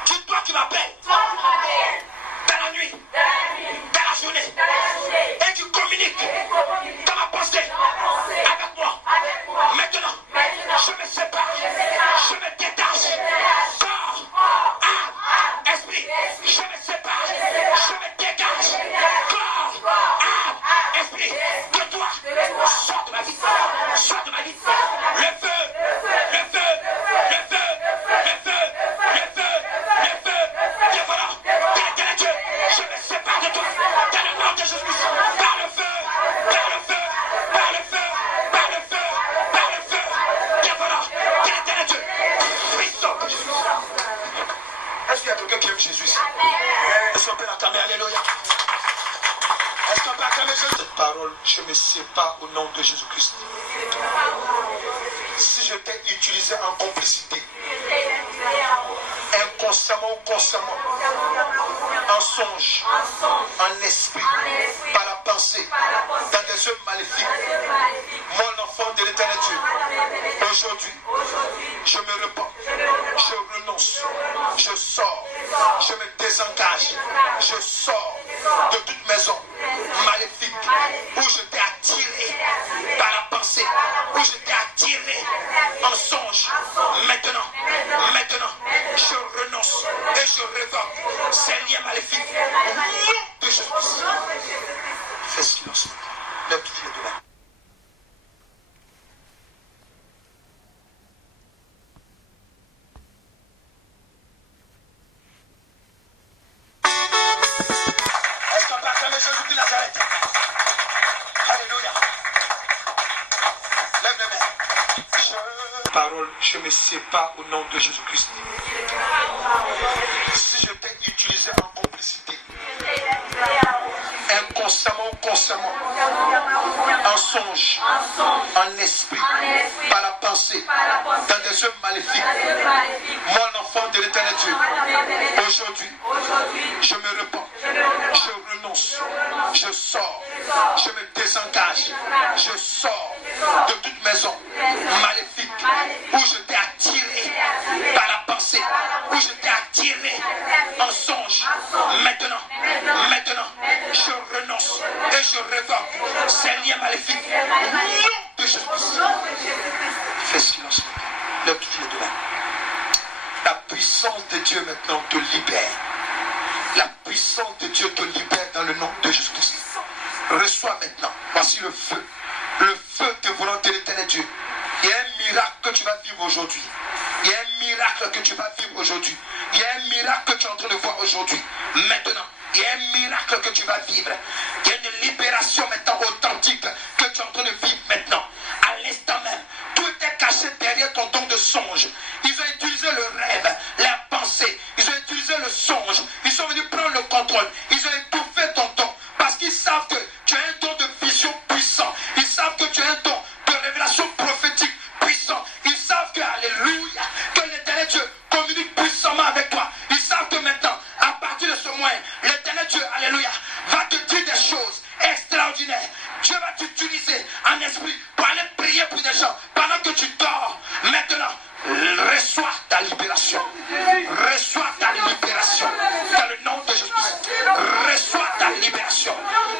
Dis-toi qui m'appelle. Dans la nuit. Dans la journée. Et tu communiques dans ma pensée avec moi. Maintenant, je me sépare. Je me détache. Corps, âme, esprit. Je me sépare. Je me dégage. Corps, âme, esprit. De toi. Sors de ma vie. Sors de ma vie. Le feu. Viens voilà. Tel Dieu. Je me sépare de toi. Dans le nom de Jésus-Christ. Par le feu. Viens voilà. Tel Dieu. Puissant de Jésus. Est-ce qu'il y a quelqu'un qui aime Jésus ici? Est-ce qu'on peut l'acclamer? Alléluia. Est-ce qu'on peut acclamer Jésus? Cette parole, je me sépare au nom de Jésus-Christ. Si je t'ai utilisé en complicité, inconsciemment ou consciemment, en songe, en esprit, par la pensée, dans des œuvres maléfiques, mon enfant de l'Éternel Dieu, aujourd'hui, je me repens, je renonce, je sors, je me désengage, je sors de toute maison maléfique où je t'ai attiré par la pensée, où je t'ai attiré un songe. Maintenant, je renonce et je révoque ces liens maléfiques. Au nom de Jésus. Fais silence. Lève toutes les deux mains. Est-ce qu'on peut acclamer Jésus de Nazareth? Alléluia. Lève les mains. Parole, je me sépare au nom de Jésus-Christ. Si je t'ai utilisé en complicité, inconsciemment ou consciemment, en songe, en esprit, par la pensée, dans des œuvres maléfiques, mon enfant de l'éternel Dieu, aujourd'hui, je me repens, je renonce, je sors, je me désengage, je sors de toute maison maléfique où je t'ai attiré par la pensée, où je t'ai attiré en songe. Maintenant, je renonce et je révoque ces liens maléfiques. Au nom de Jésus-Christ. Fais silence. Lève toutes les deux mains. La puissance de Dieu maintenant te libère. La puissance de Dieu te libère dans le nom de Jésus-Christ. Reçois maintenant. Voici le feu. Le feu de volonté de l'éternel Dieu. Il y a un miracle que tu vas vivre aujourd'hui. Il y a un miracle que tu vas vivre aujourd'hui. Il y a un miracle que tu es en train de voir aujourd'hui. Maintenant, il y a un miracle que tu vas vivre. Il y a une libération maintenant authentique que tu es en train de vivre maintenant. À l'instant même, tout était caché derrière ton don de songe. Ils ont utilisé le rêve, la pensée. Ils ont utilisé le songe. Ils sont venus prendre le contrôle. Ils ont étouffé ton don. Parce qu'ils savent que tu as un don de vision puissant. Ils savent que tu as un don de révélation prophétique puissant. Ils savent que, alléluia, que l'éternel Dieu communique puissamment avec toi. Ils savent que maintenant, à partir de ce moyen, l'éternel Dieu, alléluia, va te dire des choses extraordinaires. Dieu va t'utiliser en esprit pour aller prier pour des gens pendant que tu dors. Maintenant, reçois ta libération. Reçois ta libération. Dans le nom de Jésus. Reçois ta libération.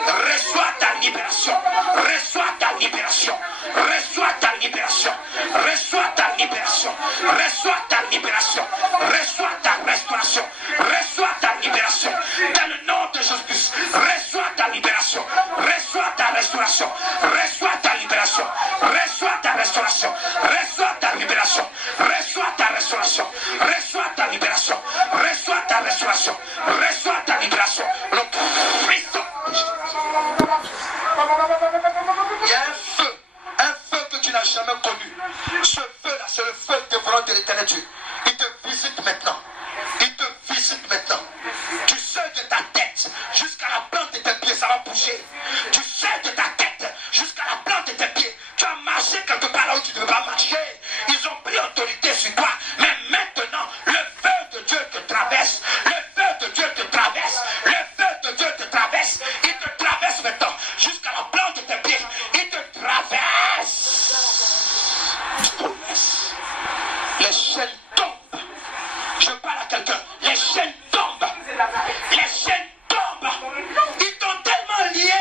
Reçois ta libération. Reçois ta libération. Reçois ta libération. Reçois ta libération. Reçois ta libération. Reçois ta restauration. Reçois ta libération. Dans le nom de Jésus. Reçois ta libération. Reçois ta restauration. Reçois ta libération. Reçois ta restauration. Reçois ta libération. Reçois ta restauration. Reçois ta libération. Reçois ta restauration. Reçois ta libération. Le puissant. Il y a un feu que tu n'as jamais connu. Ce feu-là, c'est le feu dévorant de l'éternel Dieu. Il te visite maintenant. Il te visite maintenant. Tu sais de ta tête jusqu'à la plante de tes pieds, ça va bouger. Tu sais de ta tête jusqu'à la plante de tes pieds. Tu as marché quelque part là où tu ne veux pas marcher. Ils ont pris autorité sur toi. Mais maintenant, le feu de Dieu te traverse. Le feu de Dieu te traverse. Le feu de Dieu te traverse. Il te traverse maintenant jusqu'à la plante de tes pieds. Il te traverse. Les chaînes tombent. Je parle à quelqu'un. Les chaînes tombent. Les chaînes tombent. Ils t'ont tellement lié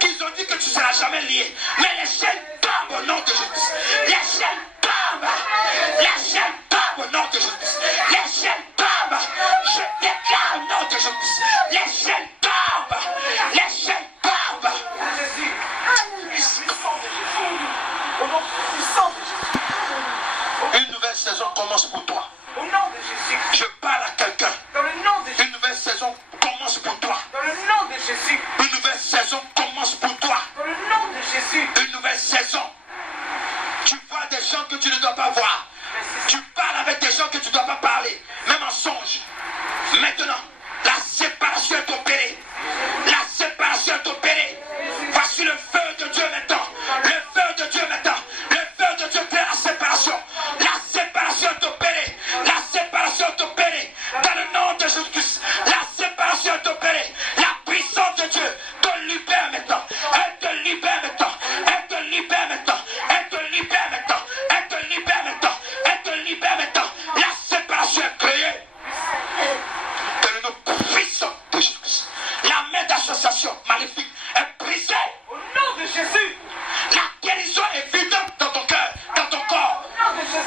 qu'ils ont dit que tu ne seras jamais lié. Mais les chaînes tombent au nom de Jésus. Les chaînes tombent. Les chaînes tombent au nom de Jésus. Les chaînes tombent. Je déclare au nom de Jésus. Les chaînes tombent. Les chaînes tombent. Une nouvelle saison commence pour toi. Au nom de Jésus. Je parle à quelqu'un. Dans le nom de Jésus. Une nouvelle saison commence pour toi. Dans le nom de Jésus. Une nouvelle saison commence pour toi. Dans le nom de Jésus. Une nouvelle saison. Tu vois des gens que tu ne dois pas voir. Tu parles avec des gens que tu ne dois pas parler. Même en songe. Maintenant, la séparation est opérée. La séparation est opérée. Voici le feu de Dieu maintenant. Le feu de Dieu maintenant. Le feu de Dieu crée la séparation. La séparation est opérée. La séparation est opérée. Dans le nom de Jésus-Christ. La séparation est opérée. La puissance de Dieu te libère maintenant. Elle te libère maintenant. Elle te libère maintenant. Elle te libère maintenant. Elle te libère maintenant. Elle te libère maintenant. La séparation.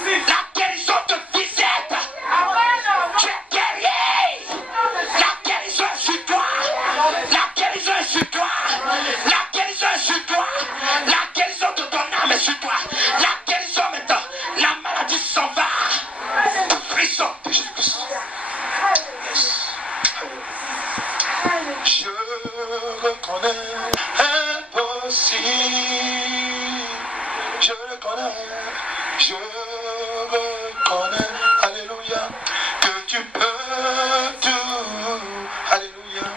La guérison te visite. Tu es guéri. La guérison est sur toi. La guérison est sur toi. La guérison est sur toi. La guérison de ton âme est sur toi. La guérison maintenant. La maladie s'en va. Prison de Jésus-Christ. Je reconnais impossible. Je reconnais. Je reconnais. Alléluia. Que tu peux tout. Alléluia.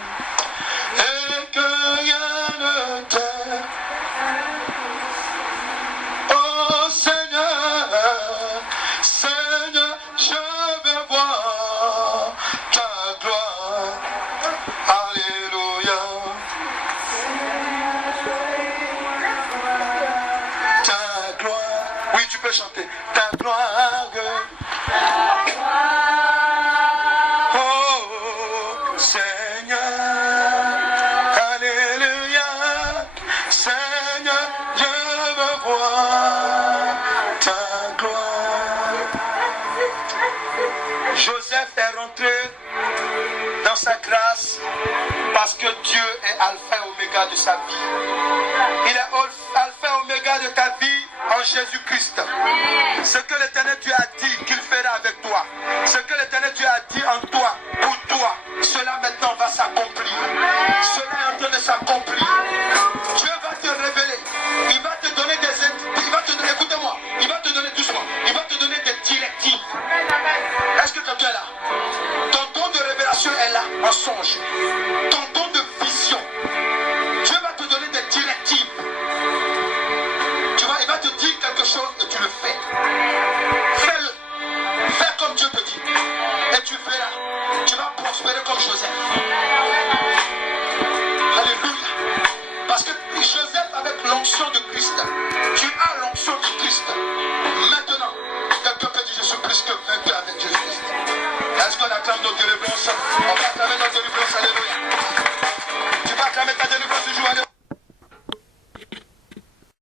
Et que rien ne t'est. Oh Seigneur, Seigneur, je veux voir ta gloire. Alléluia. Ta gloire. Oui, tu peux chanter. Ta gloire. Oh Seigneur. Alléluia. Seigneur, je veux voir ta gloire. Joseph est rentré dans sa grâce parce que Dieu est alpha et oméga de sa vie. Il est alpha et oméga de ta vie en Jésus-Christ. Ce que l'Éternel Dieu a dit, qu'il